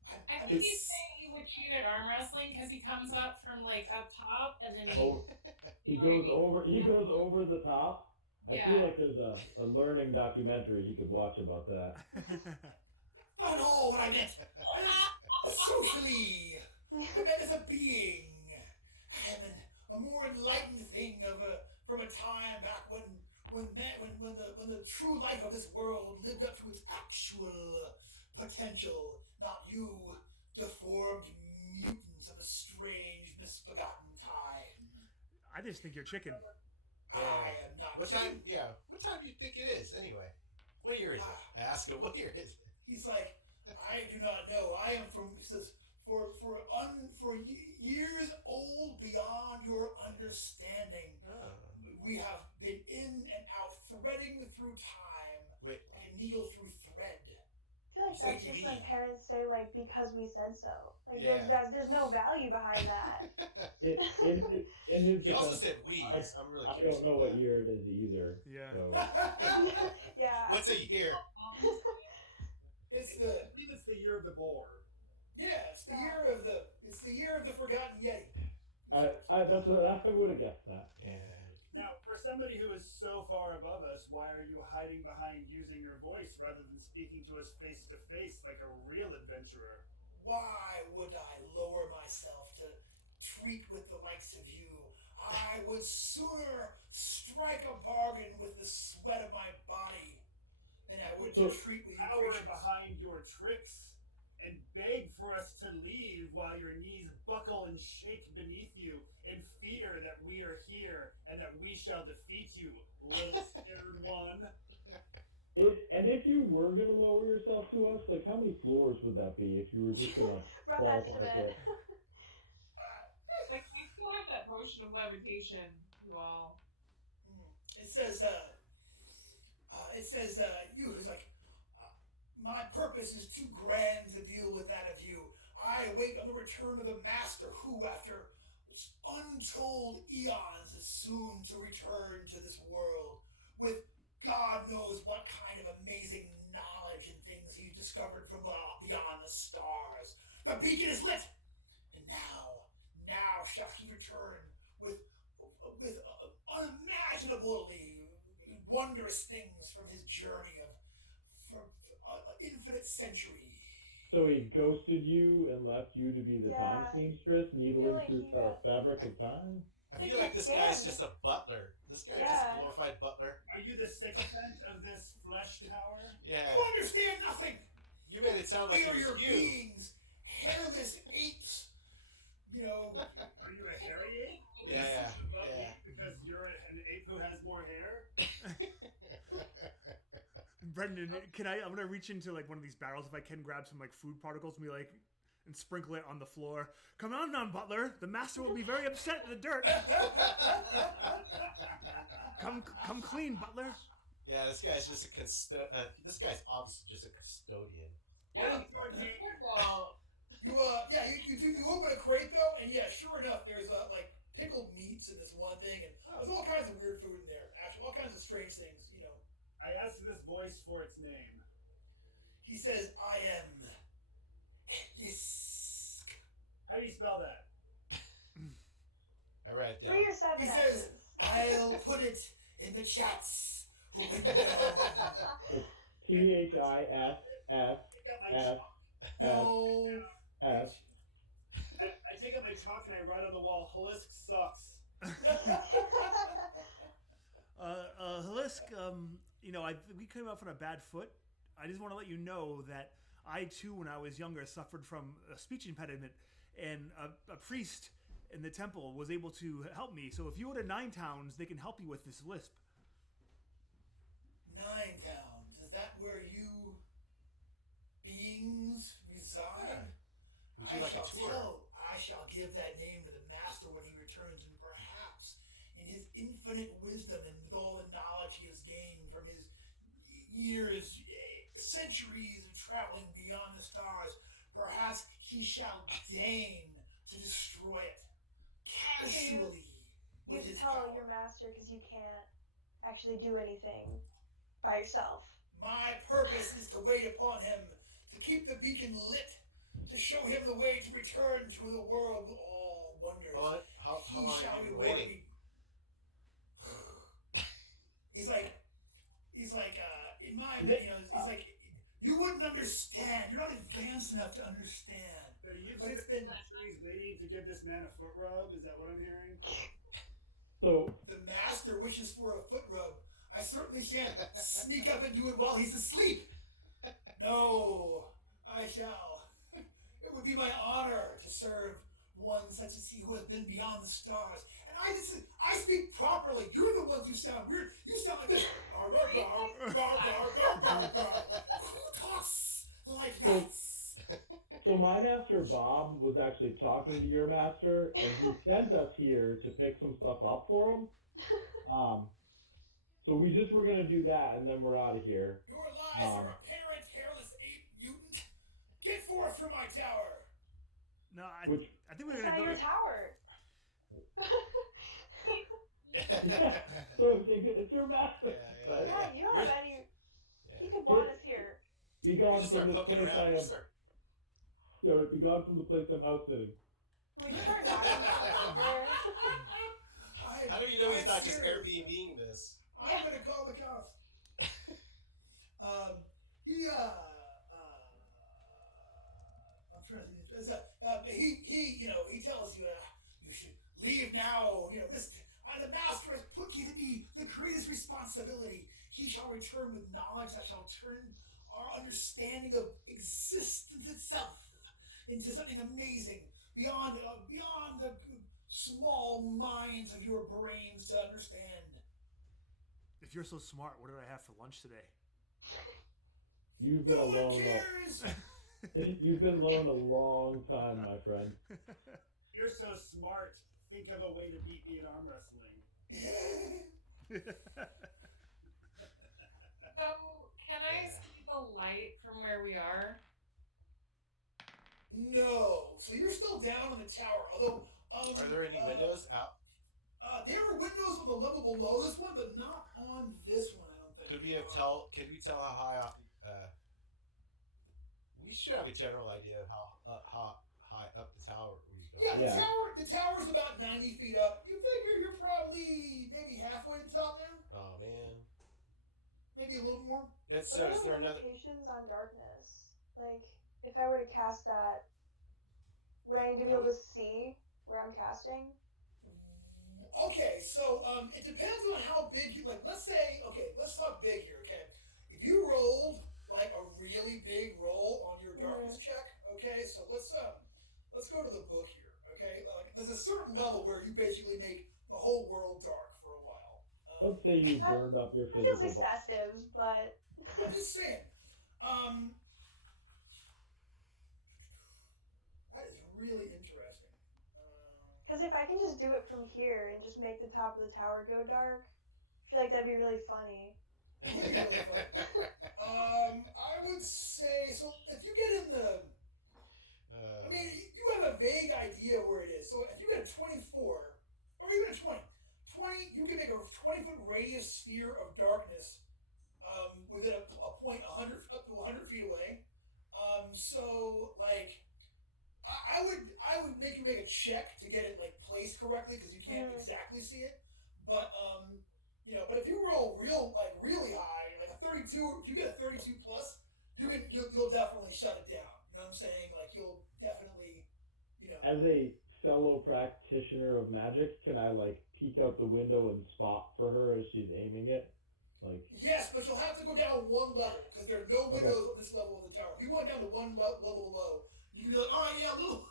I think he's saying he would cheat at arm wrestling because he comes up from like up top and then he goes over the top. I feel like there's a learning documentary you could watch about that. Not all what I meant. Socially, I meant as a being. I am a more enlightened thing from a time back when the true life of this world lived up to its actual potential. Not you, deformed mutants of a strange, misbegotten time. I just think you're chicken. I am not. What time? Yeah. What time do you think it is anyway? What year is it? I ask him. What year is it? He's like, I do not know. I am from. He says, for years old beyond your understanding. We have been in and out, threading through time like a needle through thread. I feel like that's Take just me. when parents say like because we said so. Like Yeah. there's no value behind that. In his He also defense, said we. I'm really I curious. don't know about what year it is either. Yeah. So Yeah. What's a year? It's I believe it's the year of the boar. it's the year of the forgotten Yeti. that's what I would have guessed that. Yeah. Now, for somebody who is so far above us, why are you hiding behind using your voice rather than speaking to us face to face like a real adventurer? Why would I lower myself to treat with the likes of you? I would sooner strike a bargain with the sweat of my body than I would to treat with you Power creatures. behind your tricks and beg for us to leave while your knees buckle and shake beneath you in fear that we are here and that we shall defeat you, little scared one. And if you were gonna lower yourself to us, like how many floors would that be if you were just gonna Rough fall estimate. Like, I still have that potion of levitation, you all. It says, it's like, my purpose is too grand to deal with that of you. I wait on the return of the master who, after untold eons, is soon to return to this world with God knows what kind of amazing knowledge and things he discovered from beyond the stars. The beacon is lit, and now shall he return with unimaginably wondrous things from his journey of infinite centuries. So he ghosted you and left you to be the time Yeah. seamstress, needling like through he, the fabric of time? I Like feel like you're this guy's scammed. just a butler. This guy's just Yeah. a glorified butler. Are you the sycophant of this flesh tower? Yeah. You understand nothing. You made it sound like We it are your was you. beings, hairless apes. You know, Are you a hairy ape? Yeah, Above yeah. me because you're an ape who has more hair? Brendan, I'm gonna reach into like one of these barrels if I can grab some like food particles and be like and sprinkle it on the floor. Come on, Butler. The master will be very upset with the dirt. Come clean, Butler. Yeah, this guy's just this guy's obviously just a custodian. Yeah, What is your name? well, you open a crate though, and yeah, sure enough, there's like pickled meats in this one thing, and there's all kinds of weird food in there. Actually, all kinds of strange things. You know, I asked this voice for its name. he says, "I am this." How do you spell that? I write it down. 3 or 7 He S's. says, "I'll put it in the chats." THISSSS I got my No. S. I take out my chalk and I write on the wall, Halisk sucks. Halisk, we came off on a bad foot. I just want to let you know that I too, when I was younger, suffered from a speech impediment, and a priest in the temple was able to help me. So if you go to 9 towns, they can help you with this lisp. 9 towns. Is that where you beings reside? Would you like a tour? I shall give that name to the master when he returns, and perhaps in his infinite wisdom and with all the knowledge he has gained from his years, centuries of traveling beyond the stars, perhaps he shall deign to destroy it casually You with his tell power. your master because you can't actually do anything by yourself. My purpose is to wait upon him, to keep the beacon lit, to show him the way to return to the world with all wonders. How He long shall have you been reward waiting? me. He's like, in my, he's like, you wouldn't understand. You're not advanced enough to understand. But you've But it's been centuries waiting to give this man a foot rub? Is that what I'm hearing? So the master wishes for a foot rub. I certainly can't sneak up and do it while he's asleep. No, I shall. It would be my honor to serve one such as he who has been beyond the stars. And I speak properly. You're the ones who sound weird. You sound like this. Who talks like that? So my master Bob was actually talking to your master, and he sent us here to pick some stuff up for him. So we just were gonna do that, and then we're out of here. Your lies are apparent, hairless ape mutant. No, I Which- think we're It's gonna not go. your tower. So it's your master. Yeah, right? Yeah, you don't have any. Yeah. You could want us here. Be You gone just from start this poking place around. I You am. start... Yeah, be gone from the place I'm house sitting. We just start knocking stuff over. How do you know he's I'm not just serious. Airbnb-ing this? I'm gonna call the cops. He I'm trying to think. He tells you you should leave now. The master has given me the greatest responsibility. He shall return with knowledge that shall turn our understanding of existence itself into something amazing beyond the small minds of your brains to understand. If you're so smart, what did I have for lunch today? You've been No one alone. cares. You've been alone a long time, my friend. You're so smart. Think of a way to beat me in arm wrestling. So, can I see the light from where we are? No. So you're still down on the tower. Although, Are there any windows out? There are windows on the level below this one, but not on this one. I don't think. Could we tell how high off? We should have a general idea of how high up the tower we go. Yeah, Yeah. the tower's about 90 feet up. You figure you're probably maybe halfway to the top now? Oh man. Maybe a little more? It's, What is are there the another? limitations on darkness? Like, if I were to cast that, would I need to be able to see where I'm casting? Okay, so it depends on how big you like. Let's say, okay, let's talk big here. Okay, if you rolled like a really big roll on your darkness check, okay, so let's go to the book here. Okay, like there's a certain level where you basically make the whole world dark for a while. Let's say you burned up your It feels physical body. excessive, but I'm just saying. That is really interesting. because if I can just do it from here and just make the top of the tower go dark, I feel like that'd be really funny. It would be really funny. I would say so. If you get in the, I mean, you have a vague idea where it is. So if you get a 24, or even a 20, you can make a 20-foot radius sphere of darkness within a point 100 up to 100 feet away. So like, I would make you make a check to get it like placed correctly because you can't exactly see it. But but if you roll really high, like a 32, if you get a 32 plus, you'll definitely shut it down. You know what I'm saying? Like you'll definitely, As a fellow practitioner of magic, can I like peek out the window and spot for her as she's aiming it? Like, Yes, but you'll have to go down one level because there are no windows on this level of the tower. If you went down to one level below, you can be like, all right, yeah, little.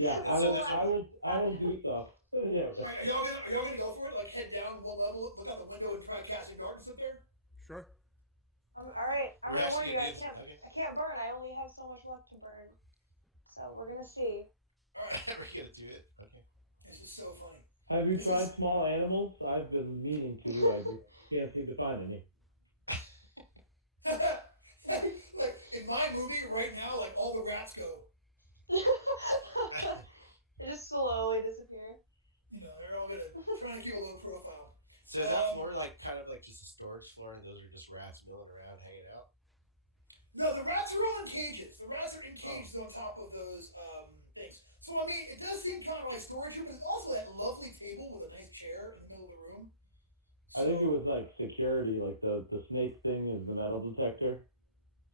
yeah, So I will do stuff. Yeah. All right, are y'all gonna go for it? Like head down one level, look out the window, and try casting darkness up there. Sure. All right, I'm We're gonna actually warn you, gonna do- okay. I can't burn. I only have so much left to burn. So we're gonna see. All right, We're gonna do it. Okay. this is so funny. Have you tried small animals? I've been meaning to. I just can't seem to find any. Like in my movie right now, like all the rats go. They just slowly disappear. They're all trying to keep a low profile. So is that floor like kind of like just a storage floor, and those are just rats milling around, hanging out? No, the rats are all in cages. The rats are in cages on top of those things. So I mean, it does seem kind of like storage here, but there's also that lovely table with a nice chair in the middle of the room. I think it was like security, like the snake thing is the metal detector.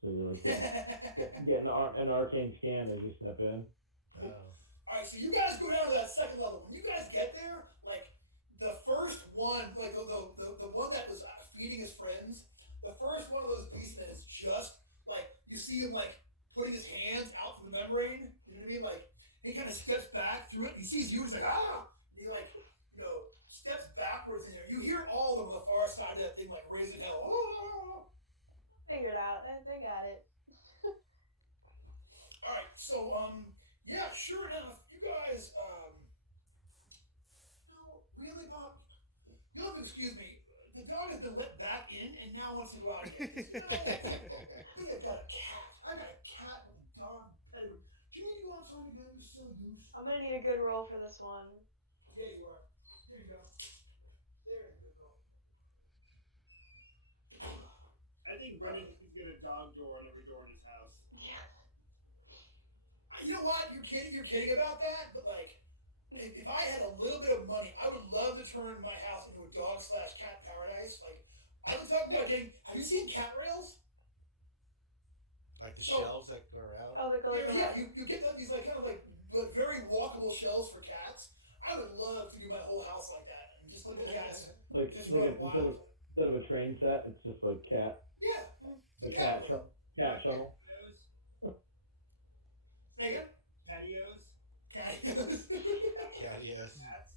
So you're like getting an arcane scan as you step in. Oh. All right, so you guys go down to that second level. When you guys get there, like the first one, like the one that was feeding his friends, the first one of those beastmen is just like you see him like putting his hands out from the membrane. You know what I mean? Like he kind of steps back through it. He sees you. And he's like he like steps backwards in there. You hear all of them on the far side of that thing like raising hell. Figured out. They got it. All right, so yeah, sure enough, you guys no, really, Bob, you'll have to excuse me. The dog has been let back in and now wants to go out again. I think I've got a cat. I got a cat with a dog pedigree. Do you need to go out for sign again, you silly goose. I'm gonna need a good roll for this one. Yeah, you are. There you go. There you go. I think Brendan needs to get a dog door on every door in his house. Yeah. You know what? You're kidding about that, but like, if I had a little bit of money, I would love to turn my house into a dog/cat paradise. Like, I was talking about getting. Have you seen cat rails? Like the shelves that go around. Oh, the go Yeah, you get like these like kind of like very walkable shelves for cats. I would love to do my whole house like that and just let the cats Like, just like run instead wild. of a train set, it's just like cat. Yeah, The cat cat rail. tunnel. Patios? Say again? Patios? Catios. Catios. Cats?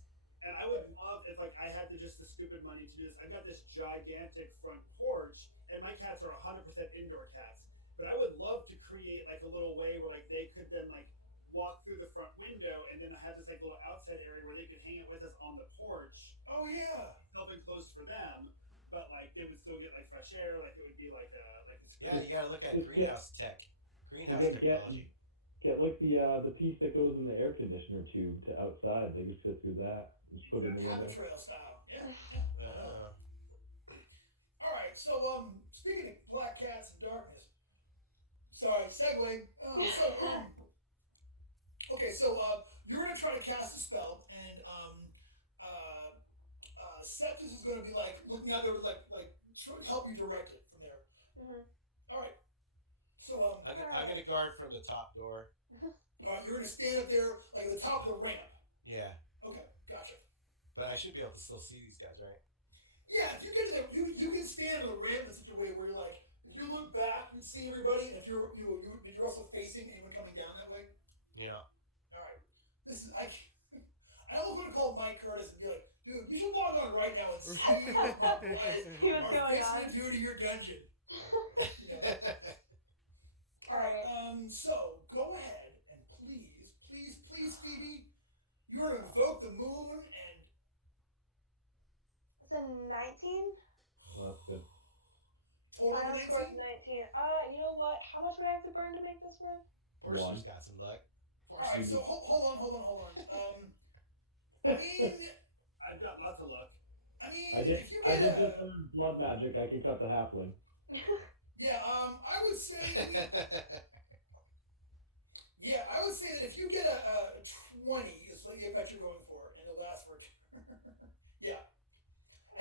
And I would love if like I had just the stupid money to do this. I've got this gigantic front porch, and my cats are 100% indoor cats. But I would love to create like a little way where like they could then like walk through the front window, and then I have this like little outside area where they could hang out with us on the porch. Oh yeah. Self-enclosed for them, but like they would still get like fresh air. Like it would be like this. Yeah, you gotta look at greenhouse tech. Greenhouse Get- technology. Get like the piece that goes in the air conditioner tube to outside. They just go through that. Just put it in the window. Habit trail style. Yeah. All right. So speaking of black cats and darkness. Sorry, segue. Okay, so you're gonna try to cast a spell, and Septus is gonna be like looking out there, like help you direct it from there. Mm-hmm. All right. So I'm gonna guard from the top door. all right, you're gonna stand up there, like at the top of the ramp. Yeah, Okay, gotcha. but I should be able to still see these guys, right? Yeah, if you get to there, you can stand on the ramp in such a way where you're like, if you look back, you see everybody, and if you're also facing anyone coming down that way. Yeah. All right, this is I almost want to call Mike Curtis and be like, dude, you should log on right now and see what See what's going fixing on. to do to your dungeon. Yeah. All right, so go ahead and please, Phoebe, you're gonna invoke the moon and It's a 19. Well, that's good. total of Final score is 19. 19. You know what? How much would I have to burn to make this work? Forster's got some luck. All right, so hold on. I mean, I've got lots of luck. I did. if you I get did just learn blood magic. I could cut the halfling. yeah, I would say, that if you get a 20 is like the effect you're going for, and it lasts for a turn. Yeah,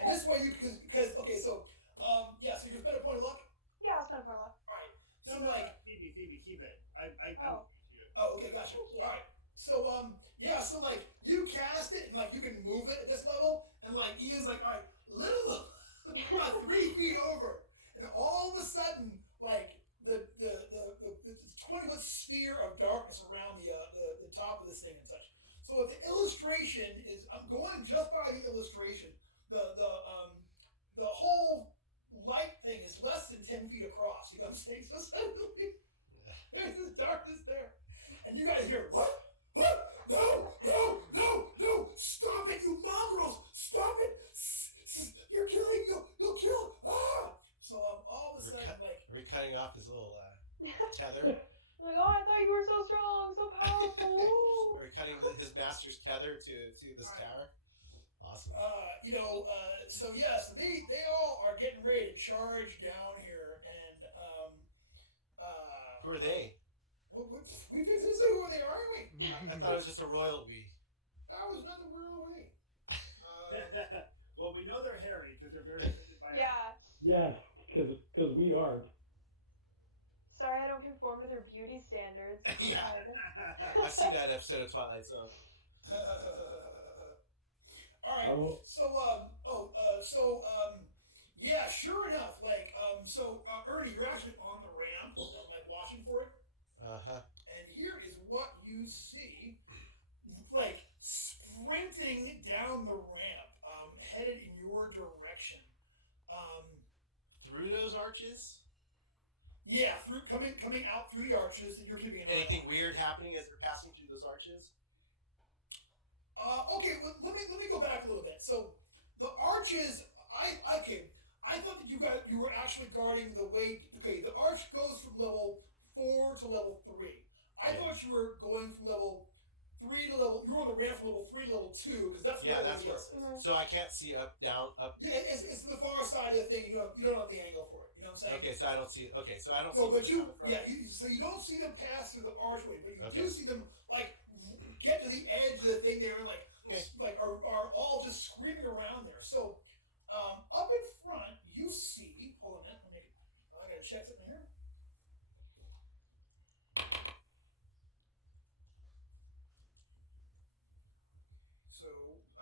and this way you because okay, so so you spend a point of luck. Yeah, I'll spend a point left. All right, so No, like. Phoebe, keep it. I'm Oh. you. Oh, okay, gotcha. Thank you. All right. So, so like you cast it and like you can move it at this level, and like Ian's like, all right, little about 3 feet over, and all of a sudden, like the 20-foot sphere of darkness around the top of this thing and such. So if the illustration is, I'm going just by the illustration, the whole light thing is less than 10 feet across. You know what I'm saying? So suddenly there's this darkness there. And you guys hear, what? What? No! Stop it, you mongrels! Stop it! You're killing, you'll kill! Ah! So all of a sudden, like... Are we cutting off his little tether? Like, oh, I thought you were so strong, so powerful. Are we cutting his master's tether to this tower? Awesome. So yes, they all are getting ready to charge down here, and Who are they? we fixed to say who they are, aren't we? I thought it was just a royal we. That was not the real way. Well, we know they're hairy because they're very offended by Yeah. Yes, because we aren't. Sorry, I don't conform to their beauty standards. Yeah. God. I've seen that episode of Twilight Zone. All right. Yeah, sure enough. Like, Ernie, you're actually on the ramp, like watching for it. Uh-huh. And here is what you see, like sprinting down the ramp, headed in your direction. Through those arches? Yeah, coming out through the arches, and you're keeping an eye. Anything weird happening as they're passing through those arches? Okay, well, let me go back a little bit. So the arches, I thought that you were actually guarding the way. Okay, the arch goes from level 4 to level 3. I thought you were going from level 3 to level. You were on the ramp from level 3 to level 2 because that's where that's everybody where. else is. So I can't see up, down, up. Yeah, it's the far side of the thing. You don't have the angle for it. You know what I'm saying? Okay, so I don't see. Okay, so I don't see. No, where but they're you, coming from. yeah, so you don't see them pass through the archway, but you Okay. do see them like get to the edge of the thing there and Okay. are all just screaming around there. So up in front, you see. Hold on a minute. I gotta check something here. So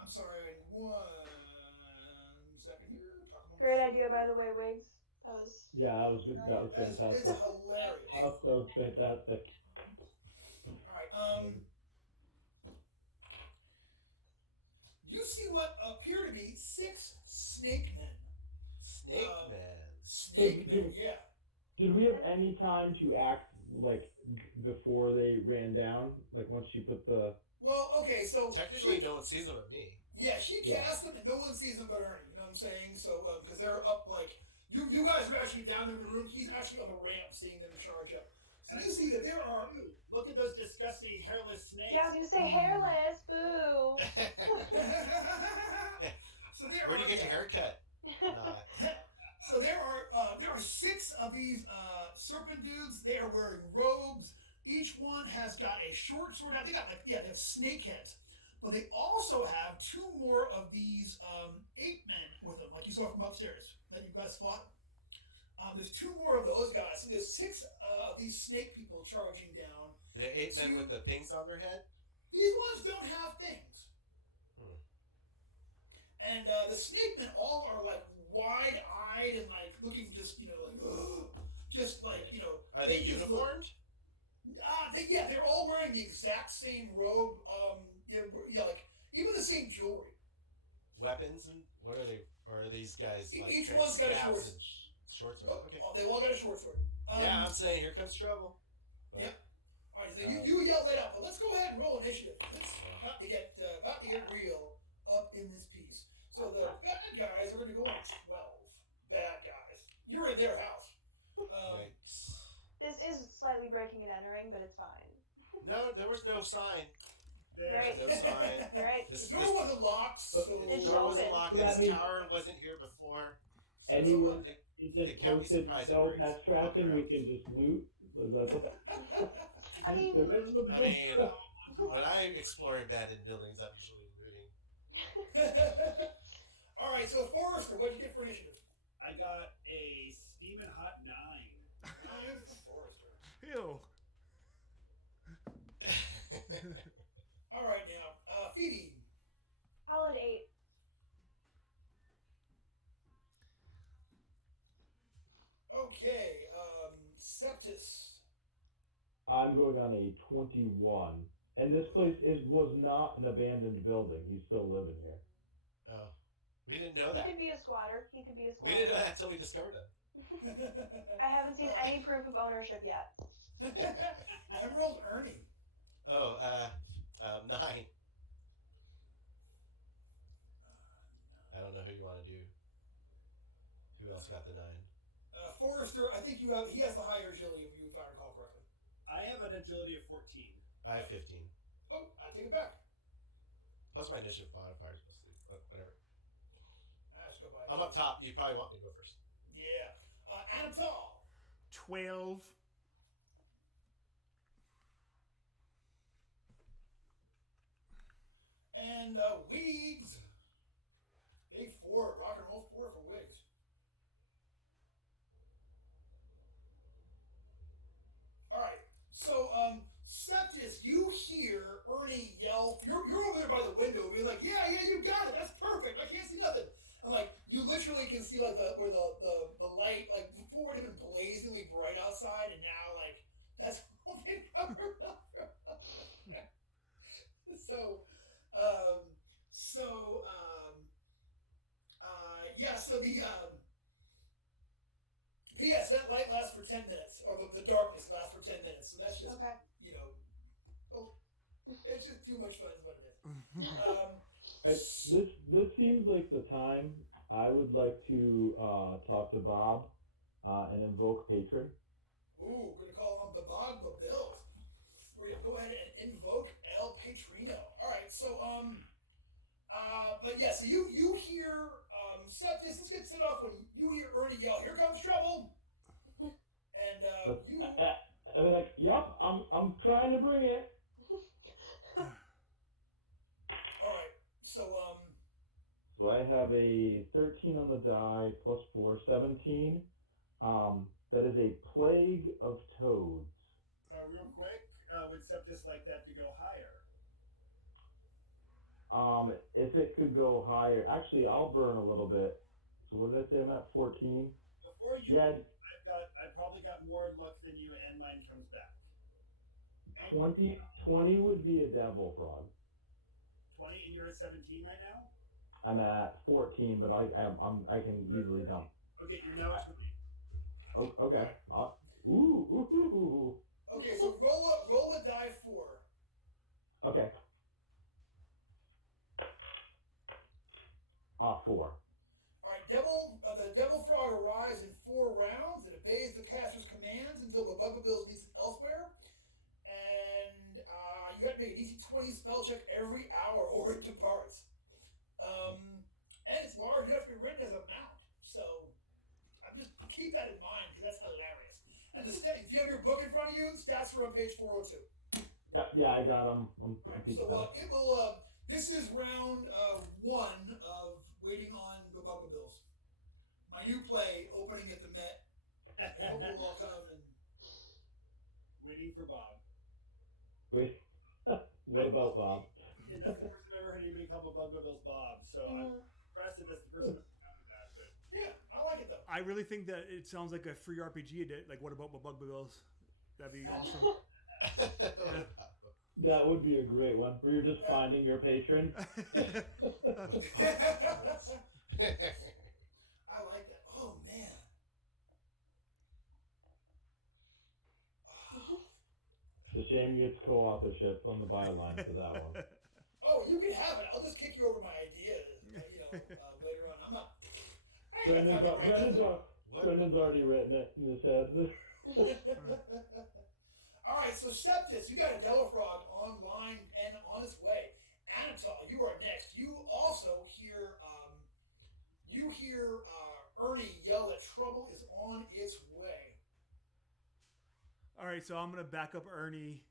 I'm sorry. 1 second here. Great idea, by the way, Wiggs. That was. Yeah, that was good. That was It's fantastic. hilarious. That was fantastic. All right. You see what appear to be 6 snake men. Snake man. Snake men, yeah. Did we have any time to act like before they ran down? Like once you put the. Well, okay, so Technically, no one sees them but me. yeah, she cast them, and no one sees them but Ernie. You know what I'm saying? So because they're up like you guys are actually down in the room. He's actually on the ramp, seeing them charge up. So you see that there are. Look at those disgusting hairless snakes. Yeah, I was gonna say hairless. Boo. So there Where do you get are, your haircut? Nah. So there are 6 of these serpent dudes. They are wearing robes. Each one has got a short sword out. They have snake heads. But they also have 2 more of these ape men with them, like you saw from upstairs that you guys fought. There's 2 more of those guys. So there's 6 of these snake people charging down. The 8 men with the things on their head? These ones don't have things. And the snake men all are like wide-eyed and like looking just, just like, Are they just uniformed? They're all wearing the exact same robe. Like even the same jewelry. Weapons and what are they? Or are these guys like Each one's got a short and short sword? Okay. They all got a short sword. Yeah, I'm saying here comes trouble. But, Yep. All right, so you yelled that out, but let's go ahead and roll initiative. It's about to get real up in this piece. So the bad guys are going to go on 12. Bad guys. You're in their house. Yikes. This is slightly breaking and entering, but it's fine. No, there was no sign. Right. No sign. You're right. The door wasn't locked, so It's The door wasn't open. locked. So that This means- tower wasn't here before. So Anyone they- is they it can't be posted surprised no if pest they're trapping? We around. can just loot. Was that the? I mean, I mean, when I explore abandoned buildings, I'm usually looting. All right, so Forrester, what'd you get for initiative? I got a steaming hot 9. 9 for Forrester. Ew. All right, now, Phoebe. solid 8. Okay, Septus. I'm going on a 21, and this place was not an abandoned building. He's still living here. Oh, we didn't know He that. could be a squatter. We didn't know that until we discovered him. I haven't seen any proof of ownership yet. Emerald Ernie. Oh, 9. I don't know who you want to do. Who else got the 9? Forrester, I think he has the higher agility of you, if I recall correctly. I have an agility of 14. I have 15. Oh, I take it back. Plus my initiative modifiers mostly. But whatever. Let's go by. I'm up top. You probably want me to go first. Yeah. Anatol. 12. And Weeds. Big 4. Rock and roll 4 for Wigs. All right. So, Septus, you hear Ernie yell. You're over there by the window, being like, "Yeah, you got it. That's perfect. I can't see nothing." And like, you literally can see like where the light, like before it had been blazingly bright outside, and now like that's all been covered up. So the yes, that light lasts for 10 minutes, or the darkness lasts for 10 minutes. So that's just Okay. it's just too much fun, is what it is. This seems like the time I would like to talk to Bob and invoke patron. Ooh, we're gonna call him the Bog the Bills. but yeah, so you hear Septis. Let's get set off when you hear Ernie yell, "Here comes trouble!" And you. I was like, "Yup, I'm trying to bring it." All right. So So I have a 13 on the die plus 4, 17. That is a plague of toads. Real quick, would Septis like that to go higher? If it could go higher, actually, I'll burn a little bit. So what did I say? I'm at 14. Before you, Yeah, I probably got more luck than you, and mine comes back. 20 would be a devil frog. 20, and you're at 17 right now. I'm at 14, but I can easily dump. Okay, you're now at 20. Oh, okay. Ooh. okay, so roll a die 4. Okay. 4. All right, the devil frog arrives in 4 rounds. It obeys the caster's commands until the Bugabille needs it elsewhere. And you have to make an easy 20 spell check every hour or it departs. And it's large enough to be written as a mount. So I'm just keep that in mind because that's hilarious. And if you have your book in front of you, stats are on page 402. Yeah, I got them. So it will. This is round 1 of waiting on the Bugabilles. My new play opening at the Met. I hope you'll all come and. Waiting for Bob. Wait. What about Bob? Yeah, that's the first I've ever heard anybody call Bugabille's Bob. So I'm impressed that that's the person that counted that. But Yeah, I like it though. I really think that it sounds like a free RPG. Like, what about Bugabille's? That'd be awesome. That would be a great one, where you're just finding your patron. I like that. Oh man. It's a shame you get co-authorship on the byline for that one. Oh, you can have it. I'll just kick you over my idea. Later on. I'm not. Brendan's already written it in his head. All right, so Septis, you got a Devil Frog online and on its way. Anatol, you are next. You also hear Ernie yell that trouble is on its way. All right, so I'm gonna back up Ernie.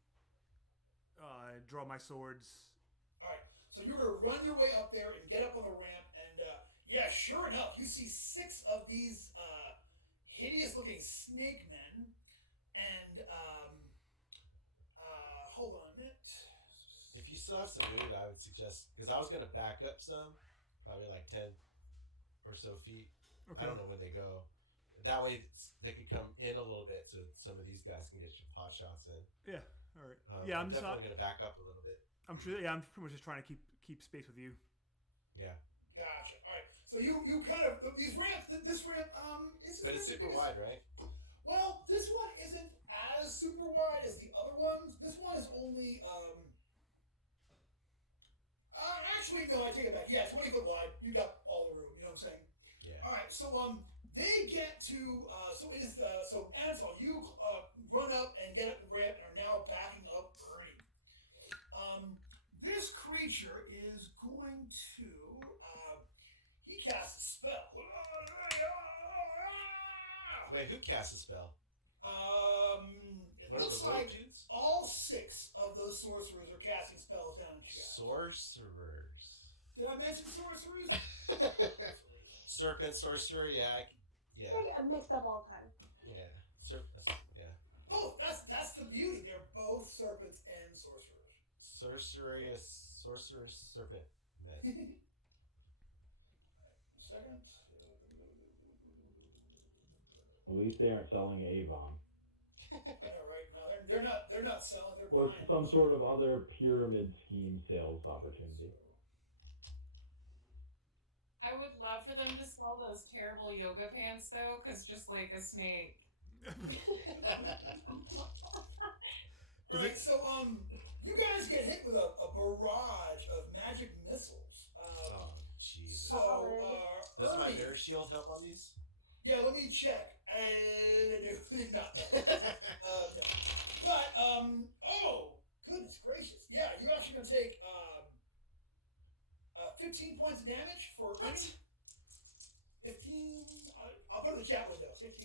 Draw my swords. All right, so you're gonna run your way up there and get up on the ramp, and yeah, sure enough, you see 6 of these hideous-looking snake men, and hold on a minute. If you still have some mood, I would suggest, because I was going to back up some, probably like 10 or so feet. Okay. I don't know when they go. That way they could come in a little bit so some of these guys can get some pot shots in. Yeah. All right. I'm definitely going to back up a little bit. I'm sure. Yeah, I'm pretty much just trying to keep space with you. Yeah. Gotcha. All right. So you kind of these ramps. This ramp is. But it's super wide, right? Well, this one isn't as super wide as the other ones. This one is only actually no, I take it back. Yeah, 20 foot wide. You got all the room. You know what I'm saying? Yeah. All right. So they get to so it is so Ansel, you run up and get up the ramp and are now backing up Ernie. This creature is going to he casts a spell. Wait, who casts a spell? It One of looks the rogue like dudes? all 6 of those sorcerers are casting spells down in chat. Sorcerers. Did I mention sorcerers? Serpent, sorcerer, yeah. Yeah. I get mixed up all the time. Yeah. Serpent, yeah. Oh, that's the beauty. They're both serpents and sorcerers. Sorcerer, serpent. Men. Second. At least they aren't selling Avon. I know, right? No, they're not selling. They're Or buying. some sort of other pyramid scheme sales opportunity. I would love for them to sell those terrible yoga pants though, because just like a snake. All right, so you guys get hit with a barrage of magic missiles. Oh, Jesus. So Does my Ernie- nurse shield help on these? Yeah, let me check. Not no. But oh goodness gracious, yeah, you're actually gonna take 15 15 points of damage for Ernie. 15. I'll put it in the chat window. 15.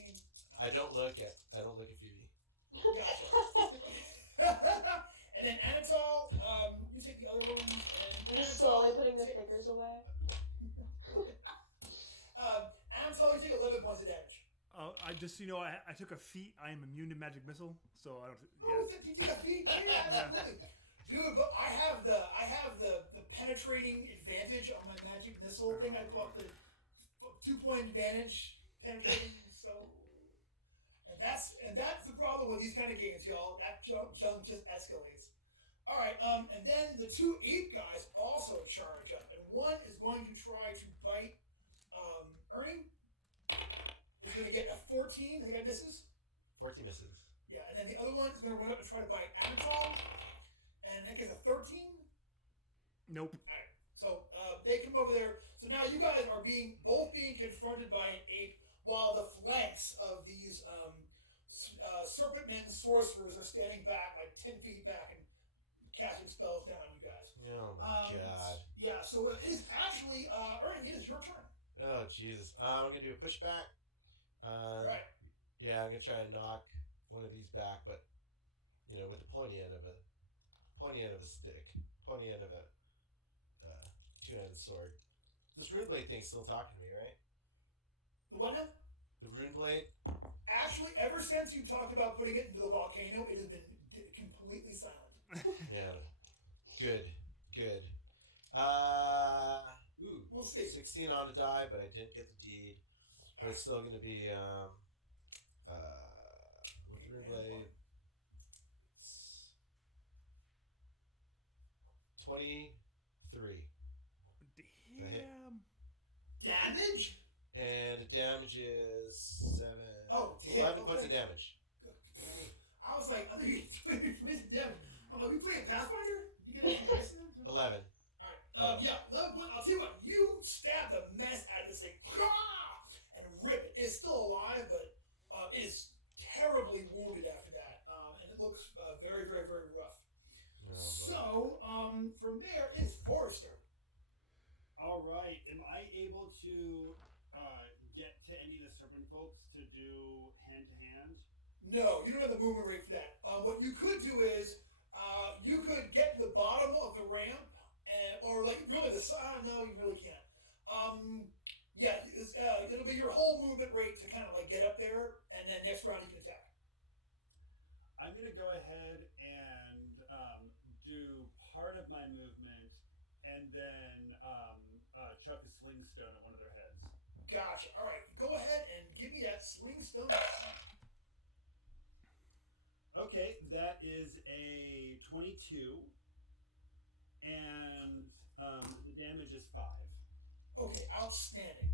I don't look at Phoebe. Gotcha. And then Anatol, you take the other ones. And I'm just Anatol, slowly putting the stickers away. Anatol, you take 11 points of damage. I just I took a feat. I am immune to magic missile, so I don't. Oh, you took a feat? Yeah, absolutely. Dude, but I have the penetrating advantage on my magic missile thing. I call it the 2-point advantage penetrating. So, and that's the problem with these kind of games, y'all. That junk just escalates. All right, and then the 2 ape guys also charge up, and one is going to try to bite Ernie. He's going to get a 14. I think that misses. 14 misses. Yeah, and then the other one is going to run up and try to bite Anatol, and that gets a 13. Nope. All right, so they come over there. So now you guys are both being confronted by an ape, while the flanks of these serpent men sorcerers are standing back like 10 feet back and casting spells down on you guys. Oh my god. Yeah, so it is actually Ernie. It is your turn. Oh Jesus. I'm gonna do a pushback. Right. Yeah, I'm gonna try and knock one of these back, but with the pointy end of a stick, pointy end of a two-handed sword. This rune blade thing's still talking to me, right? The what now? The rune blade. Actually, ever since you talked about putting it into the volcano, it has been completely silent. Yeah. Good. Ooh. We'll see. 16 on the die, but I didn't get the deed. But it's still going to be with the rune blade. 23. Damn. Damage? And the damage is 7. Oh, damn. 11 points of damage. I was like, I think you points of damage. I'm like, we playing Pathfinder? You get any dice in? 11. Alright. Yeah, 11 points. I'll tell you what, you stab the mess out of this thing. And rip it. It's still alive, but it is terribly wounded after that. And it looks very, very, very rough. So, from there is Forrester. All right. Am I able to get to any of the serpent folks to do hand-to-hand? No, you don't have the movement rate for that. What you could do is you could get to the bottom of the ramp, or like really the side. No, you really can't. Yeah, it'll be your whole movement rate to kind of like get up there, and then next round you can attack. I'm going to go ahead and do part of my movement and then chuck a sling stone at one of their heads. Gotcha. All right, go ahead and give me that sling stone. Okay, that is a 22, and the damage is 5. Okay, outstanding.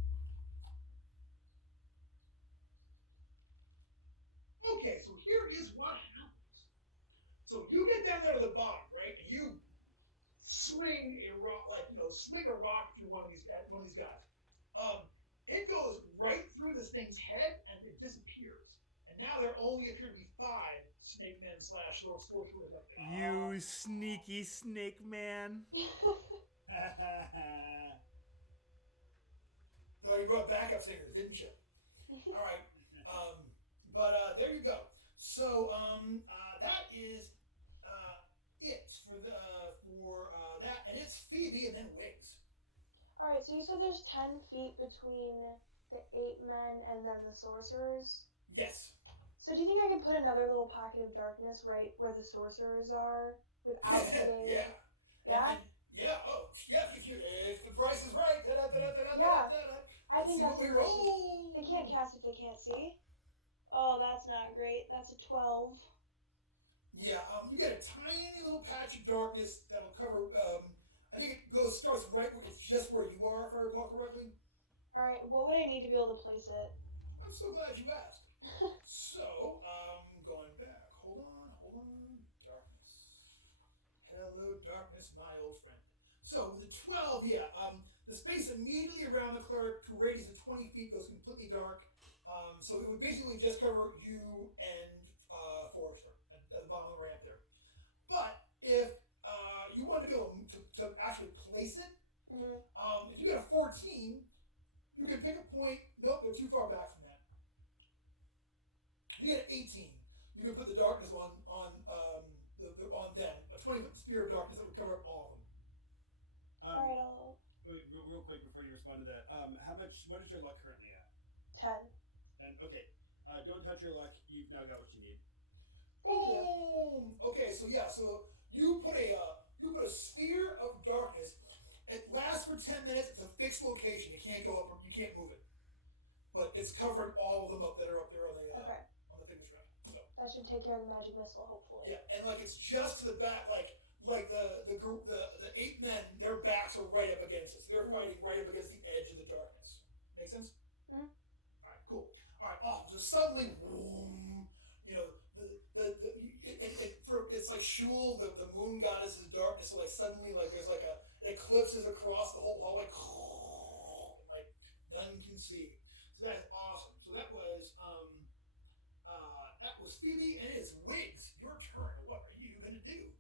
Okay, so here is what happens. So you get down there to the bottom, right? And you swing a rock, swing a rock through one of these guys. It goes right through this thing's head and it disappears. And now there only appear to be 5 snake men / sorcerers up there. You sneaky snake man. No, you brought backup singers, didn't you? All right. But there you go. So that is it for that, and it's Phoebe and then Wiggs. All right, so you said there's 10 feet between the 8 men and then the sorcerers. Yes. So do you think I can put another little pocket of darkness right where the sorcerers are without hitting? Yeah. Yeah. Yeah. Oh, yeah. If the price is right. Yeah. I think that's we a roll. They can't cast if they can't see. Oh, that's not great. That's a 12. Yeah. You get a tiny little patch of darkness that'll cover. I think it starts right where it's just where you are, if I recall correctly. All right. What would I need to be able to place it? I'm so glad you asked. So, going back. Hold on. Darkness. Hello, darkness, my old friend. So, with the 12, yeah, the space immediately around the cleric, to a radius of 20 feet, goes completely dark. So it would basically just cover you and Forrester at the bottom of the ramp there. But if you wanted to be able to actually place it, respond to that. What is your luck currently at? 10. And okay, don't touch your luck. You've now got what you need. Boom. Okay, so you put a sphere of darkness. It lasts for 10 minutes. It's a fixed location. You can't go up. You can't move it. But it's covering all of them up that are up there on the on the thing that's around. So That should take care of the magic missile, hopefully. yeah, and like it's just to the back, like the group, the 8 men, their backs are right up against us. They're fighting right up against the edge of the darkness. Make sense? Mm-hmm. All right, cool. All right, awesome. So suddenly, boom, it's like Shul, the moon goddess is darkness. So like suddenly, like there's like it eclipses across the whole hallway, like none can see. So that's awesome. So that was Phoebe, and it's Wiggs. Your turn. What are you gonna do?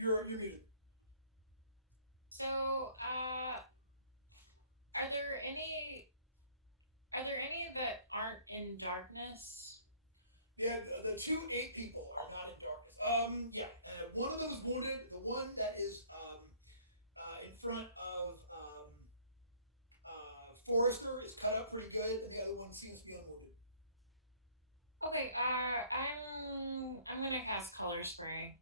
You're muted. So, are there any that aren't in darkness? Yeah, the 2 8 people are not in darkness. One of them is wounded. The one that is in front of Forrester is cut up pretty good, and the other one seems to be unwounded. Okay, I'm gonna cast Color Spray.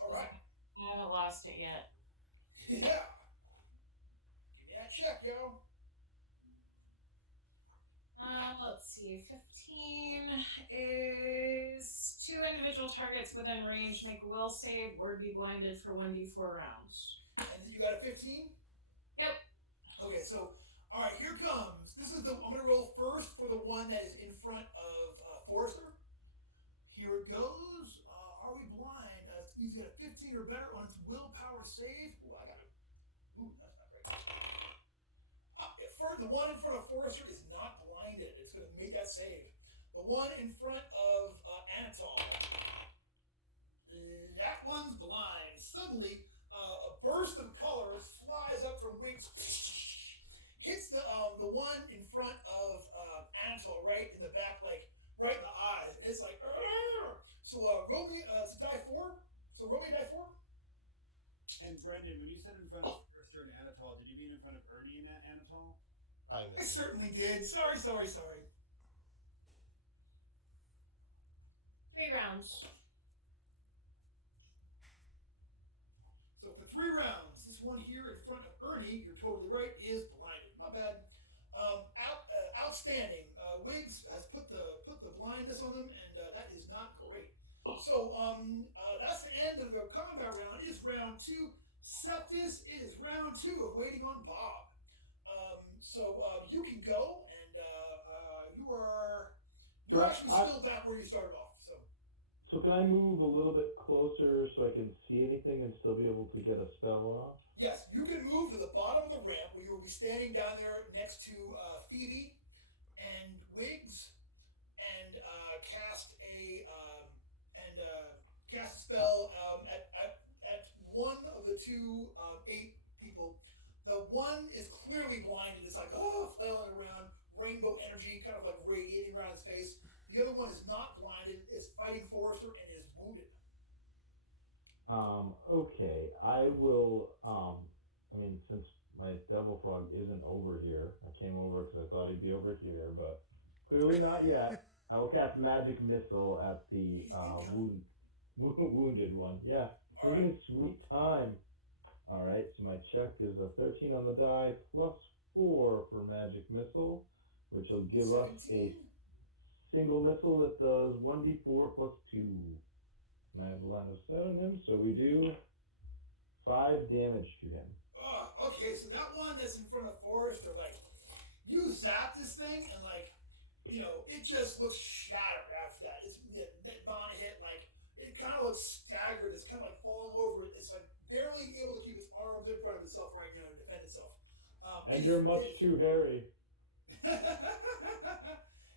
All right. I haven't lost it yet. Yeah. Give me that check, yo. Let's see. 15 is 2 individual targets within range make a will save or be blinded for 1d4 rounds. And you got a 15? Yep. Okay, so all right, here comes. I'm gonna roll first for the one that is in front of Forrester. Here it goes. Are we blind? He's got a 15 or better on its willpower save. Ooh, that's not great. The one in front of Forrester is not blinded. It's gonna make that save. The one in front of Anatol. That one's blind. Suddenly, a burst of colors flies up from Wiggs. Hits the one in front of Anatol right in the back, like right in the eyes. It's like, argh! So roll me it's a die 4. So roll me a die 4. And Brendan, when you said in front of Forrester and Anatol, did you mean in front of Ernie and Anatol? I certainly did. Sorry. 3 rounds. So for 3 rounds, this one here in front of Ernie, you're totally right, is blinded. My bad. Outstanding. Wiggs has put the blindness on them, and that is not great. So that's the end of the combat round. It is round 2. Septis, it is round 2 of waiting on Bob. So you can go, and you're actually still back where you started off. So can I move a little bit closer so I can see anything and still be able to get a spell off? Yes, you can move to the bottom of the ramp where you will be standing down there next to Phoebe and Wiggs, and cast a spell at one of the 2 8 people. The one is clearly blinded. It's like flailing around, rainbow energy, kind of like radiating around his face. The other one is not blinded. Is fighting Forrester and is wounded. Okay, I will. Since my devil frog isn't over here, I came over because I thought he'd be over here, but clearly not yet. I will cast magic missile at the wounded one. Yeah, we're getting sweet time. All right, so my check is a 13 on the die plus 4 for magic missile, which will give 17? us a single missile that does 1d4 plus 2. And I have a line of sight on him, so we do 5 damage to him. Okay, so that one that's in front of Forrester, like, you zap this thing, and it just looks shattered after that. It's that Bonnie hit, like, it kind of looks staggered. It's kind of like falling over. It's like barely able to keep its arms in front of itself right now to defend itself. And you're much too hairy.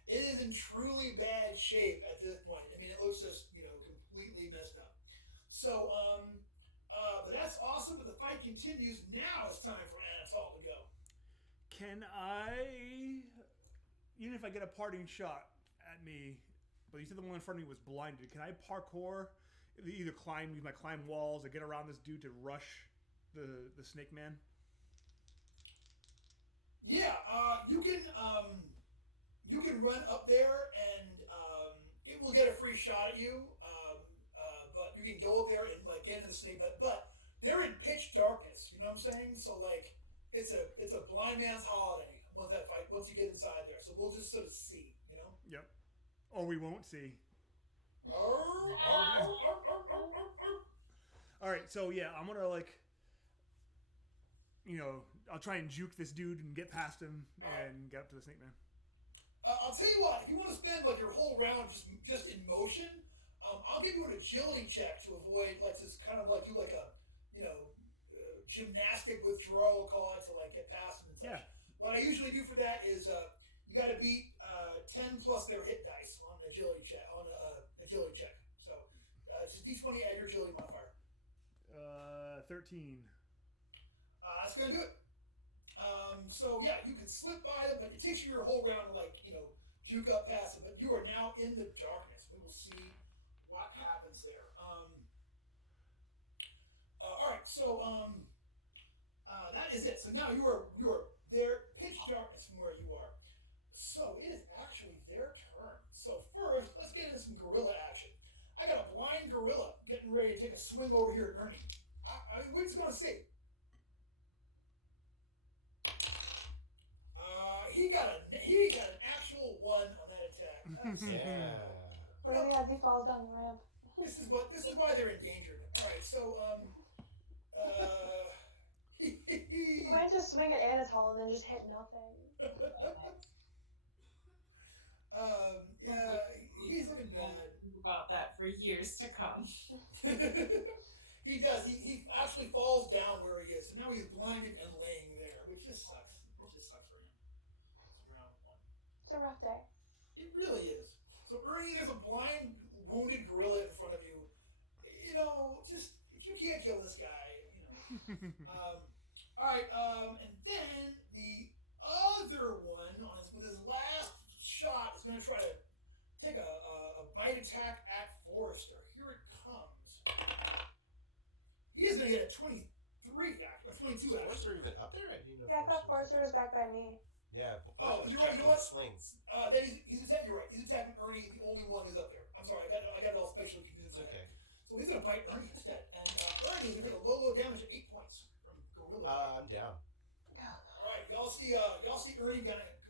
It is in truly bad shape at this point. I mean, it looks just, completely messed up. So, but that's awesome. But the fight continues. Now it's time for Anatol to go. Can I, even if I get a parting shot at me, but you said the one in front of me was blinded, can I parkour, either use my climb walls or get around this dude to rush the snake man? Yeah, you can run up there and it will get a free shot at you. But you can go up there and like get into the snake, but they're in pitch darkness. You know what I'm saying? So like it's a blind man's holiday once you get inside there. So we'll just sort of see. You know? Yep. Or we won't see. All right, so yeah, I'm gonna like, I'll try and juke this dude and get past him and get up to the snake man. I'll tell you what. If you want to spend like your whole round just in motion, I'll give you an agility check to avoid like just kind of like do like a gymnastic withdrawal, call it, to like get past him and such. Yeah. What I usually do for that is you got to beat 10 plus their hit dice on an agility check. So just d20 add your agility modifier. 13. That's gonna do it. So yeah, you can slip by them, but it takes you your whole round to like juke up past them. But you are now in the darkness. We will see what happens there. All right, so that is it. So now you are there, pitch darkness from where you are. So it is actually their turn. So first, let's get into some gorilla action. I got a blind gorilla getting ready to take a swing over here at Ernie. We're just gonna see. He got an actual 1 on that attack. Yeah. What do we have? He falls down the ramp. This is why they're endangered. All right, so He went to swing at Anatole and then just hit nothing. Yeah, he's looking bad. About that for years to come. He does. He actually falls down where he is, so now he's blinded and laying there, which just sucks. It just sucks for him. It's round 1. It's a rough day. It really is. So Ernie, there's a blind, wounded gorilla in front of you. Just if you can't kill this guy, all right, and then the other one with his last shot is going to try to take a bite attack at Forrester. Here it comes. He is going to get a 23, actually, 22. Is Forrester even up there? I didn't know. Yeah, I thought Forrester was back by me. Yeah. Oh, you're right. You know what? Slings. Then he's attacking. You're right. He's attacking Ernie, the only one who's up there. I'm sorry. I got it all spatially confused. It's okay. So he's going to bite Ernie instead, and Ernie is going to take a low damage of 8 points from gorilla. I'm down. All right, y'all see Ernie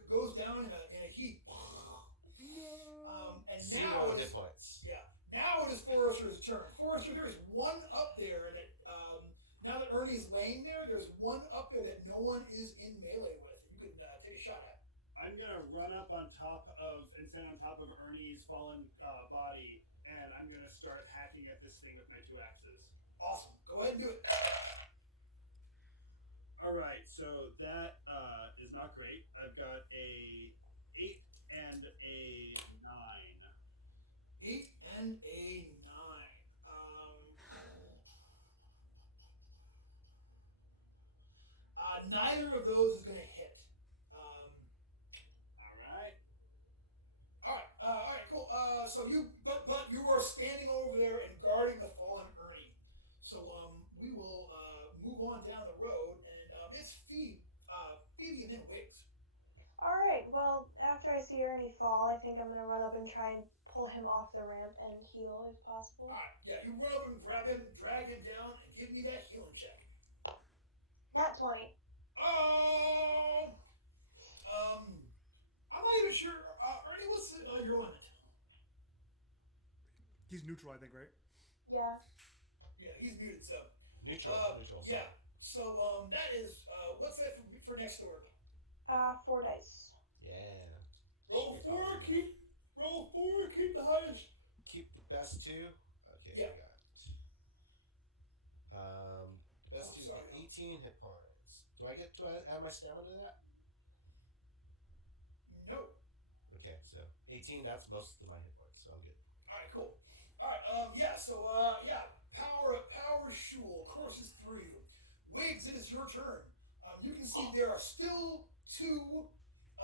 goes down in a heap. And now 0 hit points. Yeah. Now it is Forrester's turn. Forrester, there is one up there that now that Ernie's laying there, there's one up there that no one is in melee with. You can take a shot at. I'm gonna run up on top of and stand on top of Ernie's fallen body, and I'm gonna start hacking at this thing with my 2 axes. Awesome. Go ahead and do it. All right, so that is not great. I've got a 8 and a 9. 8 and a 9. Neither of those is going to hit. All right. All right, cool. So but you are standing over there and guarding the fallen Ernie. So we will move on down the road, and it's Phoebe and then Wiggs. All right. Well, after I see Ernie fall, I think I'm gonna run up and try and pull him off the ramp and heal if possible. All right. Yeah, you run up and grab him, drag him down, and give me that healing check. Nat 20. I'm not even sure. Ernie, what's your limit? He's neutral, I think, right? Yeah. Yeah, he's muted. So Neutral. yeah. So that is what's that for next door? 4 dice. Yeah. Roll 4. Keep the highest. Keep the best 2. Okay. Yeah. I got. Best 2 sorry, 18 hit points. Do I add my stamina to that? No. Okay, so 18. That's most of my hit points, so I'm good. All right, cool. All right, yeah. So power shul courses through you. Wiggs, it is your turn. You can see there are still 2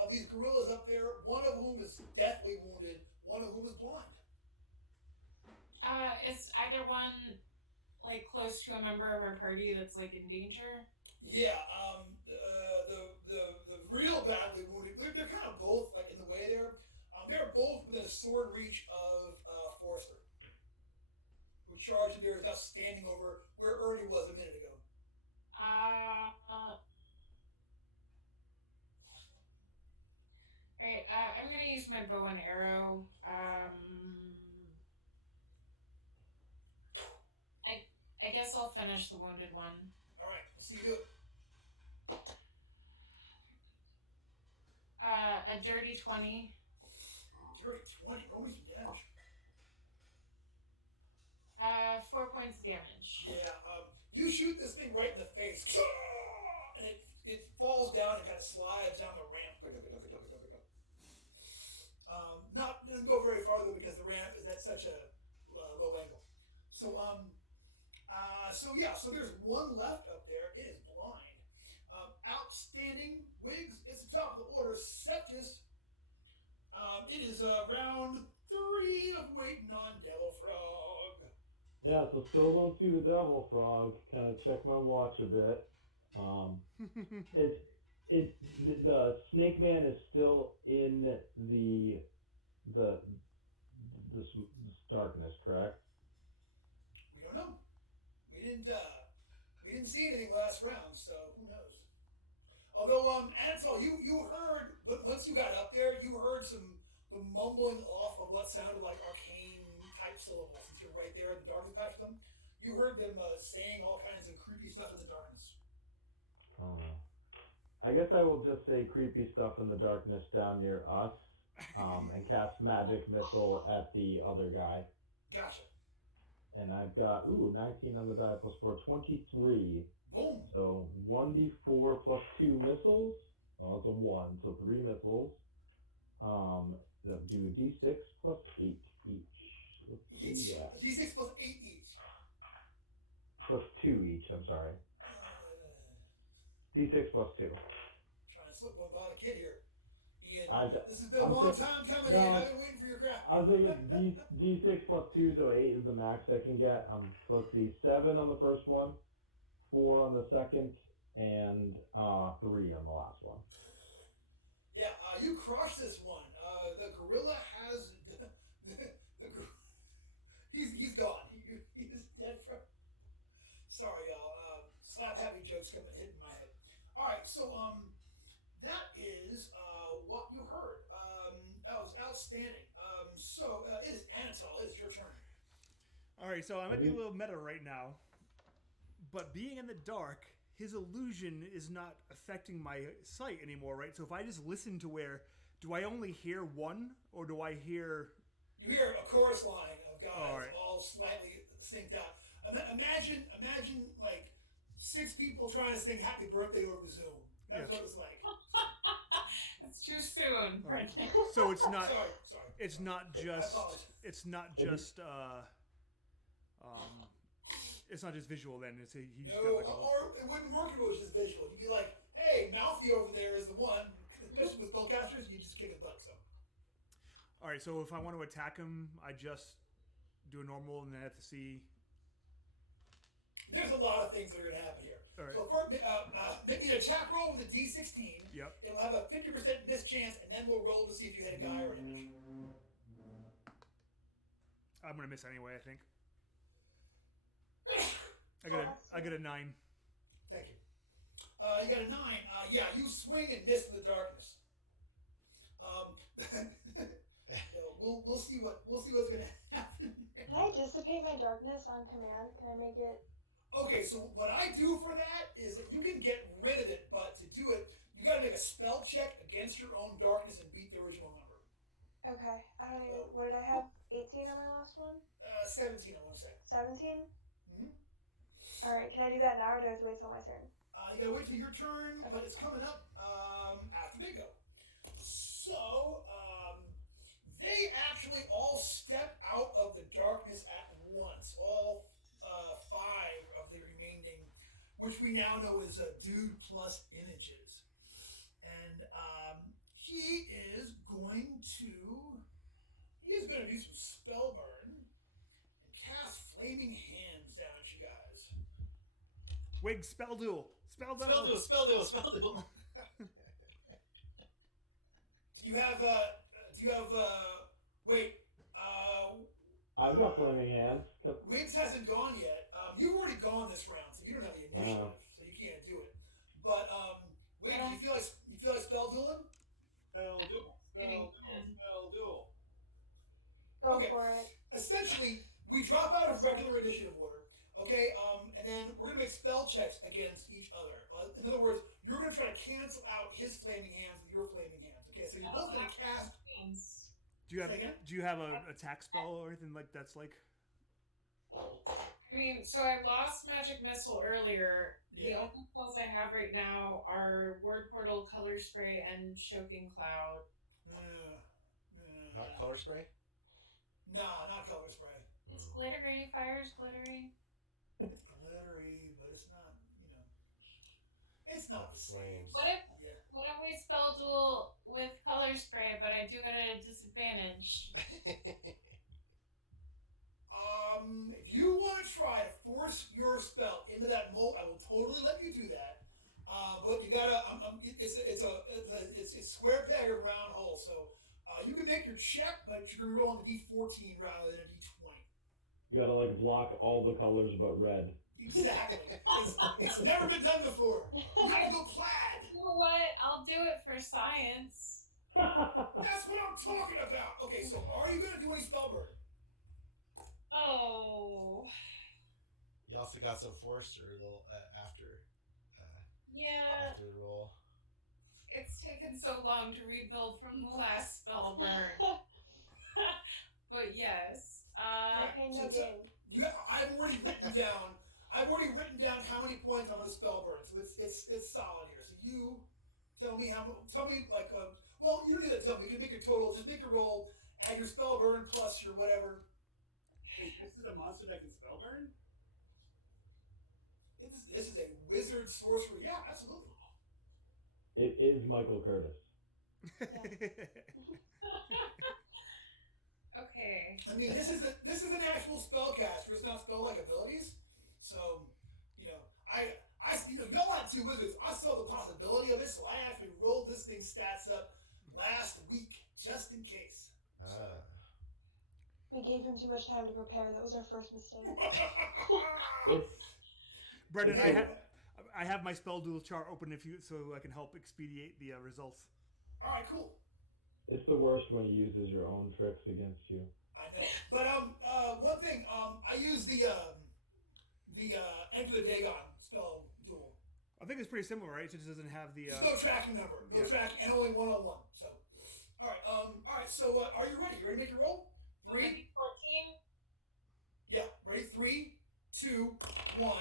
of these gorillas up there. One of whom is deathly wounded. One of whom is blind. Is either one like close to a member of our party that's like in danger? Yeah, the real badly wounded. They're kind of both like in the way there. They're both within a sword reach of Forrester, who charged in there is now standing over where Ernie was a minute ago. Right. I'm gonna use my bow and arrow. I guess I'll finish the wounded one. All right, let's see you do it. A dirty 20. Dirty 20. Roll me some damage. 4 points of damage. Yeah. You shoot this thing right in the face, and it falls down and kind of slides down the ramp. Not doesn't go very far though because the ramp is at such a low angle. So so there's one left up there. It is blind. Outstanding Wiggs. It's the top of the order. Septus. It is round 3 of waiting on Devil Frog. Yeah, so still don't see the Devil Frog. Kind of check my watch a bit. The Snake Man is still in the darkness, correct? We don't know. We didn't see anything last round, so who knows? Although, Anatol, you heard once you got up there, you heard the mumbling off of what sounded like arcane type syllables. Since you're right there in the darkness patch of them, you heard them saying all kinds of creepy stuff in the darkness. Oh. I guess I will just say creepy stuff in the darkness down near us, and cast magic missile at the other guy. Gotcha. And I've got 19 on the die plus 4, 23. Boom. So 1d4 plus 2 missiles. Oh, it's a 1, so 3 missiles. They'll do a d6 plus 8 each. Let's do that. D6 plus 8 each. Plus 2 each, I'm sorry. D6 plus 2. Trying to slip one by the kid here. Ian, this has been a I'm long time coming in. I've been waiting for your crap. I was thinking D6 plus 2, so 8 is the max I can get. So let's see, 7 on the first one, 4 on the second, and 3 on the last one. Yeah, you crushed this one. The gorilla has he's gone. He's dead from. Sorry, y'all. Slap happy jokes hitting my head. All right, so that is what you heard. That was outstanding. So it is Anatol. It is your turn. All right, so I might be a little meta right now, but being in the dark, his illusion is not affecting my sight anymore, right? So if I just listen to do I only hear one, or do I hear... You hear a chorus line of guys right. all slightly synced out. Imagine like 6 people trying to sing Happy Birthday over Zoom. That's what it's like. It's too soon. Right. So it's not... Sorry. It's not just... It's not just visual then. It's he's got like or it wouldn't work if it was just visual. You'd be like, hey, Mouthy over there is the one. Especially with spellcasters, you just kick his butt. So. All right, so if I want to attack him, I just do a normal and then I have to see. There's a lot of things that are going to happen here. All right. So first, make me an attack roll with a D16. Yep. It'll have a 50% miss chance, and then we'll roll to see if you hit a guy or an image. I'm gonna miss anyway, I think. I got a 9. Thank you. You got a 9. Yeah, you swing and miss in the darkness. We'll see what's going to happen. Can I dissipate my darkness on command? Can I make it? Okay, so what I do for that is that you can get rid of it, but to do it, you got to make a spell check against your own darkness and beat the original number. Okay, I don't even. What did I have? 18 on my last one. 17, I want to say. 17. Mm-hmm. All right, can I do that now, or do I have to wait till my turn? You gotta wait till your turn, but it's coming up after they go. So, they actually all step out of the darkness at once. All 5 of the remaining, which we now know is Dude plus Images. And he is going to do some spell burn and cast Flaming Hands down at you guys. Wig, spell duel. Spell duel. Spell duel, spell duel, spell duel. Do you have wait, I've got flaming hands. Wiggs hasn't gone yet. You've already gone this round, so you don't have the initiative, so you can't do it. But Wiggs, you feel like spell dueling? Spell duel. Spell duel. Go Okay. for it. Essentially, we drop out of regular initiative order, okay? And then we're gonna make spell checks against each other. In other words, you're gonna try to cancel out his flaming hands with your flaming hands. Okay, so you're both gonna cast. Do you have Say again? Do you have a attack spell or anything like that's like? I mean, so I lost Magic Missile earlier. The Yeah. only spells I have right now are Word Portal, Color Spray, and Choking Cloud. Not color spray? Nah, not color spray. It's glittery. Fire's glittery. It's glittery, but it's not. It's not the same. Flames. What if Yeah. we spell duel with Color Spray, but I do it at a disadvantage? If you want to try to force your spell into that mold, I will totally let you do that. But you gotta. It's square peg or round hole, so you can make your check, but you're gonna roll on the D14 rather than a D20. You gotta like block all the colors but red. Exactly. It's never been done before. You gotta go plaid. You know what? I'll do it for science. That's what I'm talking about. Okay, so are you gonna do any spell burn? Oh. You also got some Forster after Yeah. after the roll. It's taken so long to rebuild from the last spell burn. But yes. No pain, no so gain. I've already written down how many points I'm gonna spell burn. So it's solid here. So you tell me like well, you don't need to tell me. You can make your total. Just make a roll. Add your spell burn plus your whatever. Wait, this is a monster that can spell burn? This is a wizard sorcerer. Yeah, absolutely. It is Michael Curtis. Okay. I mean, this is an actual spellcaster. It's not spell like abilities. So, y'all had two wizards. I saw the possibility of it, so I actually rolled this thing's stats up last week just in case. We gave him too much time to prepare. That was our first mistake. Brendan, Okay. I have my spell duel chart open so I can help expedite the results. All right, cool. It's the worst when he uses your own tricks against you. I know, but one thing, I use the Enter the Dagon spell duel. I think it's pretty similar, right? It just doesn't have the. There's no tracking number, no tracking, and only 1-on-1. So, all right. So, are you ready? You ready to make your roll? 3. 14. Yeah, ready? 3, 2, 1.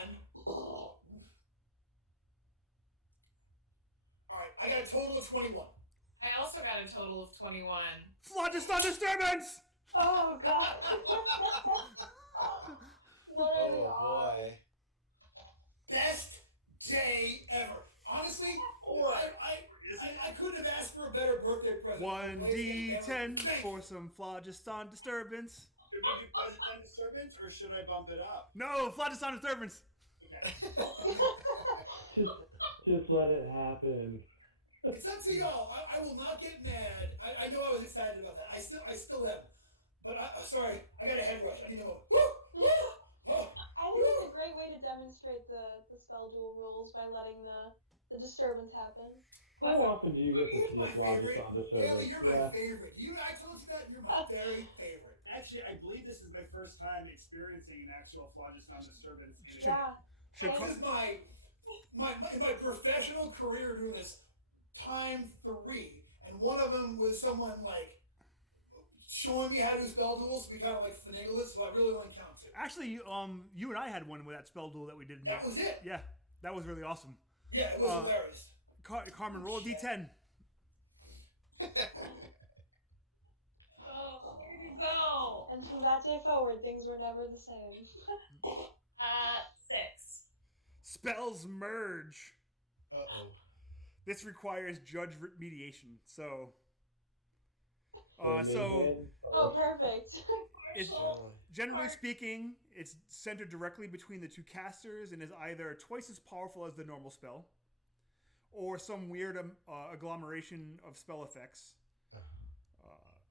All right, I got a total of 21. I also got a total of 21. Phlogiston disturbance. Oh god. What are we Oh on? boy. Best day ever. Honestly, I couldn't have asked for a better birthday present. 1d10 for some phlogiston disturbance. Should we do President Disturbance, or should I bump it up? No, phlogiston disturbance. Okay. Just let it happen. It's up to y'all. I will not get mad. I know I was excited about that. I still am. But sorry, I got a head rush. I need to go. Woo! Woo! Oh. I think it's a great way to demonstrate the spell duel rules by letting the disturbance happen. How often do you get to You're see my a favorite. Phlogiston disturbance? Haley, you're my favorite. I told you that? You're my very favorite. Actually, I believe this is my first time experiencing an actual Phlogiston Disturbance. In a Yeah. Should This is my in my professional career doing this time 3, and one of them was someone like showing me how to do spell duels. We kind of like finagled it, so I really only count 2. Actually, you and I had one with that spell duel that we did. That was it. Yeah, that was really awesome. Yeah, it was hilarious. Carmen, roll a d10. Oh, here you go. And from that day forward, things were never the same. 6. Spells merge. Uh-oh. This requires judge mediation. So, So so Oh, perfect. actual. Generally Part- speaking, it's centered directly between the two casters and is either twice as powerful as the normal spell, or some weird agglomeration of spell effects.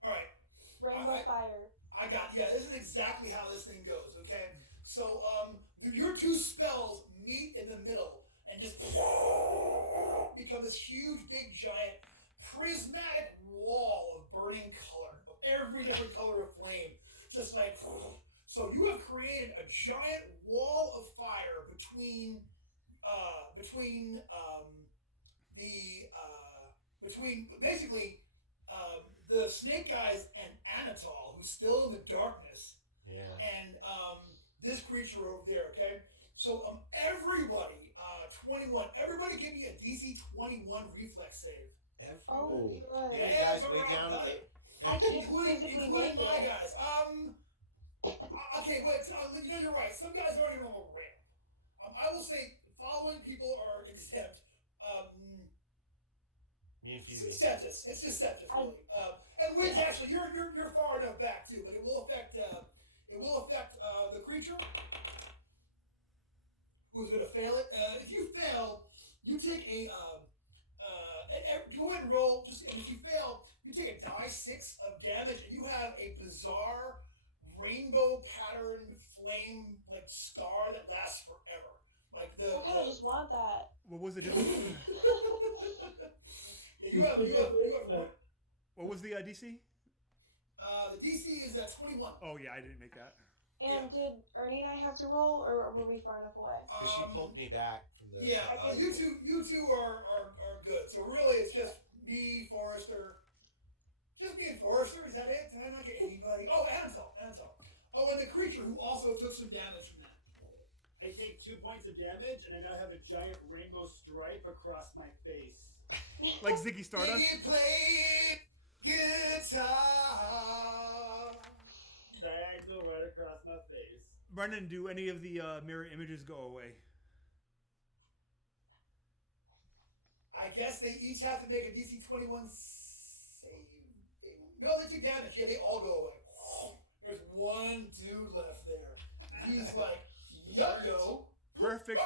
All right. Rainbow fire. I got this is exactly how this thing goes, okay? So your two spells meet in the middle and just become this huge, big, giant, prismatic wall of burning color, of every different color of flame. Just like so you have created a giant wall of fire between basically the snake guys and Anatol, who's still in the darkness, and this creature over there. Okay, so everybody, 21. Everybody, give me a DC 21 reflex save. Oh, good. Yeah, guys all way right, down buddy. I can't including physically my make it. guys. Okay, wait. You're right. Some guys aren't even on the ramp. I will say, following people are exempt. Me and It's Phoebe. deceptive. It's deceptive, really. And Widge, actually, you're far enough back too, but it will affect the creature who's going to fail it. If you fail, you take go ahead and roll. And if you fail, you take a die 6 of damage, and you have a bizarre rainbow patterned flame scar that lasts forever. Like I kind of just want that. What was it? You have What was the DC? the DC is 21. Oh yeah, I didn't make that. And did Ernie and I have to roll, or were we far enough away? Because she pulled me back from the. Yeah, you two are good. So really, it's just me, Forrester. Just me and Forrester. Is that it? Did I not get anybody? Oh, Anatol. Oh, and the creature who also took some damage from that. I take 2 points of damage, and I now have a giant rainbow stripe across my face. Like Ziggy Stardust. Ziggy played guitar. Diagonal right across my face. Brendan, do any of the mirror images go away? I guess they each have to make a DC 21 save. No, they took damage. Yeah, they all go away. There's one dude left there. He's like, yo. Perfect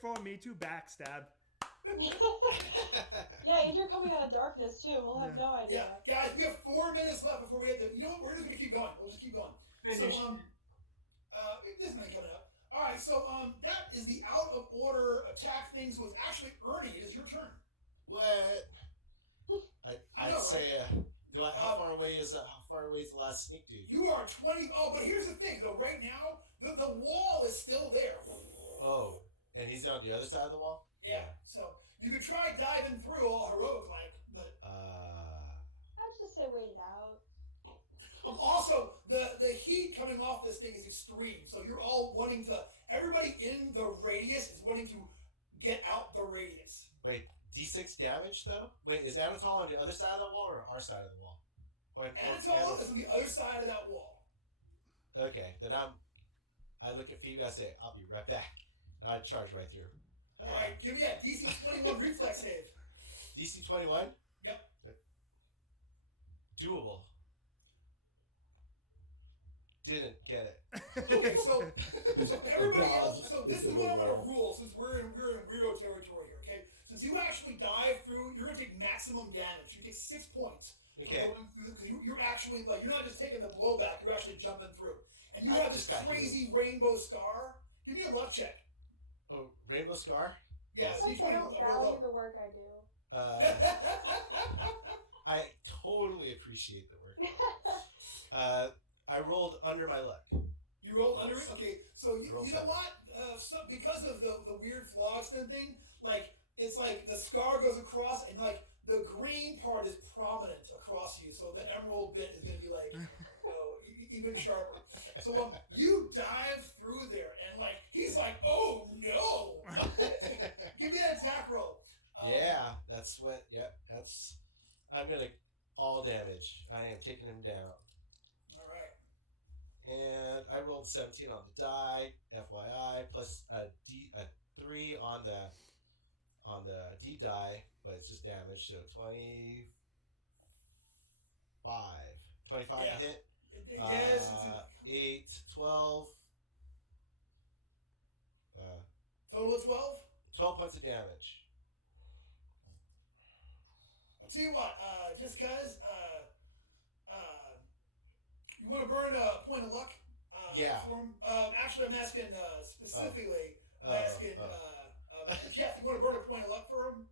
for me to backstab. Yeah, and you're coming out of darkness too. We'll have no idea. Yeah, guys, we have 4 minutes left before we have to. You know what? We're just gonna keep going. We'll just keep going. So there's nothing coming up. All right, so that is the out of order attack things. Was actually Ernie. It is your turn. What? I'd know, say. How far away is the last sneak dude? You are 20. Oh, but here's the thing, though. Right now, the wall is still there. Oh, and he's on the other side of the wall. Yeah. So you could try diving through all heroic like, but I'd just say wait it out. also the heat coming off this thing is extreme. So you're all wanting to. Everybody in the radius is wanting to get out the radius. Wait, D6 damage though? Wait, is Anatol on the other side of the wall or our side of the wall? Anatol is on the other side of that wall. Okay, then I look at Phoebe. I say, "I'll be right back," and I charge right through. All right, give me a DC 21 reflex save. DC 21. Yep. Doable. Didn't get it. Okay, so everybody else. So this is what I'm gonna rule since we're in weirdo territory here. Okay, since you actually dive through, you're gonna take maximum damage. You take 6 points. Okay. Because you're actually you're not just taking the blowback. You're actually jumping through, and you have this just got crazy rainbow scar. Give me a luck check. Oh, Rainbow Scar? Yeah, It's like they D20. don't value the work I do. I totally appreciate the work. I rolled under my luck. You rolled under it? Okay, so you know 7. what? Because of the weird Flogston thing, it's like the scar goes across and the green part is prominent across you, so the emerald bit is going to be even sharper. So you dive through there and he's like, oh no! Give me that attack roll. Yeah, that's what. Yep, that's. I'm gonna all damage. I am taking him down. All right. And I rolled 17 on the die, FYI, plus a 3 on the D die, but it's just damage, so 25. 25 Yeah. to hit. Yes. 8, 12. Total of 12? 12 points of damage. I'll tell you what, just because you want to burn a point of luck Yeah. for him? Actually, I'm asking specifically, Jeff, you want to burn a point of luck for him?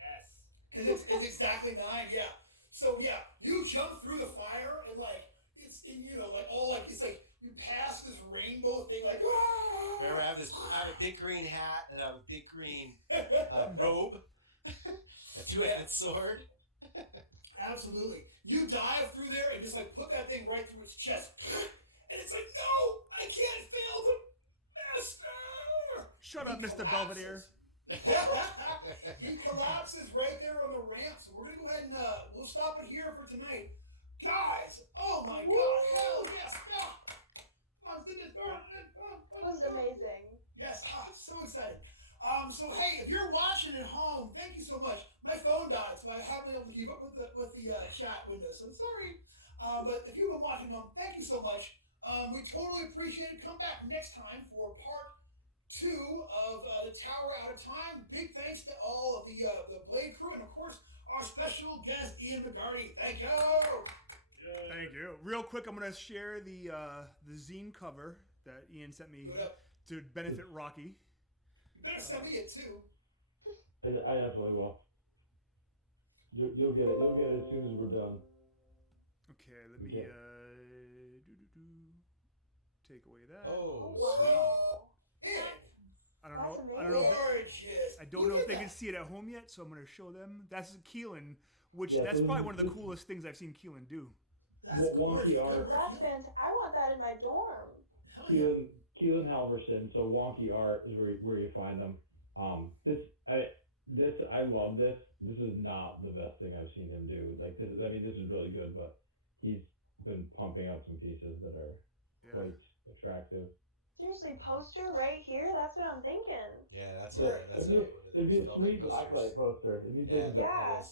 Yes. Because it's exactly 9, yeah. So, yeah, you jump through the fire and, like, it's, you know, like, all, like, it's like you pass this rainbow thing, like, ah! Remember, I have a big green hat and I have a big green robe, a two-handed sword. Absolutely. You dive through there and just like put that thing right through its chest. And it's like, no, I can't fail the master. Shut up, He Mr. collapses. Belvedere. He collapses right there on the ramp. So we're going to go ahead and we'll stop it here for tonight. Guys, oh my God, hell yes. It was amazing. Yes, so excited. So hey, if you're watching at home, thank you so much. My phone died, so I haven't been able to keep up with the chat window. So sorry. But if you've been watching at home, thank you so much. We totally appreciate it. Come back next time for part 2 of the Tower Out of Time. Big thanks to all of the Blade crew, and of course our special guest Ian McGarty. Thank you. Thank you. Real quick, I'm gonna share the zine cover that Ian sent me to benefit Rocky. You better send me it too. I definitely will. You'll get it. You'll get it as soon as we're done. Okay, let me take away that. Oh, Wow. Ian, I don't That's know. amazing. I don't know. gorgeous. I don't know if they can see it at home yet, so I'm gonna show them. That's Keelan, which Yeah, that's so probably one of the this- coolest things I've seen Keelan do. That's Wonky gorgeous. art. Good work, That's Ian. fantastic. I want that in my dorm. Hell yeah. Keelan Halverson. So Wonky Art is where you find them. I love this. This is not the best thing I've seen him do. Like this is really good, but he's been pumping out some pieces that are quite attractive. Seriously, poster right here? That's what I'm thinking. yeah, that's So, that's it'd be a sweet blacklight poster. It'd be Yeah, big. Yeah.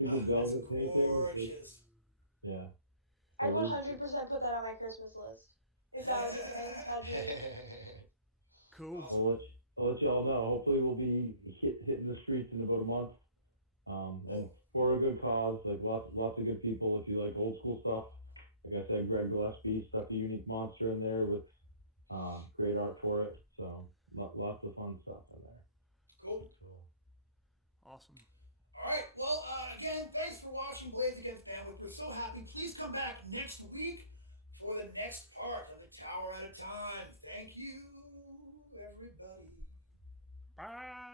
We could That's velvet painting. gorgeous. Yeah. I'd 100% put that on my Christmas list. If that was a thing, that'd be... Cool. I'll let you all know. Hopefully, we'll be hitting the streets in about a month. And for a good cause, like lots of good people. If you like old school stuff, like I said, Greg Gillespie stuck a unique monster in there with great art for it. So lots of fun stuff in there. Cool. Awesome. All right. Well, again, thanks for watching Blades Against Bandwidth. We're so happy. Please come back next week for the next part of the Tower at a Time. Thank you, everybody. Bye.